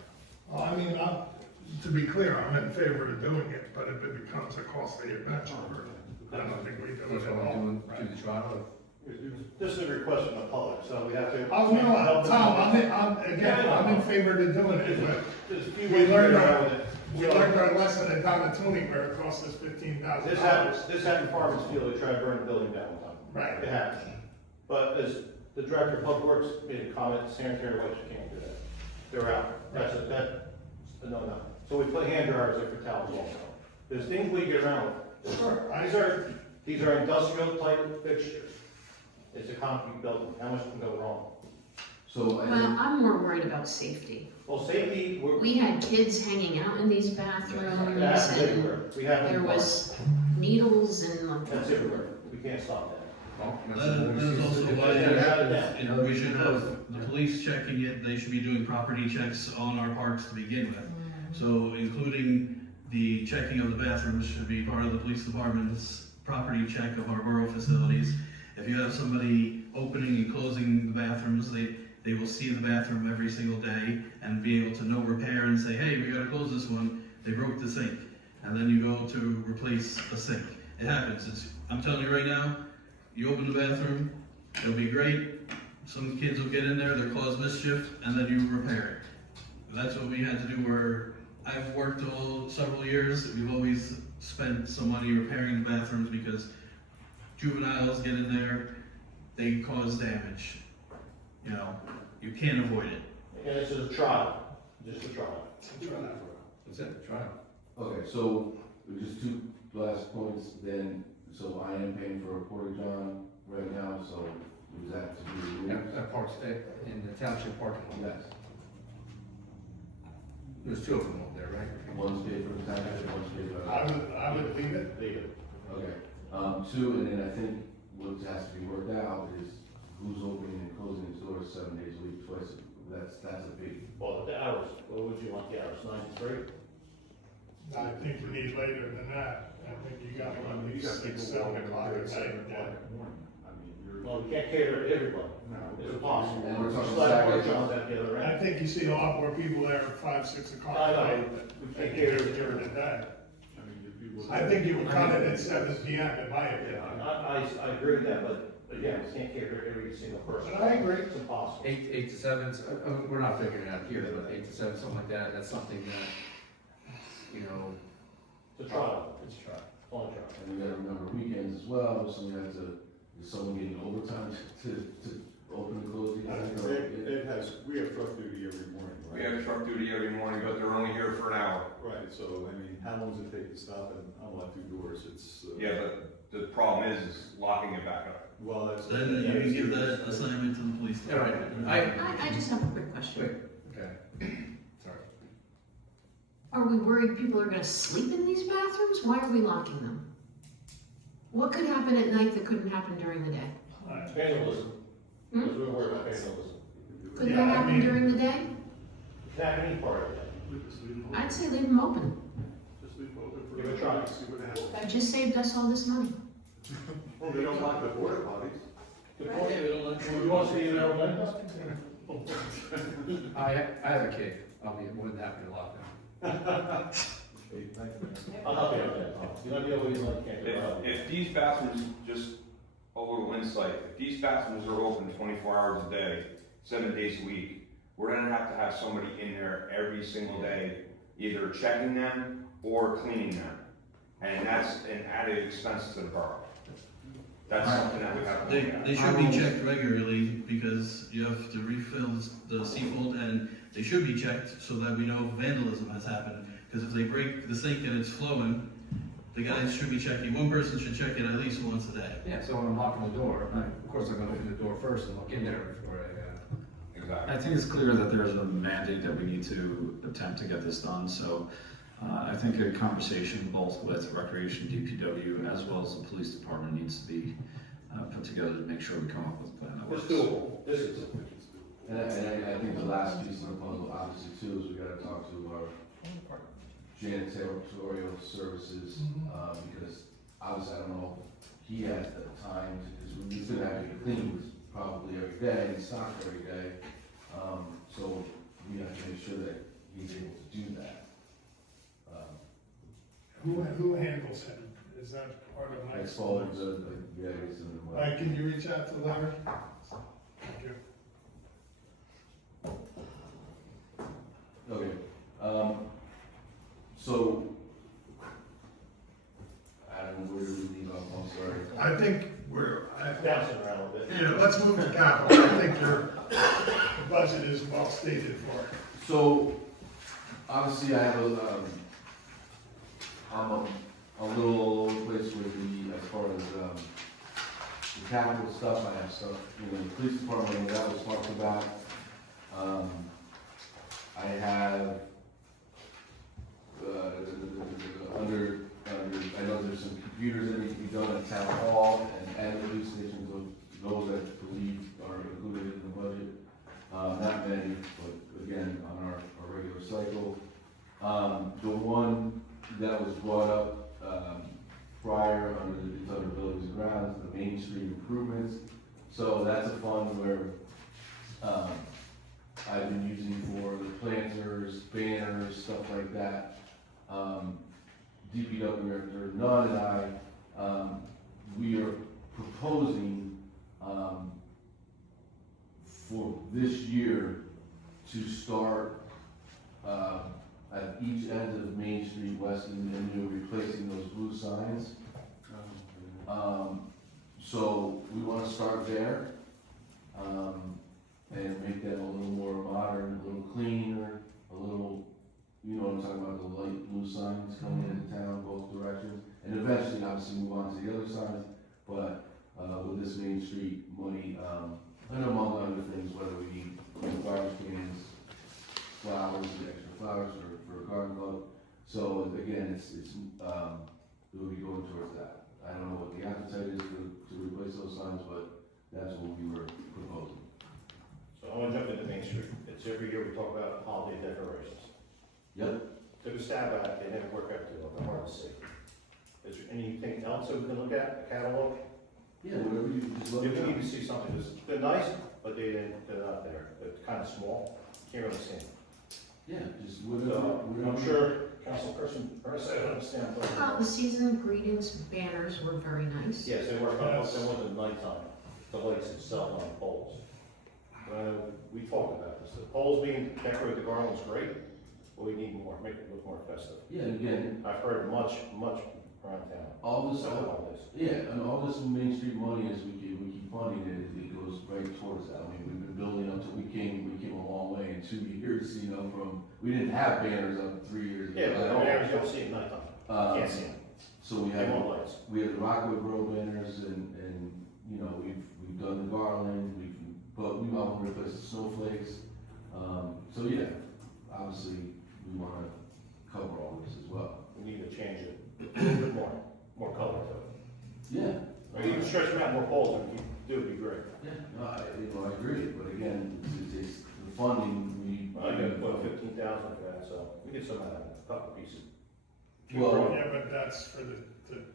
Well, to be clear, I'm in favor of doing it, but if it becomes a costly adventure, I don't think we do That's it at why all. we're doing the trial. This is a request from the public, so we have to. Oh, no, Tom, I'm in favor of doing it, but There's a few we ways to learned get around it. our lesson at Donatoni where it cost us $15,000. This happened in Farmers Field, they tried to burn the building down one time. Right. It happened. But as the director of public works made a comment, sanitary wipes, you can't do that. They're out. That's a no-no. So we put hand dryers there for towels also. There's things we get around with. Sure. These are industrial type fixtures. It's a concrete building. How much can go wrong? So Well, I'm more worried about safety. Well, safety, We had kids hanging out in these bathrooms, that's and everywhere. We have. there was needles and That's everywhere. We can't stop that. That is also why we should have the police checking it. They should be doing property checks on our parks to begin with. So including the checking of the bathrooms should be part of the police department's property check of our borough facilities. If you have somebody opening and closing the bathrooms, they will see the bathroom every single day and be able to know repair and say, hey, we gotta close this one, they broke the sink. And then you go to replace a sink. It happens. I'm telling you right now, you open the bathroom, it'll be great. Some kids will get in there, they'll cause mischief, and then you repair it. That's what we had to do where I've worked several years. We've always spent some money repairing the bathrooms because juveniles get in there, they cause damage. You can't avoid it. And it's a trial, just a trial. That's it, trial. Okay, so just two last points then. So I am paying for a porta john right now, so does that have to be? Parks, in the township parking lot. Yes. There's two of them up there, right? One's paid for the tax, one's paid by. I would leave it. Leave it. Okay. Two, and then I think what has to be worked out is who's opening and closing its doors 7 days a week, twice. That's a big. Well, the hours, what would you want the hours, 9 to 3? I think you need later than that. I think you got at least 6, 7 o'clock at night. Well, we can't cater to everybody. It's impossible. And we're talking Just like our Saturday. jobs at the other I end. think you see a lot more people there at 5, 6 o'clock I at know. night We than can't cater cater during to the day. I think you would cut it at 7 p.m. in my opinion. I agree with that, but again, we can't cater to every single person. But I agree. It's impossible. 8 to 7, we're not figuring it out here, but 8 to 7, something like that, that's something that, you know. It's a trial. It's a trial. It's only a trial. And we gotta remember weekends as well, so we have to, is someone getting overtime to open and close the we have truck duty every morning, We have truck duty every morning, but they're only here for an hour. Right, so, I mean, how long does it take to stop and unlock 2 doors? It's, Yeah, but the problem is locking it back up. well, that's. Then you can give that assignment to the police All right, department. I just have a quick question. Okay, sorry. Are we worried people are gonna sleep in these bathrooms? Why are we locking them? What could happen at night that couldn't happen during the day? Vandalism. Hmm? Because we're worried about vandalism. Could Yeah, that I happen mean- during the day? Not any part of it. I'd say leave them open. Give it a try. That just saved us all this money. Well, they don't like the porta potties. Good point. You want to see an element? I have a kid, I'll be more than happy to lock them. I'll help you out there. You're not the only one that can't do it. If these bathrooms, just a little insight, if these bathrooms are open 24 hours a day, 7 days a week, we're gonna have somebody in there every single day, either checking them or cleaning them. And that's an added expense to the borough. That's something that we have to look at. They should be checked regularly because you have to refill the seafold and they should be checked so that we know vandalism has happened. Because if they break the sink and it's flowing, the guys should be checking, one person should check it at least once a day. Yeah, so when I'm locking the door, of course I'm gonna open the door first and look in there before Exactly. I think it's clear that there's a mandate that we need to attempt to get this done, so I think a conversation both with Recreation, DPW, as well as the police department needs to be put together to make sure we come up with a plan that works. It's doable. This is. And I think the last piece of the puzzle, obviously, too, is we gotta talk to our janitorial services, because obviously, I don't know, he has the time, because he's gonna have to get cleaned probably every day, and stocked every day. So we have to make sure that he's able to do that. Who handles him? Is that part of my? It's all the, yeah, it's in the. Can you reach out to Larry? Thank you. Okay, so, I don't know where to leave off, I'm sorry. I think Bouncing around a little bit. yeah, let's move to capital. I think your budget is well stated for it. So, obviously, I have I'm a little all over the place with as far as, the capital stuff, I have stuff, the police department, that was talked about. I have, under, I know there's some computers that need to be done at town hall and the police stations, those I believe are included in the budget. Not many, but again, on our regular cycle. The one that was brought up, prior under the other buildings and grounds, the Main Street improvements. So that's a fund where, I've been using for the planters, banners, stuff like that. DPW Director Nunn and I, we are proposing, for this year to start, at each end of Main Street West and replacing those blue signs. So we wanna start there, and make that a little more modern, a little cleaner, a little, you know what I'm talking about, the light blue signs coming into town both directions. And eventually, obviously, move on to the other signs, but, with this Main Street money, and among other things, whether we need garbage cans, flowers, the extra flowers, or So again, it will be going towards that. I don't know what the appetite is to replace those signs, but that's what we were proposing. So I want to jump into Main Street. It's every year we talk about holiday decorations. Yep. Took a stab at it, they didn't work out too well, they're hard to see. Is there anything else that we can look at, a catalog? Yeah, whatever you just look If we at. need to see something, they're nice, but they're not there. They're kind of small, can't really see them. Yeah, just So, whatever. I'm sure Councilperson Ernest, I understand. Well, the season greetings banners were very nice. Yes, they work on, they work at nighttime, the lights itself on the poles. We talked about this, the poles being decorated, the garland's great, but we need more, make it look more festive. Yeah, and again, I've heard much around town. all this, Several holidays. yeah, and all this Main Street money is we keep funding it goes right towards that. I mean, we've been building up to, we came a long way in 2 years, you know, we didn't have banners up 3 years ago. Yeah, but the banners, you don't see at nighttime, can't see them, So we they have, want lights. we have the Rockaway Borough banners and, you know, we've done the garland, but we want to replace the snowflakes. So yeah, obviously, we want to cover all this as well. We need to change it a little bit more color to it. Yeah. Or you can stretch them out more poles, and if you do, it'd be great. Yeah, no, I agree, but again, it's the funding, Well, you gotta put 15,000 for that, so we get some of that, a couple pieces. Well, Yeah, but that's for the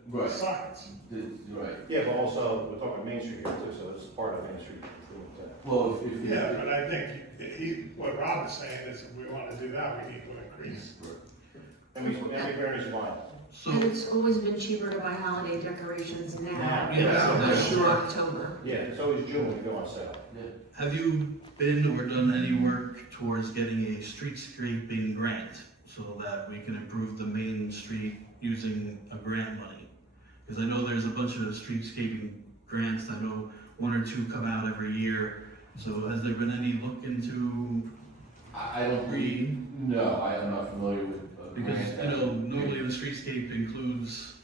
Right. signs. right. Yeah, but also, we're talking Main Street here too, so it's part of Main Street. Well, if Yeah, but I think what Rob is saying is if we want to do that, we need to increase. And we vary line. And it's always been cheaper to buy holiday decorations now Yeah, than sure. October. Yeah, it's always June when we go on sale. Have you been or done any work towards getting a streetscaping grant so that we can improve the main street using a grant money? Because I know there's a bunch of streetscaping grants, I know 1 or 2 come out every year. So has there been any look into I don't green? No, I am not familiar with. Because, normally the streetscape includes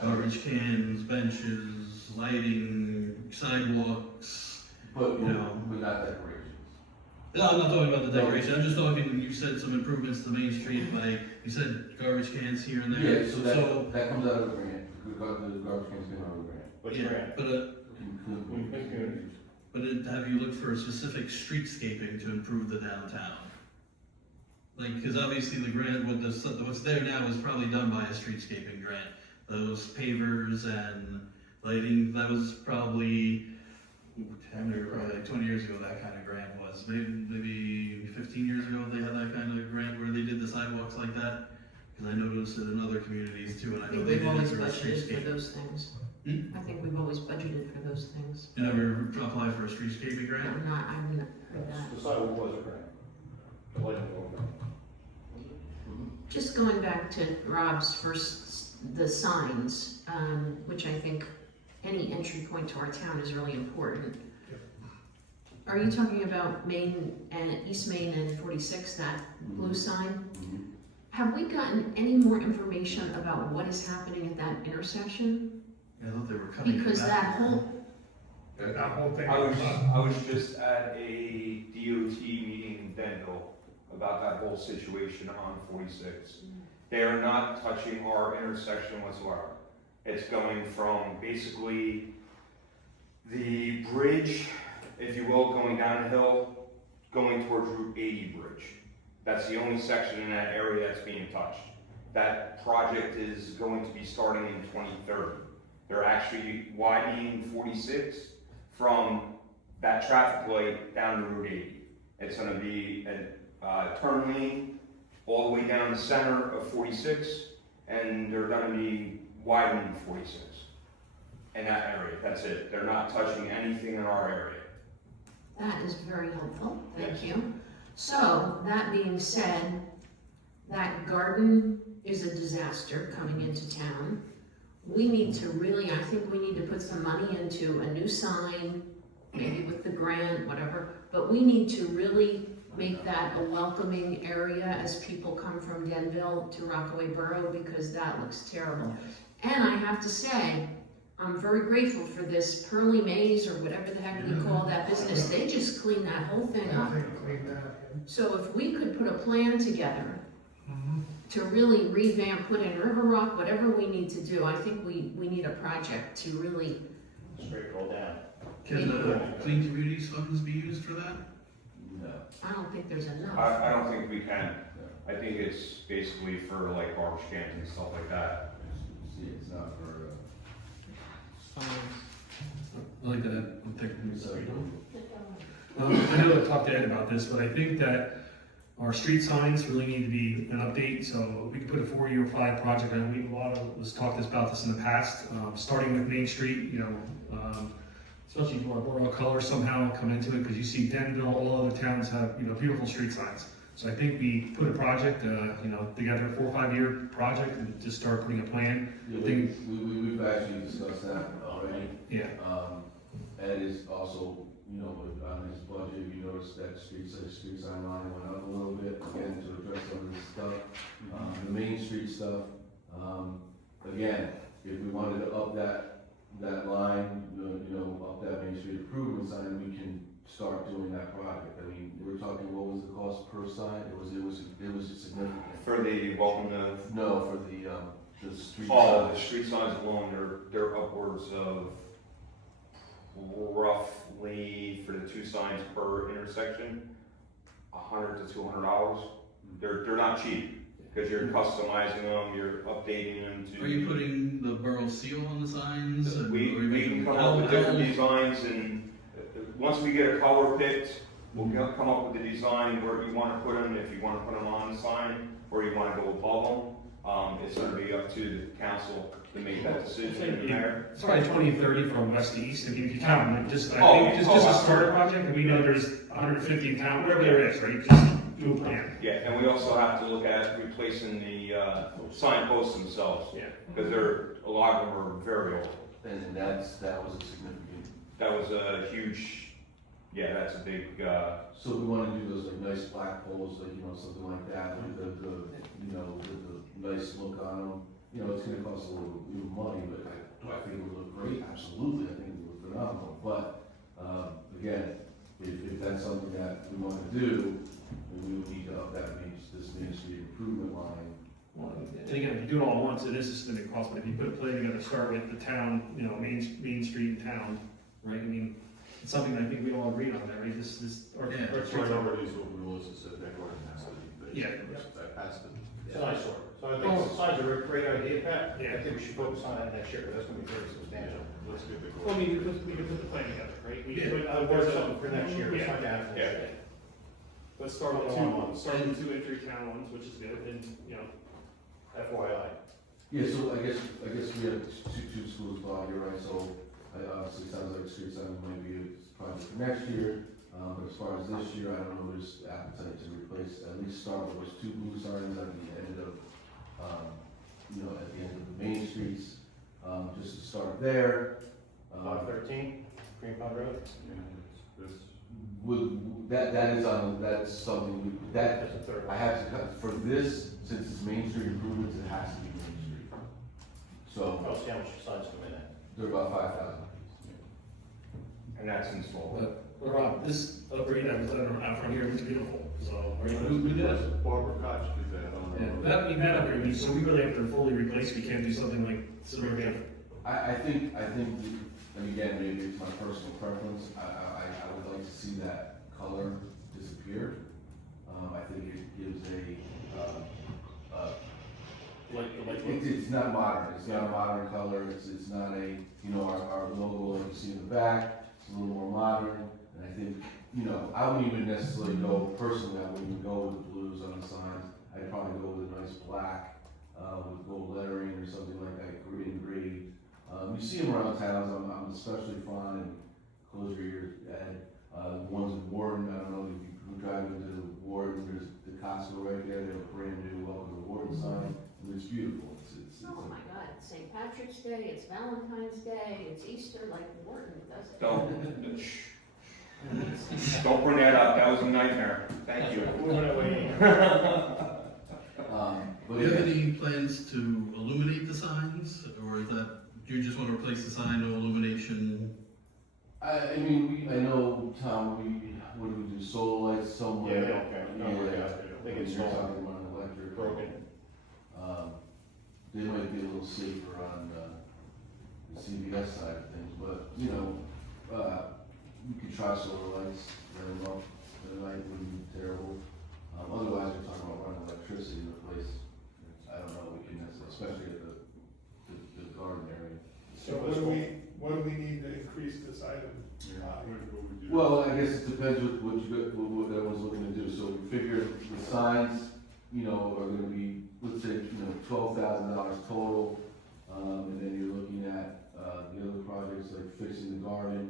garbage cans, benches, lighting, sidewalks, But, you know. but not decorations. No, I'm not talking about the decoration, I'm just talking, you said some improvements to Main Street, like, you said garbage cans here and there. Yeah, so that comes out of the grant, the garbage cans come out of the grant. Which Yeah, grant? But have you looked for a specific streetscaping to improve the downtown? Like, because obviously the grant, what's there now is probably done by a streetscaping grant. Those pavers and lighting, that was probably, probably like 20 years ago that kind of grant was. Maybe 15 years ago they had that kind of grant where they did the sidewalks like that. Because I noticed it in other communities too, and I I know think they we've did it always through a budgeted for streetscape. those things. Hmm? I think we've always budgeted for those things. You never applied for a streetscaping grant? I've not heard that. The sidewalk was a grant. The lighting was a grant. Just going back to Rob's the signs, which I think any entry point to our town is really important. Are you talking about East Main and 46, that blue sign? Have we gotten any more information about what is happening at that intersection? I thought they were cutting it Because back. that whole, That whole thing. I was just at a DOT meeting in Denville about that whole situation on 46. They are not touching our intersection whatsoever. It's going from basically the bridge, if you will, going down the hill, going towards Route 80 bridge. That's the only section in that area that's being touched. That project is going to be starting in 2030. They're actually widening 46 from that traffic light down to Route 80. It's going to be a turn lane all the way down the center of 46, and they're going to be widening 46 in that area. That's it. They're not touching anything in our area. that is very helpful, thank you. So, that being said, that garden is a disaster coming into town. We need to really, I think we need to put some money into a new sign, maybe with the grant, whatever, but we need to really make that a welcoming area as people come from Denville to Rockaway Borough, because that looks terrible. And I have to say, I'm very grateful for this Pearly Maze, or whatever the heck we call that business. They just cleaned that whole thing up. So if we could put a plan together to really revamp, put in river rock, whatever we need to do. I think we need a project to really, Straight roll down. Can the Clean Communities funds be used for that? No. I don't think there's enough. I don't think we can. I think it's basically for like garbage cans and stuff like that. See, it's not for, I like that, I'm thinking. sorry. I know I've talked to Ed about this, but I think that our street signs really need to be an update, so we can put a 4 year 5 project, and we, a lot of us talked about this in the past, starting with Main Street, especially for our Borough color somehow come into it, because you see Denville, all other towns have, beautiful street signs. So I think we put a project, together, a 4 or 5 year project, and just start putting a plan. Yeah, I think, we've actually discussed that already. yeah, Ed is also, on his budget, you notice that street sign line went up a little bit, again, to address some of this stuff. The Main Street stuff, again, if we wanted to up that line, up that Main Street improvement sign, we can start doing that project. I mean, we're talking, what was the cost per sign? It was significant. For the welcome to, No, for the street oh, sign. the street signs alone, they're upwards of roughly, for the 2 signs per intersection, $100 to $200. They're not cheap, because you're customizing them, you're updating them to. Are you putting the borough seal on the signs? We can come up with different designs, and once we get a color picked, we'll come up with the design where you want to put them, if you want to put them on the sign, or you want to go above them. It's going to be up to the council to make that decision there. it's probably 20 or 30 from west to east, if you count them, just a starter project, and we know there's 150 in town, whatever there is, right? Just do a plan. Yeah, and we also have to look at replacing the signposts themselves, Yeah. because a lot of them are very old. And that was a significant. That was a huge, that's a big, So we wanna do those like nice black poles, like, something like that, with the nice look on them. It's gonna cost a little money, but do I think it would look great? Absolutely, I think it would look phenomenal. But, again, if that's something that we wanna do, then we would need to up this Main Street improvement line. Well, and again, if you do it all at once, it is just gonna cost, but if you put a plan together, start with the town, Main Street in town, right? I mean, it's something that I think we all agreed on, that, right? That's right, over these rules, it's a big ordinance that Yeah. that passed it. It's an eyesore. So I think signs are a great idea, Pat. I think we should focus on that next year, that's gonna be very substantial. Let's get the. Well, I mean, we can put the plan together, right? We can put, work something for next year, it's not gonna happen this year. Let's start with two entry town ones, which is good, and, FYI. Yeah, so I guess we have two schools, Bob, you're right, so obviously it sounds like street signs might be a project for next year. But as far as this year, I don't know, there's appetite to replace, at least start with those 2 blue signs at the end of, at the end of the main streets, just to start there. 513, Green Pond Road. That's something, That's the third I one. have to cut, for this, since it's Main Street improvements, it has to be Main Street. So, Oh, see how much signs come in at. they're about 5,000. and that's installed. Rob, this upgrade that was done out front here was beautiful, so, Who did that? Barbara Koch did that on her. that upgrade, so we really have to fully replace, we can't do something like, I think, and again, maybe it's my personal preference, I would like to see that color disappear. I think it gives it's not modern, it's not a modern color, it's not our logo like you see in the back, it's a little more modern, and I think, I wouldn't even necessarily go, personally, I wouldn't even go with the blues on the signs, I'd probably go with a nice black, with gold lettering or something like that, engraved. You see them around towns, I'm especially fond, and close your ears, Ed, the ones in Warden, I don't know if you drive into Warden, there's the Costco right there, they have a brand new welcome to Warden sign, and it's beautiful, Oh my God, it's St. Patrick's Day, it's Valentine's Day, it's Easter, like Wharton does it. Don't bring that up, that was a nightmare, thank you. But Do you have any plans to illuminate the signs, or is that, do you just want to replace the sign, no illumination? I mean, I know, Tom, what do we do, solar lights somewhere? Yeah, they don't care. No, Yeah. I think it's You're all talking about electric. broken little safer on, the CVS side of things, but, you know, we could try solar lights very well, the night wouldn't be terrible. Otherwise, we're talking about running electricity in the place, I don't know, we can, especially at the garden area. So what do we need to increase this item? Well, I guess it depends what everyone's looking to do, so we figure the signs, you know, are gonna be, let's say, you know, $12,000 total, and then you're looking at, the other projects like fixing the garden,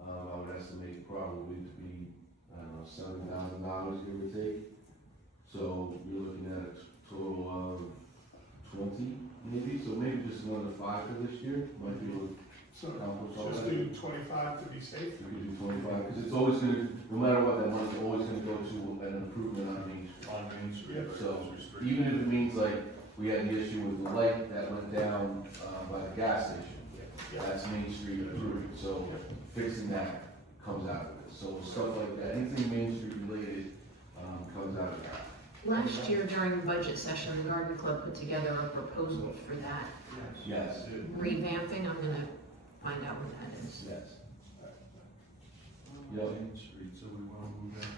I would estimate probably to be, I don't know, $7,000, give or take. So you're looking at a total of 20, maybe, so maybe just another 5 for this year, might be able to. So just do 25 to be safe? We could do 25, because it's always gonna, no matter what, that money's always gonna go to an improvement on Main Street. On Main Street. So, even if it means like, we had the issue with the light that went down, by the gas station, that's Main Street improvement, so fixing that comes out of it. So stuff like that, anything Main Street related, comes out of that. Last year during the budget session, the Garden Club put together a proposal for that Yes, revamping. I'm gonna find out what that is. yes. Yep. Main Street, so we wanna move that to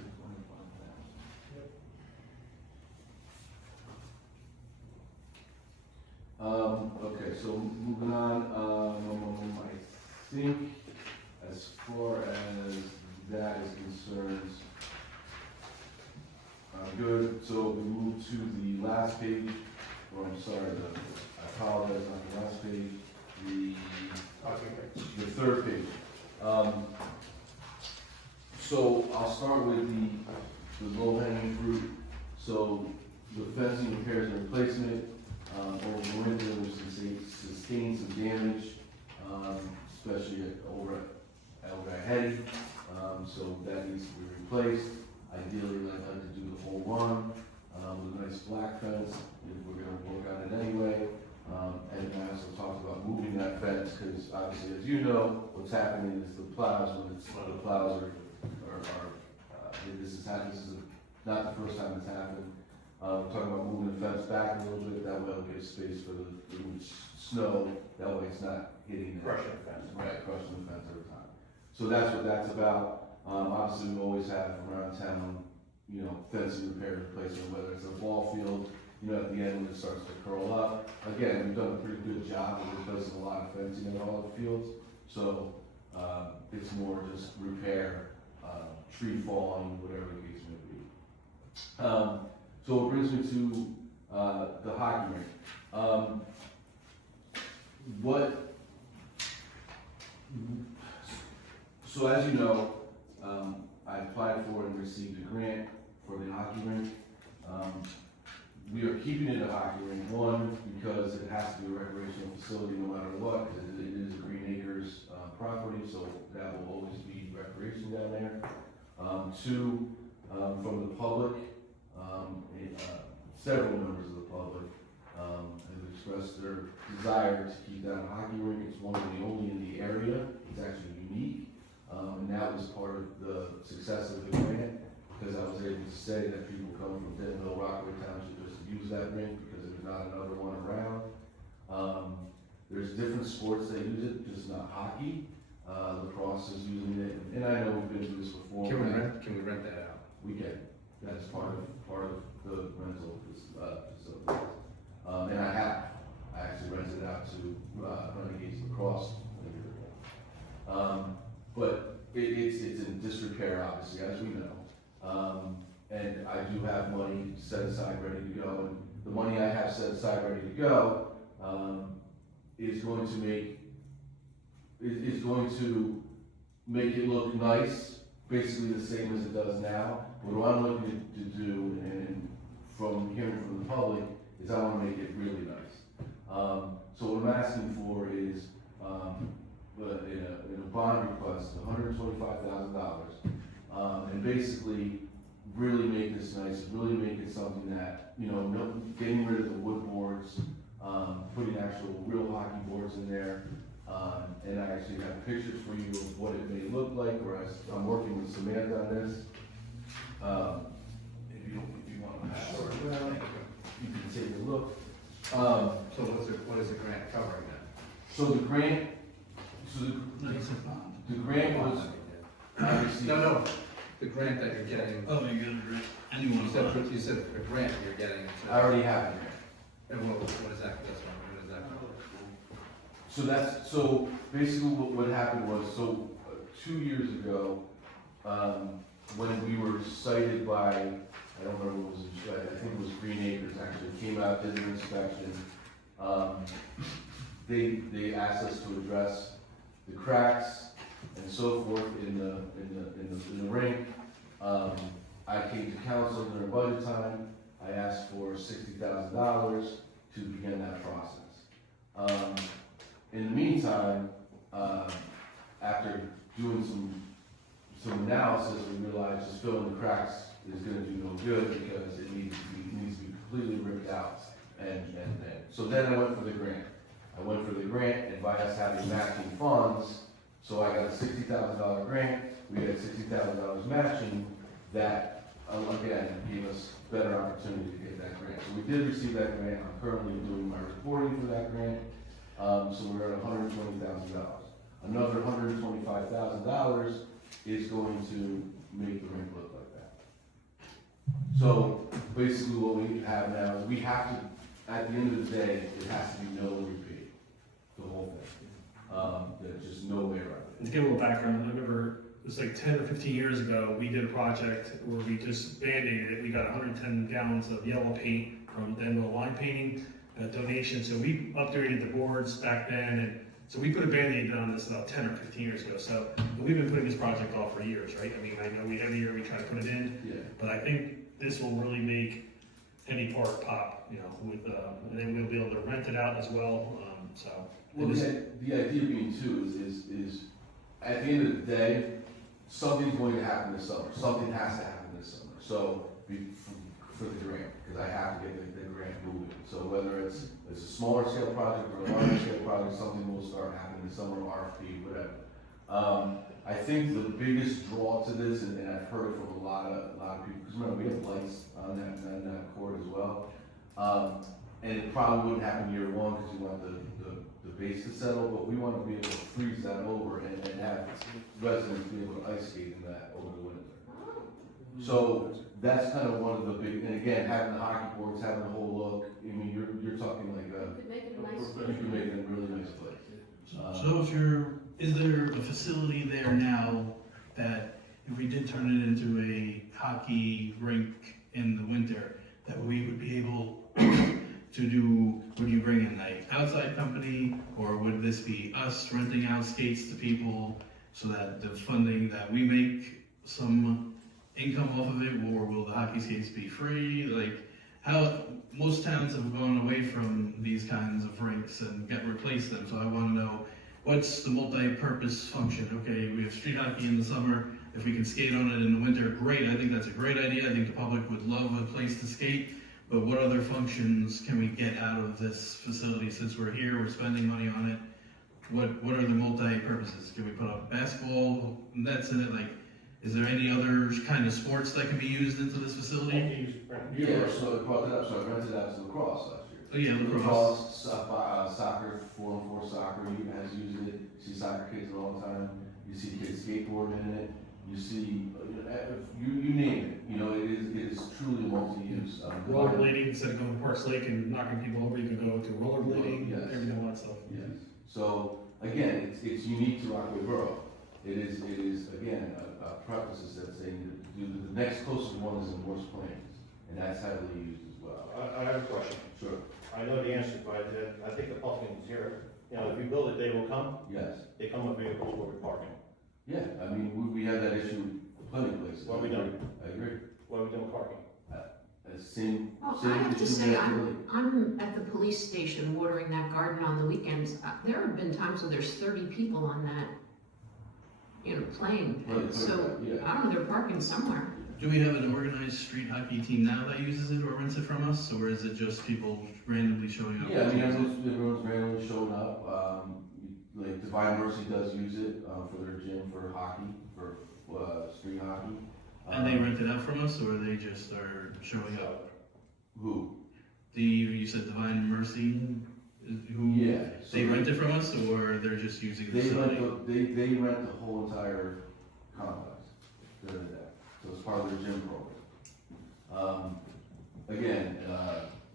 25,000. Okay, so moving on, I think as far as that is concerned, good, so we move to the last page, or I'm sorry, I apologize, on the last page, the third page. So I'll start with the low hanging fruit, so the fencing repairs and replacement, over the winter, we've sustained some damage, especially over at Hetty, so that needs to be replaced. Ideally, I'd like to do the whole run, with a nice black fence, if we're gonna work on it anyway. And I also talked about moving that fence, because obviously, as you know, what's happening is the plows, when the plows are this is not the first time it's happened. We're talking about moving the fence back a little bit, that way it'll give space for the snow, that way it's not hitting. Crushing the fence. Right, crushing the fence every time. So that's what that's about. Obviously, we always have around town, you know, fencing repair, replacement, whether it's a ball field, you know, at the end when it starts to curl up. Again, we've done a pretty good job of replacing a lot of fencing in all the fields, so, it's more just repair, tree falling, whatever the case may be. So it brings me to, the hockey rink. So as you know, I applied for and received a grant for the hockey rink. We are keeping it a hockey rink, one, because it has to be a recreational facility no matter what, because it is a Green Acres property, so that will always be recreation down there. Two, from the public, several members of the public have expressed their desire to keep that a hockey rink. It's one of the only in the area. It's actually unique, and that was part of the success of the grant, because I was able to say that people come from Denville, Rockaway Township just to use that rink because there's not another one around. There's different sports that use it, just not hockey. Lacrosse is using it, and I know we've been through this before. Can we rent that out? We can. That's part of the rental facility. And I actually rented it out to Renegades Lacrosse. But it's in disrepair, obviously, as we know. And I do have money set aside ready to go, and the money I have set aside ready to go is going to make it look nice, basically the same as it does now. What I'm looking to do, and from hearing from the public, is I want to make it really nice. So what I'm asking for is in a bond request, $125,000, and basically really make this nice, really make it something that, you know, getting rid of the wood boards, putting actual real hockey boards in there, and I actually have pictures for you of what it may look like, whereas I'm working with Samantha on this. If you want to pass it around, you can take a look. So what is it So the grant, the grant was, obviously. No, the grant that you're getting. Oh, you got a grant, and you want to bond. You said a grant you're getting. I already have it. And what is that, that's one, what is that? So basically what happened was, 2 years ago, when we were cited by, I don't remember what was it, I think it was Green Acres actually, came out, did an inspection. They asked us to address the cracks and so forth in the rink. I came to council during budget time. I asked for $60,000 to begin that process. In the meantime, after doing some analysis, we realized just filling the cracks is gonna do no good because it needs to be completely ripped out. So then I went for the grant. And by us having matching funds, so I got a $60,000 grant, we had $60,000 matching, that, again, gave us better opportunity to get that grant. So we did receive that grant. I'm currently doing my reporting for that grant. So we're at $120,000. Another $125,000 is going to make the rink look like that. So basically what we have now is we have to, at the end of the day, it has to be no repeat, the whole thing. There's just no way around it. To give a little background, I remember it was like 10 or 15 years ago, we did a project where we just band-aided it. We got 110 gallons of yellow paint from Denville Line Painting, a donation. So we upgraded the boards back then, and so we put a band-aid on this about 10 or 15 years ago. So we've been putting this project off for years, right? I mean, I know every year we try to put it in, but I think this will really make any park pop, with, and then we'll be able to rent it out as well, Well, the idea being too is at the end of the day, something's going to happen this summer. Something has to happen this summer. So for the grant, because I have to get the grant moving. So whether it's a smaller scale project or a larger scale project, something will start happening this summer, RFP, whatever. I think the biggest draw to this, and I've heard it from a lot of people, because remember we have lights on that court as well. And it probably wouldn't happen year one because you want the base to settle, but we want to be able to freeze that over and have residents be able to ice skate in that over the winter. So that's kind of one of the big, and again, having the hockey boards, having the whole look, I mean, you're talking like You could make it a nice. you can make it a really nice place. So is there a facility there now that if we did turn it into a hockey rink in the winter, that we would be able to do, would you bring in like outside company, or would this be us renting out skates to people so that the funding that we make some income off of it, or will the hockey skates be free? Like, how, most towns have gone away from these kinds of rinks and replaced them, so I wanna know, what's the multi-purpose function? Okay, we have street hockey in the summer, if we can skate on it in the winter, great, I think that's a great idea, I think the public would love a place to skate, but what other functions can we get out of this facility? Since we're here, we're spending money on it, what are the multi-purposes? Can we put up basketball nets in it? Like, is there any other kind of sports that can be used into this facility? Yeah, so I brought that up, so I rented out to lacrosse last year. Oh yeah, lacrosse. Soccer, 4-on-4 soccer, you guys use it, you see soccer kids all the time, you see kids skateboarding in it, you see, you name it, it is truly multi-use. Rollerblading, instead of going to Parks Lake and knocking people over, you can go to rollerblading, Yes. everything, all that stuff. Yes, so, again, it's unique to Rockaway Borough. It is, again, a preface that's saying the next closest one is in Morse Plains, and that's heavily used as well. I have a question. Sure. I know the answer, but I think the public is here. If you build it, they will come. Yes. They come with vehicles where we're parking. Yeah, I mean, we have that issue plenty of places. What we done? I agree. What are we doing parking? Same Well, I have to issue say, as Lily. I'm at the police station watering that garden on the weekends. There have been times where there's 30 people on that, playing. Right, So, yeah. I don't know, they're parking somewhere. Do we have an organized street hockey team now that uses it or rents it from us, or is it just people randomly showing up? Yeah, I mean, everyone's randomly showing up. Like Divine Mercy does use it for their gym for hockey, for street hockey. And they rent it out from us, or they just are showing up? Who? You said Divine Mercy Who, Yeah. so they rent it from us, or they're just using the They facility? they rent the whole entire complex, so it's part of their gym program. Again,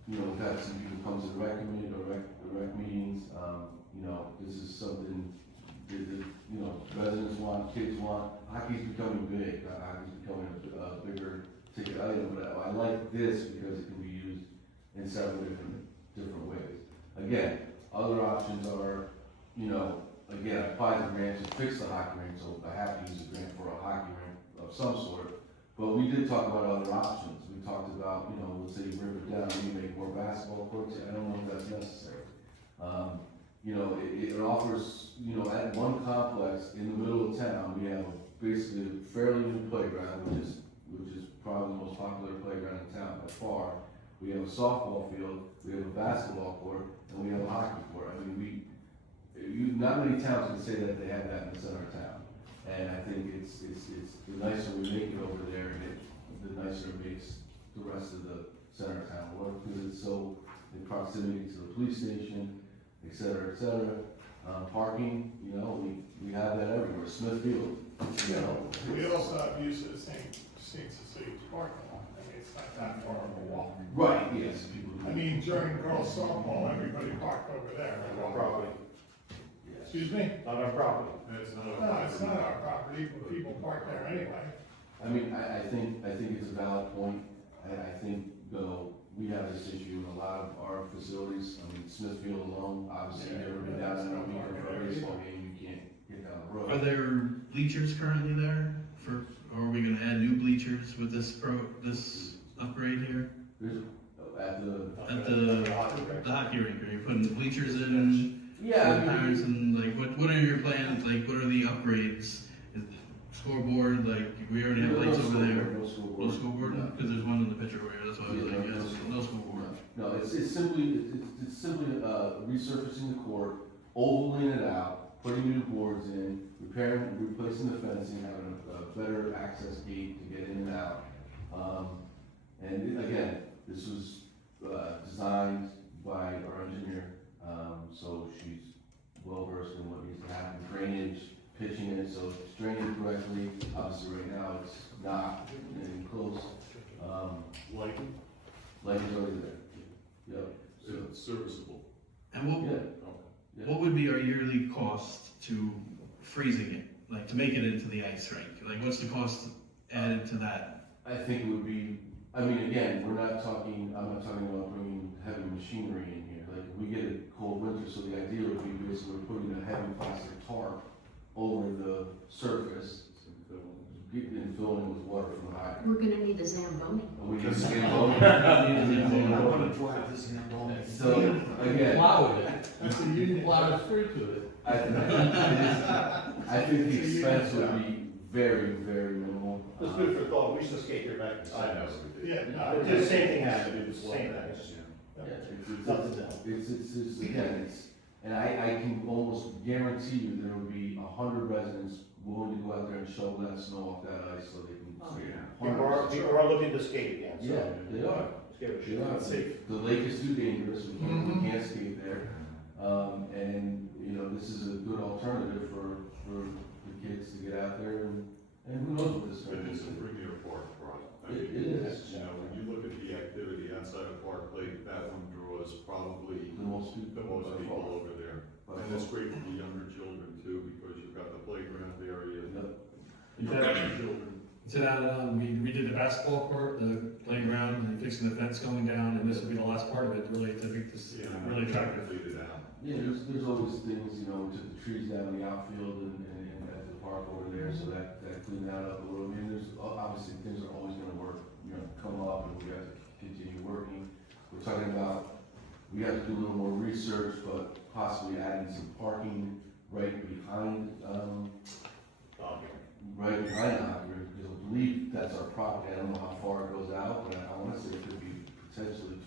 you know, we've had some people come to the rec committee, or the rec meetings, you know, this is something that, you know, residents want, kids want. Hockey's becoming big, hockey's becoming a bigger ticket item, but I like this because it can be used in several different ways. Again, other options are, you know, again, I applied the grant to fix the hockey rink, so I have to use a grant for a hockey rink of some sort. But we did talk about other options. We talked about, you know, let's say you rip it down, you make more basketball courts. I don't know if that's necessary. You know, it offers, you know, at one complex in the middle of town, we have basically a fairly new playground, which is probably the most popular playground in town by far. We have a softball field, we have a basketball court, and we have a hockey court. I mean, not many towns can say that they have that in the center of town. And I think it's the nicer we make it over there, the nicer it makes the rest of the center of town work, because it's so in proximity to the police station, et cetera, et cetera. Parking, you know, we have that everywhere. Smithfield, you know. We also have use of the same Cecilia parking lot. I mean, it's not that far of a walk. Right, yes, people do. I mean, during girls softball, everybody parked over there. On property. Excuse me? Not our property. No, it's not our property, but people park there anyway. I mean, I think it's a valid point. I think, though, we have this issue in a lot of our facilities. I mean, Smithfield alone, obviously, you've never been down there on a weekend for a baseball game, you can't get down the road. Are there bleachers currently there for, or are we gonna add new bleachers with this upgrade here? There's, at the hockey rink, are you putting the bleachers in? Yeah, For I the parents, mean, and like, what are your plans, like, what are the upgrades? Is the scoreboard, like, we already have lights over there. No scoreboard. No scoreboard, No. because there's one in the picture where, that's why I was Yeah, like, no, yes, no scoreboard. No, it's simply resurfacing the court, ovaling it out, putting new boards in, repairing, replacing the fencing, having a better access gate to get in and out. And again, this was designed by our engineer, so she's well versed in what needs to happen, drainage, pitching it, so it's draining correctly. Obviously, right now, it's not getting close. Lighting, Lighting's already there. Yep. so it's serviceable. And what, Yeah. what would be our yearly cost to freezing it, like, to make it into the ice rink? Like, what's the cost added to that? I think it would be, I mean, again, I'm not talking about bringing heavy machinery in here. Like, if we get a cold winter, so the idea would be basically putting a heavy plastic tarp over the surface and filling it with water from the hydrant. We're gonna need a Zamboni. And we can stand over. I wanna drive this Zamboni. So, again, That's a union. Plow the street to it. I think the expense would be very, very minimal. Just food for thought, we used to skate here back in the I know. side. Yeah, It's no, the same thing happened, it's the same thing, it's just, nothing else. It's, again, and I can almost guarantee you there will be 100 residents willing to go out there and shovel that snow off that ice so they can. Oh, People are looking to skate again, so. Yeah, they are. Let's give it a They shot. are. It's safe. The lake is too dangerous, we can't skate there. And, you know, this is a good alternative for the kids to get out there and who knows what this is. But it's a premier park project. I It mean, is. You know, when you look at the activity outside of Park Lake, that one draws probably The most people. the most by people far. over there. By And it's far. great for the younger children too, because you've got the playground area. Yep. Children. To that, we did the basketball court, the playground, and fixing the fence going down, and this will be the last part of it, really, to make this really attractive. Figured it out. Yeah, there's always things, you know, we took the trees down in the outfield and at the park over there, so that cleaned that up a little. I mean, there's obviously things are always gonna work, you know, come up and we have to continue working. We're talking about, we have to do a little more research, but possibly adding some parking right behind Adler, because I believe that's our property. I don't know how far it goes out, but I wanna say it could be potentially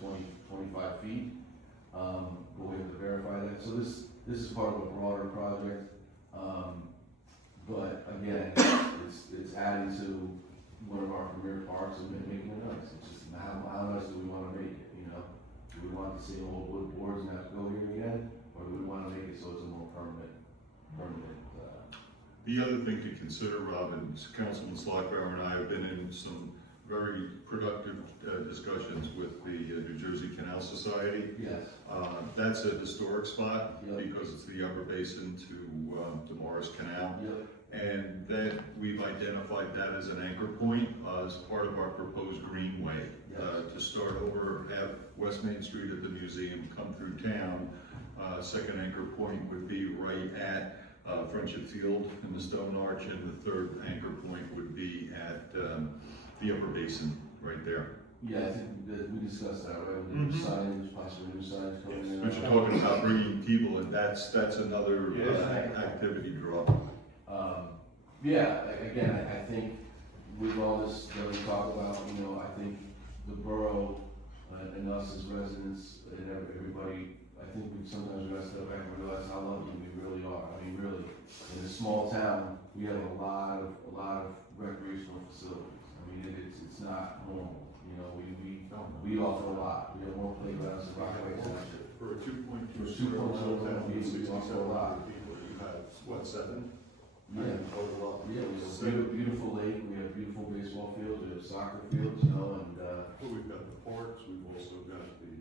25 feet. But we have to verify that. So this is part of a broader project. But again, it's adding to one of our premier parks and making it nice. It's just how nice do we wanna make it, you know? Do we want the same old wood boards and have to go here again, or do we wanna make it so it's a more permanent, The other thing to consider, Robin, is Councilman Slotbauer and I have been in some very productive discussions with the New Jersey Canal Society. yes. That's a historic spot Yep. because it's the upper basin to Morris Canal. Yep. And that we've identified that as an anchor point as part of our proposed greenway. Yes. To start over, have West Main Street at the museum, come through town. Second anchor point would be right at Friendship Field in the Stone Arch, and the third anchor point would be at the upper basin, right there. Yeah, I think that we discussed that, right, with the signage, possibly new signs coming in. But you're talking about bringing people, and that's another activity draw. Yeah, again, I think with all this that we talk about, you know, I think the borough and us as residents and everybody, I think we sometimes rest up back and realize how lucky we really are. I mean, really, in a small town, we have a lot of recreational facilities. I mean, it's not normal, you know, we offer a lot. We have more playgrounds than Rockaway Township. For a 2.2 For 2.2 town, we offer a lot. People, you have, what, 7? Yeah, Overall. yeah, we have a beautiful lake, we have beautiful baseball fields, we have soccer fields, you know, and, Well, we've got the parks, we've also got the,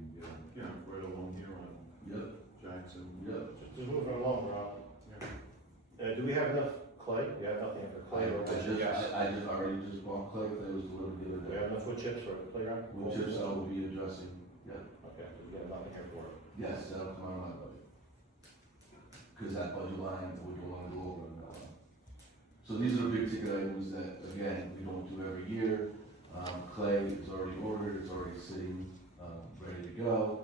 right along here on yep, Jackson. yep. Just moving along, Rob. Do we have enough clay? We have nothing for clay or yes. I just already just bought clay that was delivered the other Do we day. have enough wood chips for the playground? Wood chips I will be addressing, yeah, Okay, we got nothing here for it. yes, that'll come out of my budget. Cause that budget line, we don't wanna go over. So these are the big ticket items that, again, we don't do every year. Clay is already ordered, it's already sitting, ready to go.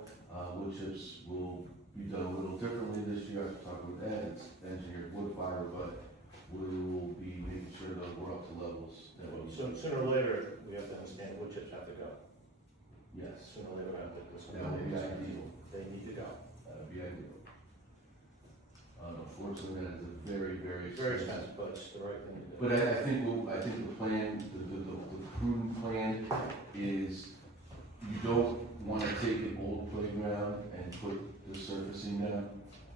Wood chips will be done a little differently this year, I've talked with Ed, it's engineered wood fiber, but we will be making sure that we're up to levels that we. So sooner or later, we have to understand wood chips have to go. Yes, Sooner or later, we have to, that would be ideal, they need to go. that would be ideal. Unfortunately, that is a very, very. It's very expensive, but it's the right thing to do. But I think the plan, the prudent plan is you don't wanna take an old playground and put the surfacing down,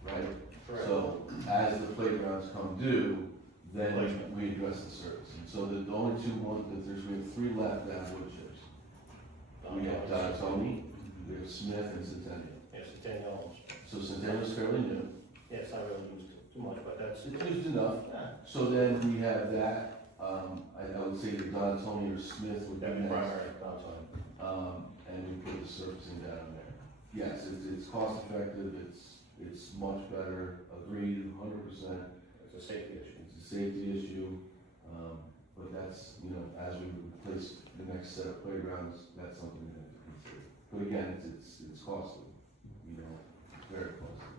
right? Correct. So as the playgrounds come due, then we address the surfacing. So the only two ones that we have 3 left that have wood chips. We have Tony, we have Smith and Centennial. Yes, it's Danielle's. So Centennial's fairly new. Yeah, it's not really used too much, but that's. It's used enough. Yeah. So then we have that, I would say the Don Tony or Smith would be That'd be next. primary, that's fine. And we put the surfacing down there. Yes, it's cost effective, it's much better, agreed, 100%. It's a safety issue. It's a safety issue, but that's, you know, as we replace the next set of playgrounds, that's something we have to consider. But again, it's costly, you know, very costly.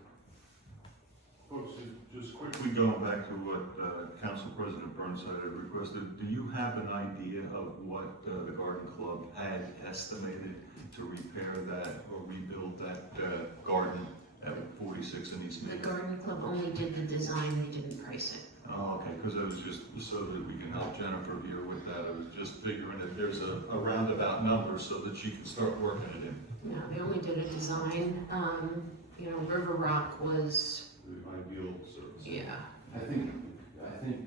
Folks, just quickly going back to what Council President Burnside had requested, do you have an idea of what the Garden Club had estimated to repair that or rebuild that garden at 46 in East The Meadow? garden club only did the design, they didn't price it. Oh, okay, because it was just so that we can help Jennifer here with that. I was just figuring if there's a roundabout number so that she can start working it in. No, they only did a design, you know, River Rock was, The ideal service. yeah. I think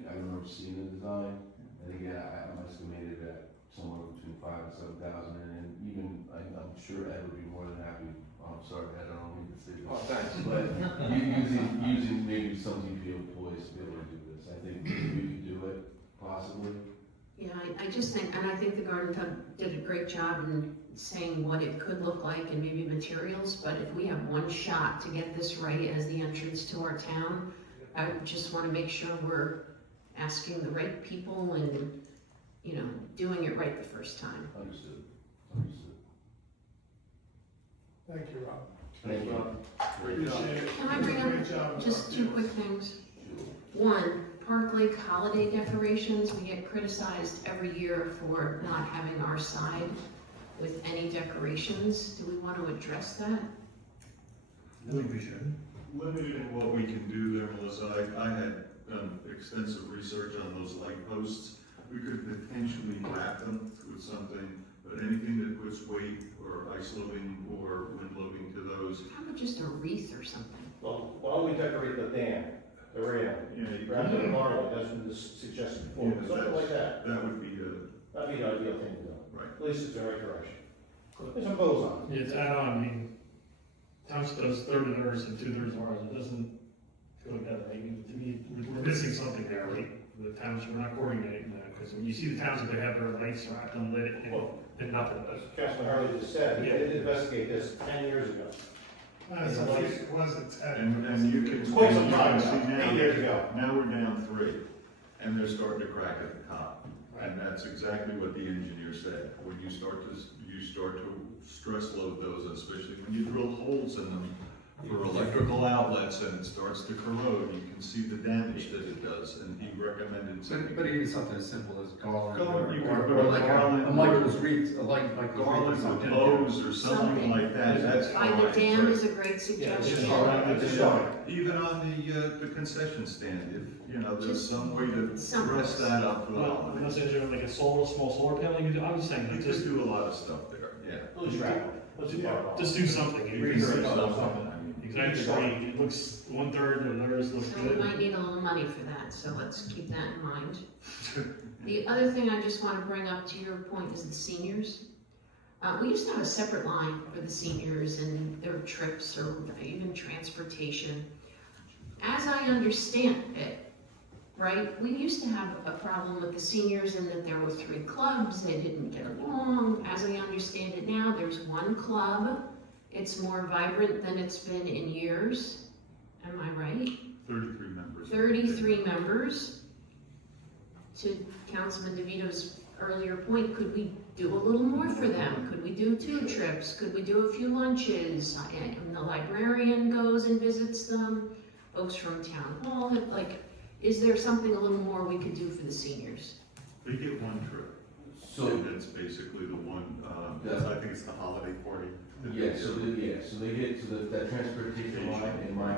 I remember seeing the design, and again, I'm estimated at somewhere between 5,000 and 7,000, and even, I'm sure Ed would be more than happy, I'm sorry, Ed, I don't mean to say this. Oh, thanks. But using maybe some DPO employees to be able to do this, I think we could do it, possibly. Yeah, I just think, and I think the garden club did a great job in saying what it could look like and maybe materials, but if we have one shot to get this right as the entrance to our town, I just wanna make sure we're asking the right people and, you know, doing it right the first time. Understood. Thank you, Rob. Thank you. Great job. Appreciate it. Can I bring Great up job, just Rob. 2 quick things? One, Park Lake holiday decorations, we get criticized every year for not having our side with any decorations. Do we want to address that? I think we should. Limited in what we can do there, Melissa. I had done extensive research on those light posts. We could potentially wrap them with something But anything that puts weight or ice loading or wind loading to those, How about just a wreath or something? Well, why don't we decorate the dam, the rail, you know, you rather than marble, that's been suggested before, Yeah, something like that. that would be, That'd be the ideal thing to do. right. At least it's the right direction. There's some bows on it. It's add-on, I mean, Thomas does third of theirs and 2/3 of ours, it doesn't go together. I mean, to me, we're missing something there, right? The towns, we're not coordinating that, because when you see the towns, they have their lights wrapped and lit, and nothing. As Councilman Harley just said, he did investigate this 10 years ago. Was it 10? And you can. It's quite some you time can see ago, now- 8 years ago. Now we're down 3, and they're starting to crack at the top. And that's exactly what the engineer said. When you start to stress load those, especially when you drill holes in them for electrical outlets and it starts to corrode, you can see the damage that it does, and he recommended. But even something as simple as garland, Garland, you could or put a like garland. a Michael's wreath, like Garland with something. bows or something like that, that's By fine. the dam is a great just suggestion. around it, just start. Even on the concession stand, if, you know, there's Just some way to some- dress that up. Well, unless there's like a small solar panel, you do, I'm just saying, You like, just just, do a lot of stuff there, yeah. Let's wrap it. Let's do it. just do something. You You can can see do something. something, I mean. Exactly, it looks 1/3 of theirs looks So we good. might need a little money for that, so let's keep that in mind. The other thing I just want to bring up to your point is the seniors. We used to have a separate line for the seniors and their trips or even transportation. As I understand it, right, we used to have a problem with the seniors in that there were 3 clubs, they didn't get along. As I understand it now, there's 1 club. It's more vibrant than it's been in years. Am I right? 33 members. 33 members. To Councilman DeVito's earlier point, could we do a little more for them? Could we do 2 trips? Could we do a few lunches? And the librarian goes and visits them. Folks from town hall, like, is there something a little more we could do for the seniors? They get 1 trip. So, That's basically the one, I think it's the holiday party. so they get to that transportation line in my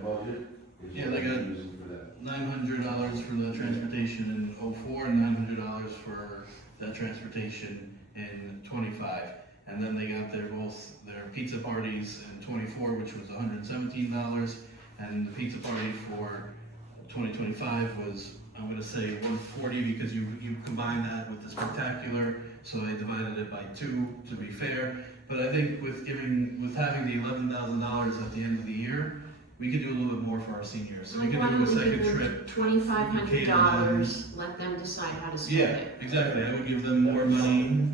budget. is Yeah, what they got- I'm using for that. $900 for the transportation in '04 and $900 for that transportation in '25. And then they got their pizza parties in '24, which was $117. And the pizza party for 2025 was, I'm gonna say 140 because you combine that with the spectacular, so they divided it by 2 to be fair. But I think with having the $11,000 at the end of the year, we could do a little bit more for our seniors. So we Like, could why do don't a we second give them trip. $2,500, let them decide how to spend Yeah, it? exactly, I would give them more money.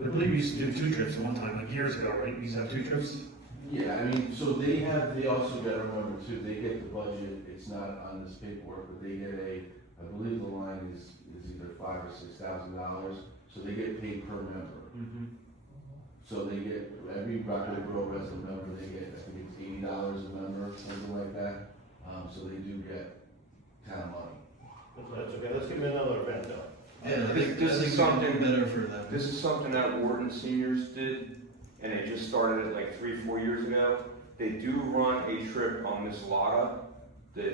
I believe we used to do 2 trips at one time, like years ago, right? We used to have 2 trips. Yeah, I mean, so they also gotta remember too, they get the budget, it's not on this paperwork, but they get I believe the line is either $5,000 or $6,000, so they get paid per member. So they get, every Rockaway Borough resident member, they get, I think it's $80 a member, something like that. So they do get town money. That's okay, let's give them another event though. Yeah, I think This is we something- could do better for them. This is something that Wharton seniors did, and they just started it like 3-4 years ago. They do run a trip on Miss Laga,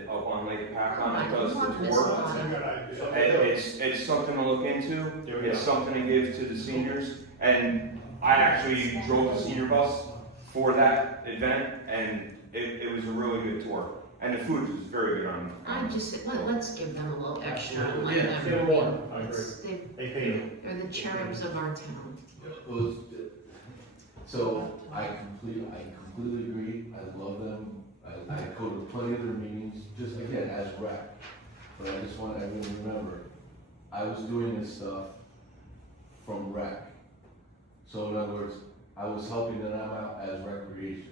up on Lake Pacon, that does want the Miss tour. Laga. That's a good idea. And it's something to look into, There we it's go. something to give to the seniors, and I actually drove the senior bus for that event, and it was a really good tour. And the food was very good on I just, let's give them a little extra and let Yeah, them. give them more. I agree. They- They paid. They're the cherubs of our town. Well, so I completely agree, I love them, I go to plenty of their meetings, just again, as rec. But I just want everyone to remember, I was doing this stuff from rec. So in other words, I was helping them out as recreation.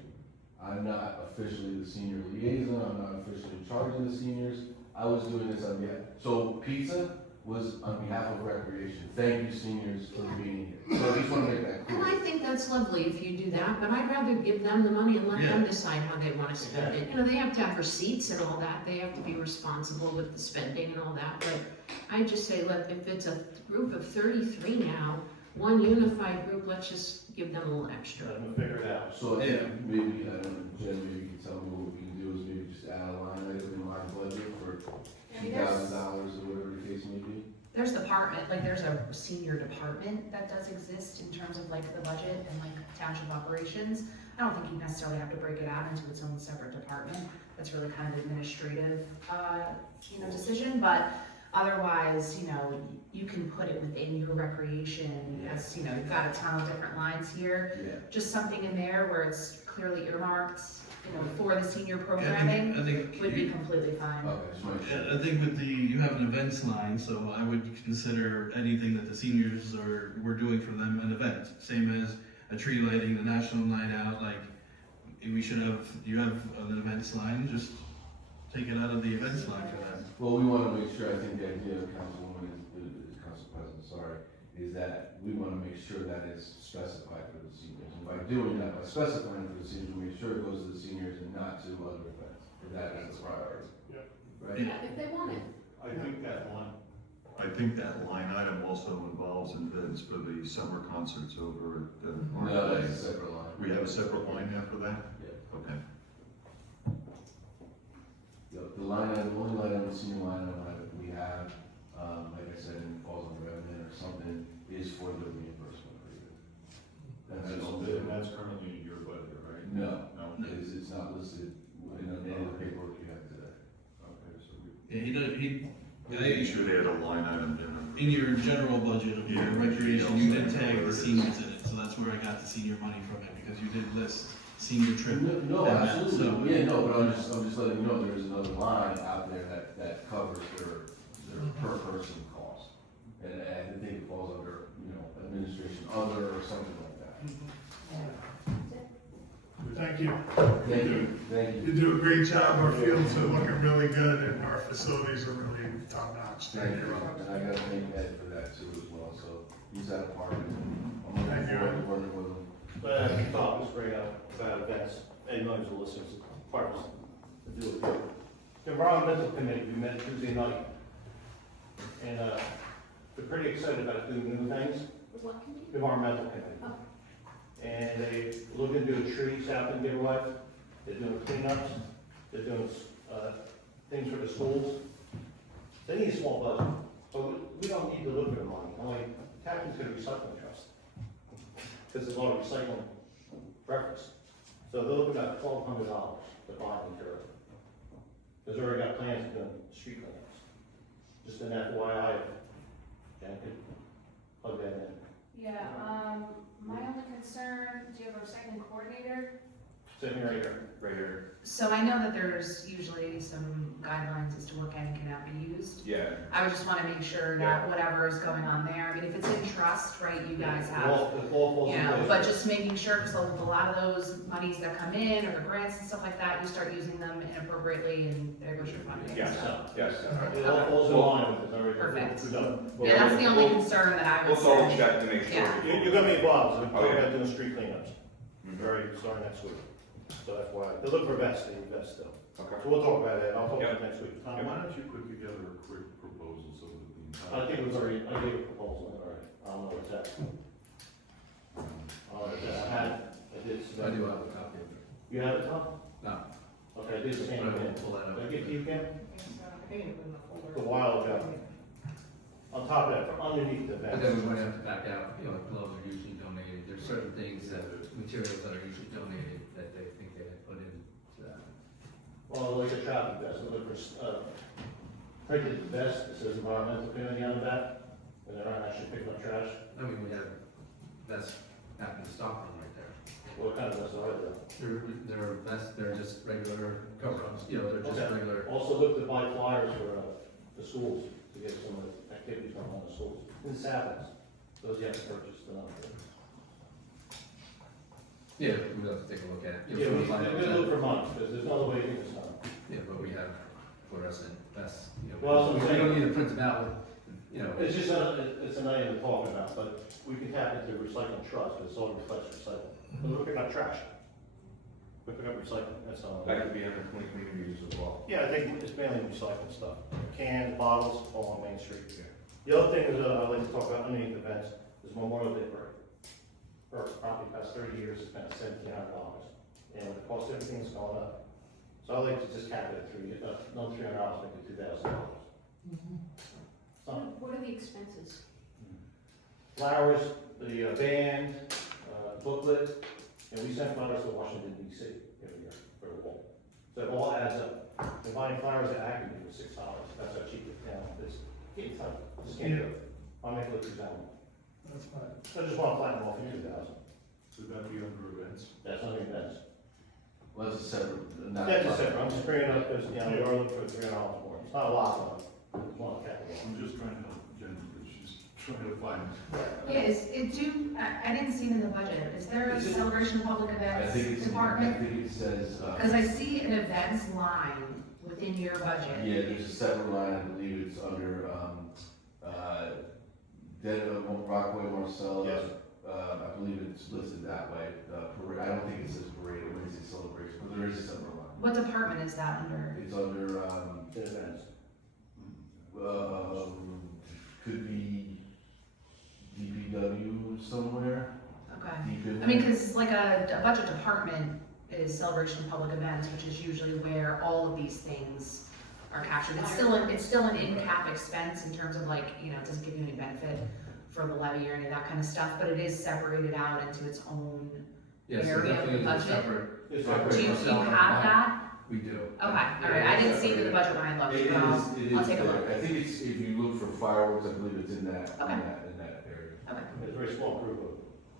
I'm not officially the senior liaison, I'm not officially in charge of the seniors, I was doing this on behalf. So pizza was on behalf of recreation, thank you seniors for being here. So I just wanna make that And I clear. think that's lovely if you do that, but I'd rather give them the money and let them Yeah. decide how they wanna spend it. You know, they have to have receipts and all that, they have to be responsible with the spending and all that, but I just say, if it's a group of 33 now, one unified group, let's just give them a little extra. Let them figure it out. So I think maybe, I don't know, Jen, maybe you can tell me what we can do is maybe just add a line item in my budget for $2,000 or whatever the case may be. there's there's a senior department that does exist in terms of like the budget and like township operations. I don't think you necessarily have to break it out into its own separate department. That's really kind of administrative, decision, but otherwise, you can put it within your recreation as, you've got a ton of different lines here. Yeah. Just something in there where it's clearly earmarked, for the senior I programming think would be completely fine. Okay, just make sure. I think with you have an events line, so I would consider anything that the seniors we're doing for them an event. Same as a tree lighting, the national night out, like, you have an events line, just take it out of the events line for them. Well, we want to make sure, I think the idea of Councilwoman Council President, sorry, is that we want to make sure that it's specified for the seniors. And by doing that, by specifying for the seniors, we make sure it goes to the seniors and not to other events. For that is the priority. Yep. Right? Yeah, if they want it. I think that line item also involves events for the summer concerts over at the. No, that's a separate line. We have a separate line after that? Yeah. Okay. The line item, the only line item, the senior line item that we have, like I said, it falls under revenue or something, is for the reimbursement agreement. That's currently in your budget, right? No, No. it's not listed in any of the paperwork you have today. Okay, so we. Yeah, Making sure they had a line item in in your general budget of your Yeah. recreation, you did tag the seniors in it, so that's where I got the senior money from it, because you did list senior trip. No, and that, absolutely, so- yeah, no, but I'm just letting you know, there's another line out there that covers their per person cost. And I think it falls under, administration other or something like that. Thank you. Thank you. You do a great job, our fields are looking really good, and our facilities are really top notch. Thank you, and I gotta thank Ed for that too as well, so he's at a park, and I'm looking Thank you. forward to working with him. But as we talk, just bring up about events, and members will listen to parts to do with it. The environmental committee, we met Tuesday night, and, they're pretty excited about doing new things. What can you? The environmental committee. Oh. And they look into the trees out in Giveaway, they're doing cleanups, they're doing, things for the schools. They need a small budget, but we don't need to look for the money, only Captain's gonna recycling trust. Because there's a lot of recycling preference. So they're looking at $1,200 to buy material. Because they already got plans to do street cleanups. Just an FYI, Jen could plug that in. Yeah, my only concern, do you have a second coordinator? Sitting right here. Right here. So I know that there's usually some guidelines as to what can and cannot be used. Yeah. I would just wanna make sure that whatever is going on there, I mean, if it's in trust, right, you guys have, The law falls in place. but just making sure, cause a lot of those monies that come in, or the grants and stuff like that, you start using them inappropriately and there goes your funding, Yes, so. yes. The law falls in line with it, already. Perfect. We're done. Yeah, that's the only concern that I would We'll double say. check to make sure. Yeah. You're gonna be involved, so we're Oh, yeah. talking about doing street cleanups. Very, starting next week. So that's why, they look for vests, they need vests still. Okay. So we'll talk about that, I'll talk Yep. about it next week. Why don't you put together a quick proposal so that the entire. I think it was already, I gave a proposal, all right, I don't know what's that. I did. I do have a copy of it. You have it, Tom? No. Okay, I did the same But I thing. will pull that up. Did I get to you, Ken? A while ago. On top of that, for underneath the But vest. then we might have to back out, like gloves are usually donated, there's certain things materials that are usually donated that they think they had put into that. Well, like a traffic vest, I look for, printed vest that says environmental committee on the back, and they're not actually picking up trash. I mean, we have, that's happened to Stockholm right there. What kind of vest are they? They're vests, they're just regular cover-ups, they're just Okay. regular. Also look to buy flyers for, the schools, to get some of the activities going on in the schools. In Savins, those you have to purchase, they're not good. Yeah, we'll have to take a look at it. Yeah, we're gonna look for money, because there's no other way to get this done. Yeah, but we have fluorescent vests, Well, that's what I'm we don't saying. need to print them out with, It's just, it's an item to talk about, but we can tap into recycling trust, but it's all reflects recycling. But we're picking up trash. We're picking up recycling, that's all. That could be under community use as well. Yeah, I think it's mainly recycling stuff. Cans, bottles, all on Main Street. The other thing is, I'd like to talk about underneath events, is Memorial Day Parade. For probably past 30 years, it's been $1,700. And with the cost of everything's gone up. So I'd like to just cap it at another $300, make it $2,000. What are the expenses? Flowers, the band, booklet, and we send flowers to Washington DC every year for the wall. So it all adds up. They're buying flowers at Acme for $6. That's how cheap the town is. It's tough. Just can't do it. I'll make it look presentable. That's fine. I just want to flatten them off for 2,000. Would that be under events? That's not events. Well, that's a separate, not. That's a separate, I'm just bringing it up because, you know, they are looking for $300 more. It's not a lot, but it's one capital. I'm just trying to help Jen, but she's trying to find. I didn't see it in the budget, is there a Is it- celebration of public I events think it's, I department? think it says, Because I see an events line within your budget. yeah, there's a separate line, I believe it's under, Rockaway, Marcella. Yes. I believe it's listed that way, parade, I don't think it says parade, it says celebration, but there is a separate line. What department is that under? It's under, Events. could be DPW somewhere. Okay. DPW. I mean, because like a budget department is celebration of public events, which is usually where all of these things are captured. It's still an in-cap expense in terms of like, you know, it doesn't give you any benefit for the levy or any of that kind of stuff, but it is separated out into its own Yes, so area of the definitely budget. separate. It's separate Do you personnel have that? We do. Okay, all right, I didn't see it in the budget when I looked, It but is, it I'll is take a there. look. I think it's, if you look for fireworks, I believe it's in that, Okay. in that area. Okay. It's a very small group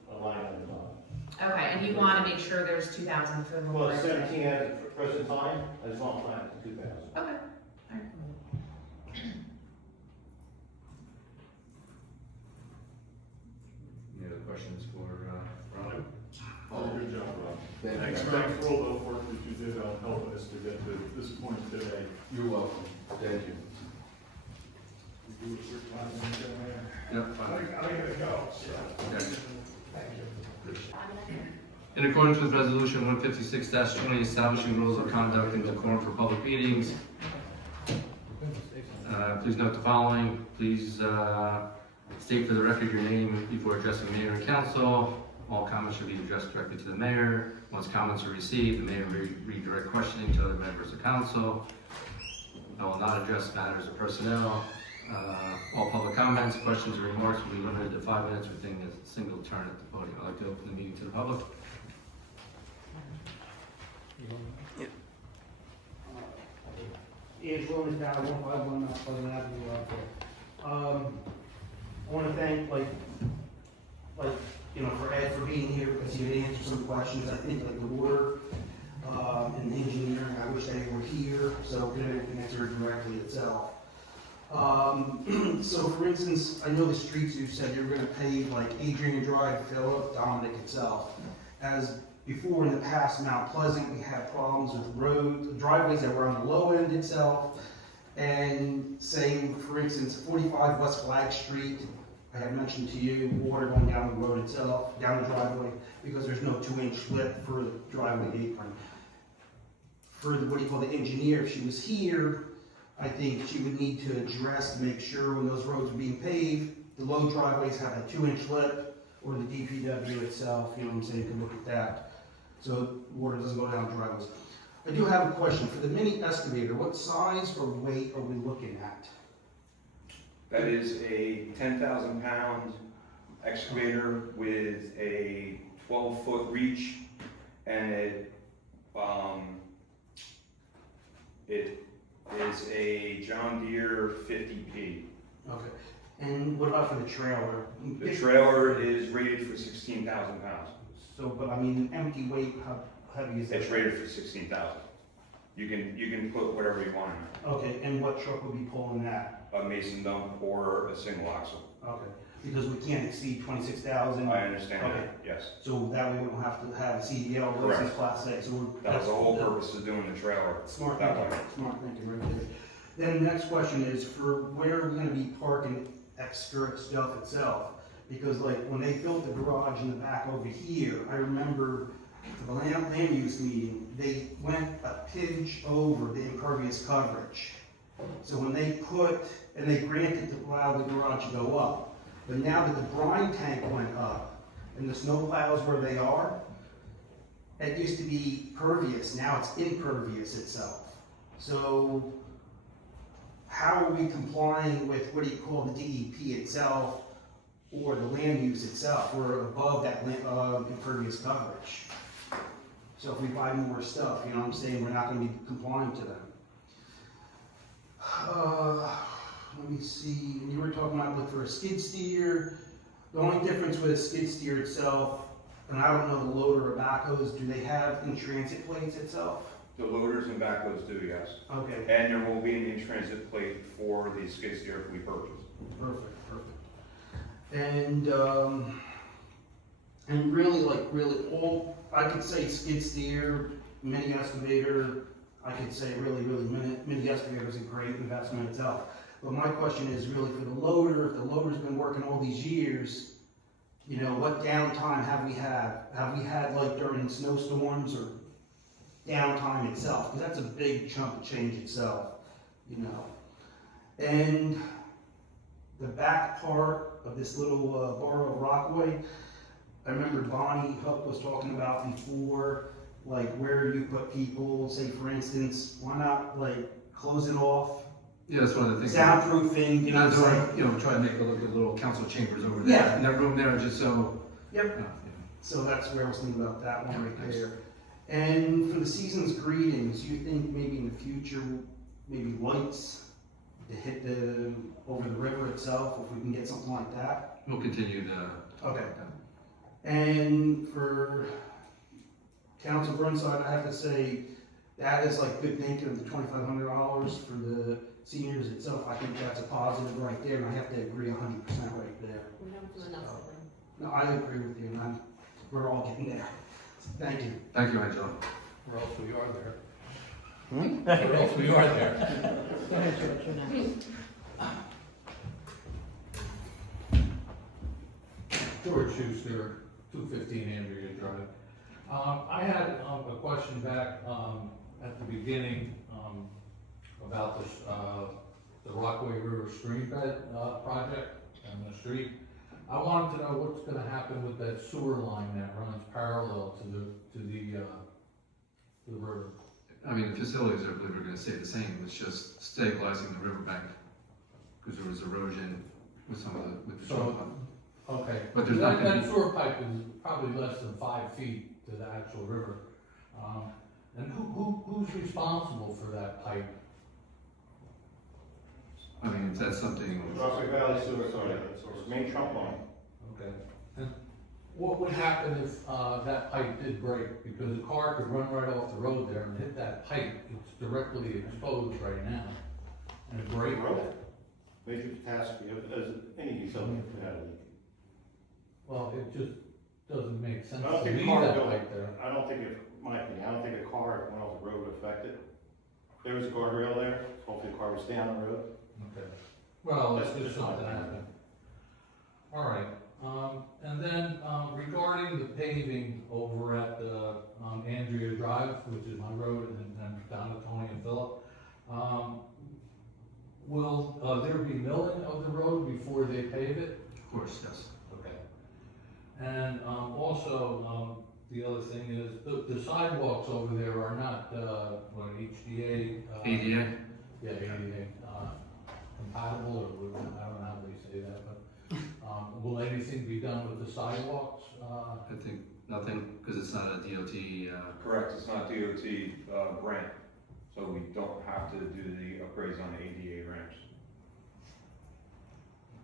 of line items on. Okay, and you want to make sure there's 2,000 for the Well, Memorial it's Day? 17 at the present time, I just want to plan it to 2,000. Okay, all right. Any other questions for, Ron? Oh, good job, Rob. Thanks. Thanks for all the work that you did on helping us to get to this point today. You're welcome, thank you. You do a certain time in there. Yep, fine. I gotta go, so. Okay. Thank you. In accordance with Resolution 156-20, establishing rules of conduct and decorum for public meetings, please note the following. Please state for the record your name before addressing mayor and council. All comments should be addressed directly to the mayor. Once comments are received, the mayor may redirect questioning to other members of council. I will not address matters of personnel. All public comments, questions, or remarks will be limited to 5 minutes within a single turn at the podium. I'd like to open the meeting to the public. Angelo is down 151 Pleasant Avenue out there. I want to thank, you know, for Ed for being here because he did answer some questions. I think like the water and the engineering, I wish they were here, so we can answer directly itself. So for instance, I know the streets you said you're going to pave like Adrian Drive, Phillip, Dominic itself. As before in the past, Mount Pleasant, we had problems with driveways that were on the low end itself. And say, for instance, 45 West Flag Street, I had mentioned to you, water going down the road itself, down the driveway, because there's no 2-inch lip for the driveway apron. For the, what do you call the engineer, if she was here, I think she would need to address to make sure when those roads are being paved, the low driveways have a 2-inch lip, or the DPW itself, you know what I'm saying, you can look at that. So water doesn't go down driveways. I do have a question. For the mini excavator, what size or weight are we looking at? That is a 10,000 pound excavator with a 12-foot reach, and it is a John Deere 50P. Okay. And what about for the trailer? The trailer is rated for 16,000 pounds. So, but I mean, empty weight, how heavy is that? It's rated for 16,000. You can put whatever you want in it. Okay, and what truck would be pulling that? A mason dump or a single axle. Okay, because we can't exceed 26,000. I understand Okay. that, yes. So that way we don't have to have a CDL Correct. versus Class A. So That was the whole purpose of doing the trailer. Smart that thinking, way. smart thinking right there. Then the next question is for where are we gonna be parking extra stuff itself? Because like when they built the garage in the back over here, I remember the land use meeting, they went a pinch over the impervious coverage. So when they they granted to allow the garage to go up, but now that the brine tank went up and the snow plows where they are, it used to be pervious, now it's impervious itself. So how are we complying with, what do you call the DEP itself, or the land use itself? We're above that impervious coverage. So if we buy more stuff, you know what I'm saying, we're not gonna be complying to them. Let me see, you were talking about look for a skid steer. The only difference with a skid steer itself, and I don't know the loader or backhoes, do they have in-transit plates itself? The loaders and backhoes do, yes. Okay. And there will be an in-transit plate for the skid steer if we purchase. Perfect, perfect. And really, like, really all, I could say skid steer, mini excavator, I could say really, mini excavator is a great investment itself. But my question is really for the loader, if the loader's been working all these years, you know, what downtime have we had? Have we had like during snowstorms or downtime itself? Because that's a big chunk of change itself, you know. And the back part of this little borough of Rockaway, I remember Bonnie Hook was talking about before, like where you put people, say for instance, why not like close it off? Yeah, that's one of the things. Soundproofing, you know, That's it's why, like, you know, try to make little council chambers over there. Yeah. In that room there, just so. Yep. Yeah. So that's where I was thinking about that one right there. And for the season's greetings, you think maybe in the future, maybe lights to hit over the river itself, if we can get something like that? We'll continue to. Okay. And for Council Burnside, I have to say, that is like good thinking of the $2,500 for the seniors itself. I think that's a positive right there, and I have to agree 100% right there. We don't do enough of them. No, I agree with you, and we're all getting there. Thank you. Thank you, Angela. Or else we are there. Or else we are there. Go ahead, George, you're next. George Schuster, 215 Andrea Drive. I had a question back at the beginning about this, the Rockaway River stream bed project and the street. I wanted to know what's going to happen with that sewer line that runs parallel to the river. I mean, the facilities, I believe, are gonna stay the same. It's just stabilizing the riverbank. Because there was erosion with some of with the So, shoreline. okay. But there's not gonna That be. sewer pipe is probably less than 5 feet to the actual river. And who's responsible for that pipe? I mean, if that's something. Rockaway Valley Sewer Authority, it's main trunk line. Okay. And what would happen if that pipe did break? Because a car could run right off the road there and hit that pipe. It's directly exposed right now. And it break. Major catastrophe, as any utility could have a leak. Well, it just doesn't make sense I don't to think a leave car that would, pipe there. I don't think, my opinion, I don't think a car, if went off the road, would affect it. There was a guardrail there, hopefully the car would stay on the road. Okay. Well, That's it's just just my something opinion. happened. All right. And then regarding the paving over at Andrea Drive, which is my road, and down to Tony and Philip, will there be milling of the road before they pave it? Of course, yes. Okay. And also, the other thing is, the sidewalks over there are not, what, HDA? ADA? Yeah, ADA, compatible, or I don't know how they say that, but, will anything be done with the sidewalks? I think nothing, because it's not a DOT, Correct, it's not DOT grant, so we don't have to do the upgrades on the ADA ramps.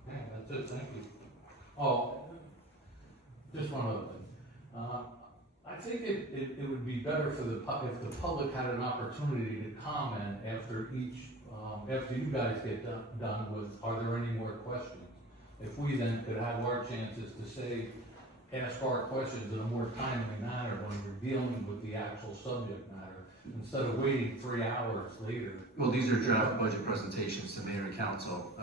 Okay, that's it, thank you. Oh, just one other thing. I think it would be better for if the public had an opportunity to comment after each, after you guys get done with, are there any more questions? If we then could have our chances to say, ask our questions in a more timely manner when we're dealing with the actual subject matter, instead of waiting 3 hours later. well, these are draft budget presentations to mayor and council.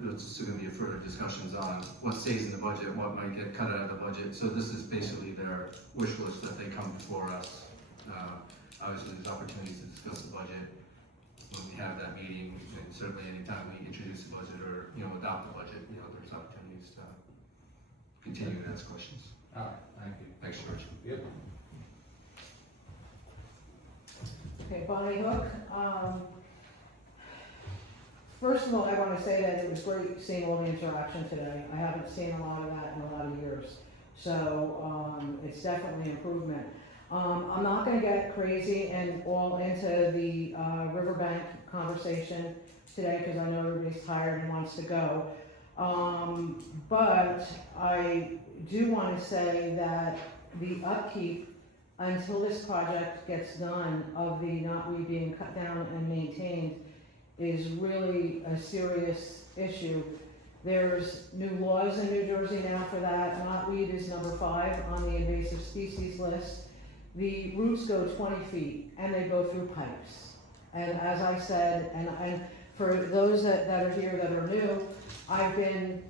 There's still gonna be further discussions on what stays in the budget, what might get cut out of the budget. So this is basically their wish list that they come before us. Obviously, there's opportunities to discuss the budget when we have that meeting, and certainly anytime we introduce the budget or, you know, adopt the budget, you know, there's opportunities to continue to ask questions. All right, thank you. Thanks, George. Yep. Okay, Bonnie Hook, First of all, I want to say that it was great seeing all the interaction today. I haven't seen a lot of that in a lot of years. So, it's definitely improvement. I'm not gonna get crazy and all into the, riverbank conversation today, because I know everybody's tired and wants to go. But I do want to say that the upkeep until this project gets done of the knotweed being cut down and maintained is really a serious issue. There's new laws in New Jersey now for that. Knotweed is number 5 on the invasive species list. The roots go 20 feet and they go through pipes. And as I said, and for those that are here that are new, I've been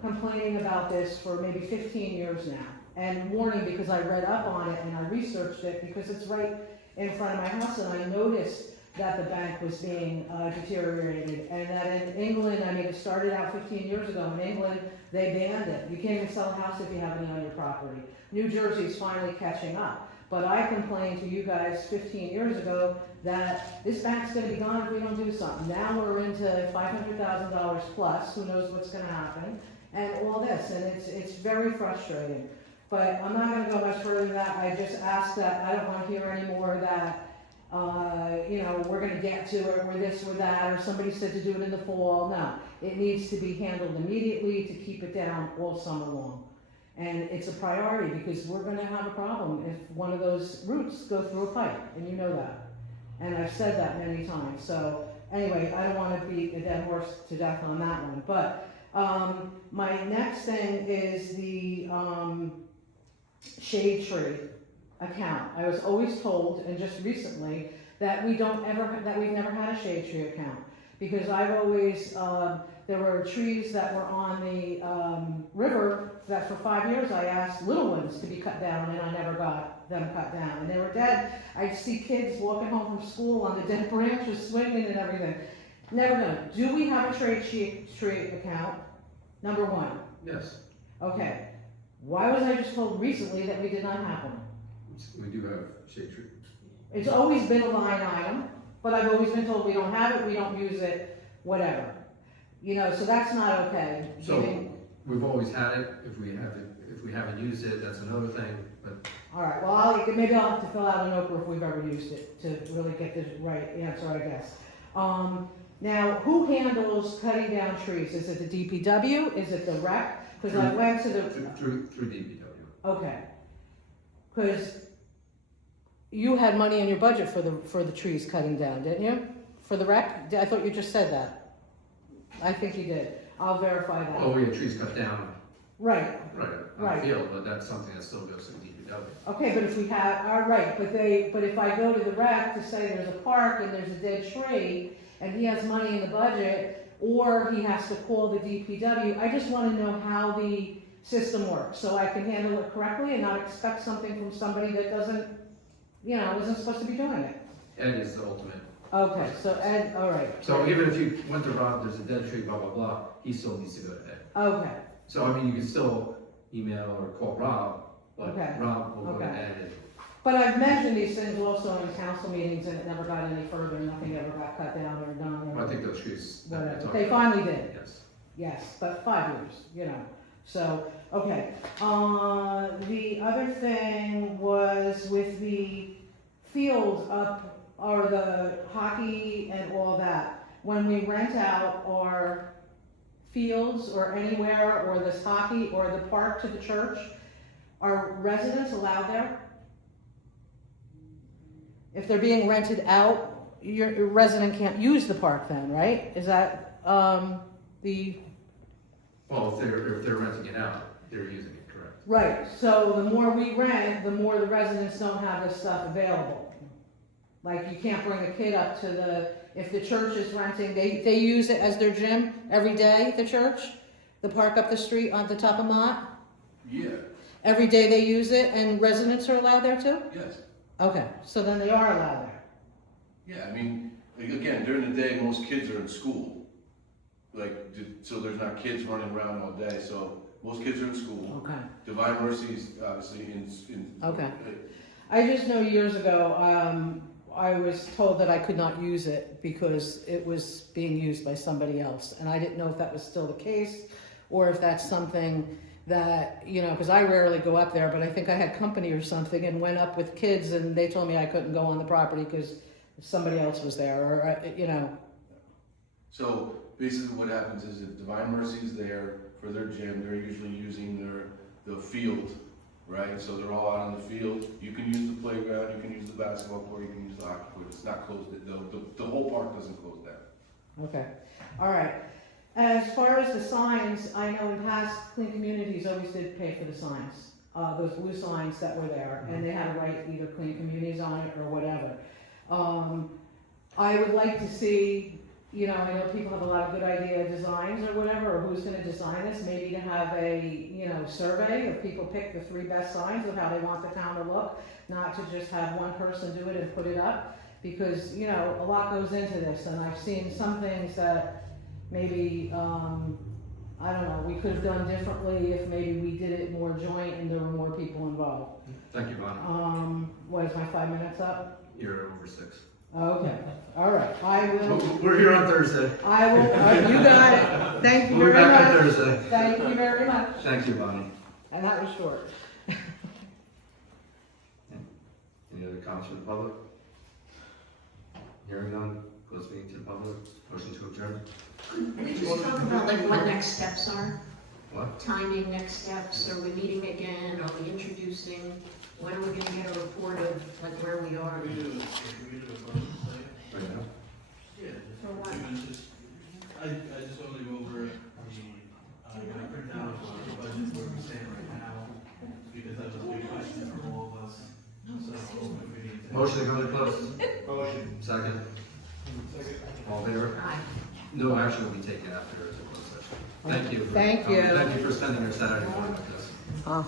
complaining about this for maybe 15 years now. And warning because I read up on it and I researched it because it's right in front of my house and I noticed that the bank was being deteriorated. And that in England, I mean, it started out 15 years ago. In England, they banned it. You can't even sell a house if you have any on your property. New Jersey's finally catching up. But I complained to you guys 15 years ago that this bank's gonna be gone if we don't do something. Now we're into $500,000 plus, who knows what's gonna happen, and all this, and it's very frustrating. But I'm not gonna go much further than that. I just ask that, I don't wanna hear anymore that, you know, we're gonna get to it, or this or that, or somebody said to do it in the fall. No, it needs to be handled immediately to keep it down all summer long. And it's a priority because we're gonna have a problem if one of those roots go through a pipe, and you know that. And I've said that many times. So anyway, I don't wanna beat a dead horse to death on that one. But my next thing is the shade tree account. I was always told, and just recently, that we've never had a shade tree account. Because I've always, there were trees that were on the river that for 5 years I asked little ones to be cut down and I never got them cut down. And they were dead. I'd see kids walking home from school on the dead branches swinging and everything. Never done. Do we have a shade tree account? Number 1. Yes, Okay. Why was I just told recently that we did not have one? we do have shade tree. It's always been a line item, but I've always been told we don't have it, we don't use it, whatever. You know, so that's not okay. So, we've always had it. If we haven't used it, that's another thing, but. All right, well, maybe I'll have to fill out an OPRA if we've ever used it to really get the right answer, I guess. Now, who handles cutting down trees? Is it the DPW? Is it the rec? Because I went to the. Through DPW. Okay. Because you had money in your budget for the trees cutting down, didn't you? For the rec? I thought you just said that. I think you did. I'll verify that. Oh, we had trees cut down. Right. On the field, but that's something that still goes to the DPW. Okay, but if we have, all right, but if I go to the rec to say there's a park and there's a dead tree, and he has money in the budget, or he has to call the DPW, I just want to know how the system works, so I can handle it correctly and not expect something from somebody that doesn't, you know, isn't supposed to be doing it. Ed is the ultimate. Okay, so Ed, all right. So even if you went to Rob, there's a dead tree, blah, blah, blah, he still needs to go to Ed. Okay. So, I mean, you can still email or call Rob, but Okay. Rob will go to Okay. Ed. And But I've mentioned these things also in council meetings, and it never got any further, nothing ever got cut down or done. I think those trees. that Whatever. talked They about- finally did. Yes. Yes, but 5 years, you know, so, okay. The other thing was with the field up, or the hockey and all that. When we rent out our fields or anywhere, or this hockey or the park to the church, are residents allowed there? If they're being rented out, your resident can't use the park then, right? Is that, the? Well, if they're renting it out, they're using it, correct? Right, so the more we rent, the more the residents don't have this stuff available. Like, you can't bring a kid up to the, if the church is renting, they use it as their gym every day, the church? The park up the street on the top of Mott? Yeah, Every day they use it, and residents are allowed there too? yes. Okay, so then they are allowed there. Yeah, I mean, like, again, during the day, most kids are in school. Like, so there's not kids running around all day, so most kids are in school. Okay. Divine Mercy is obviously in. Okay. I just know years ago, I was told that I could not use it because it was being used by somebody else. And I didn't know if that was still the case, or if that's something that, you know, because I rarely go up there, but I think I had company or something and went up with kids and they told me I couldn't go on the property because somebody else was there, or, you know. So basically what happens is if Divine Mercy is there for their gym, they're usually using the field, right? So they're all out on the field. You can use the playground, you can use the basketball court, you can use the hockey court. It's not closed, the whole park doesn't close down. Okay, all right. As far as the signs, I know in past Clean Communities always did pay for the signs, those blue signs that were there, and they had to write either Clean Communities on it or whatever. I would like to see, you know, I know people have a lot of good idea designs or whatever, or who's gonna design this, maybe to have a, you know, survey of people pick the 3 best signs of how they want the town to look, not to just have one person do it and put it up, because, you know, a lot goes into this, and I've seen some things that maybe, I don't know, we could have done differently if maybe we did it more joint and there were more people involved. Thank you, Bonnie. What is my 5 minutes up? You're over 6. Okay, all right, I will. We're here on Thursday. I will, you got it. Thank you We'll be very back on much. Thursday. Thank you very much. Thank you, Bonnie. And that was short. Any other comments from the public? Hearing none, close meeting to the public. Motion to adjourn. Could we just talk about like what next steps are? What? Timing, next steps, are we meeting again, are we introducing? When are we gonna get a report of like where we are? Can we do a budget study? Right now? Yeah. For what? I just want to go over the, I'm gonna print out the budget where we stand right now, because that was a big question for all of us. So, if we need to. Motion to go into close. Motion. Second. Second. All in favor? Aye. No action will be taken after the closed session. Thank you. Thank you. Thank you for spending your Saturday morning with us. Oh.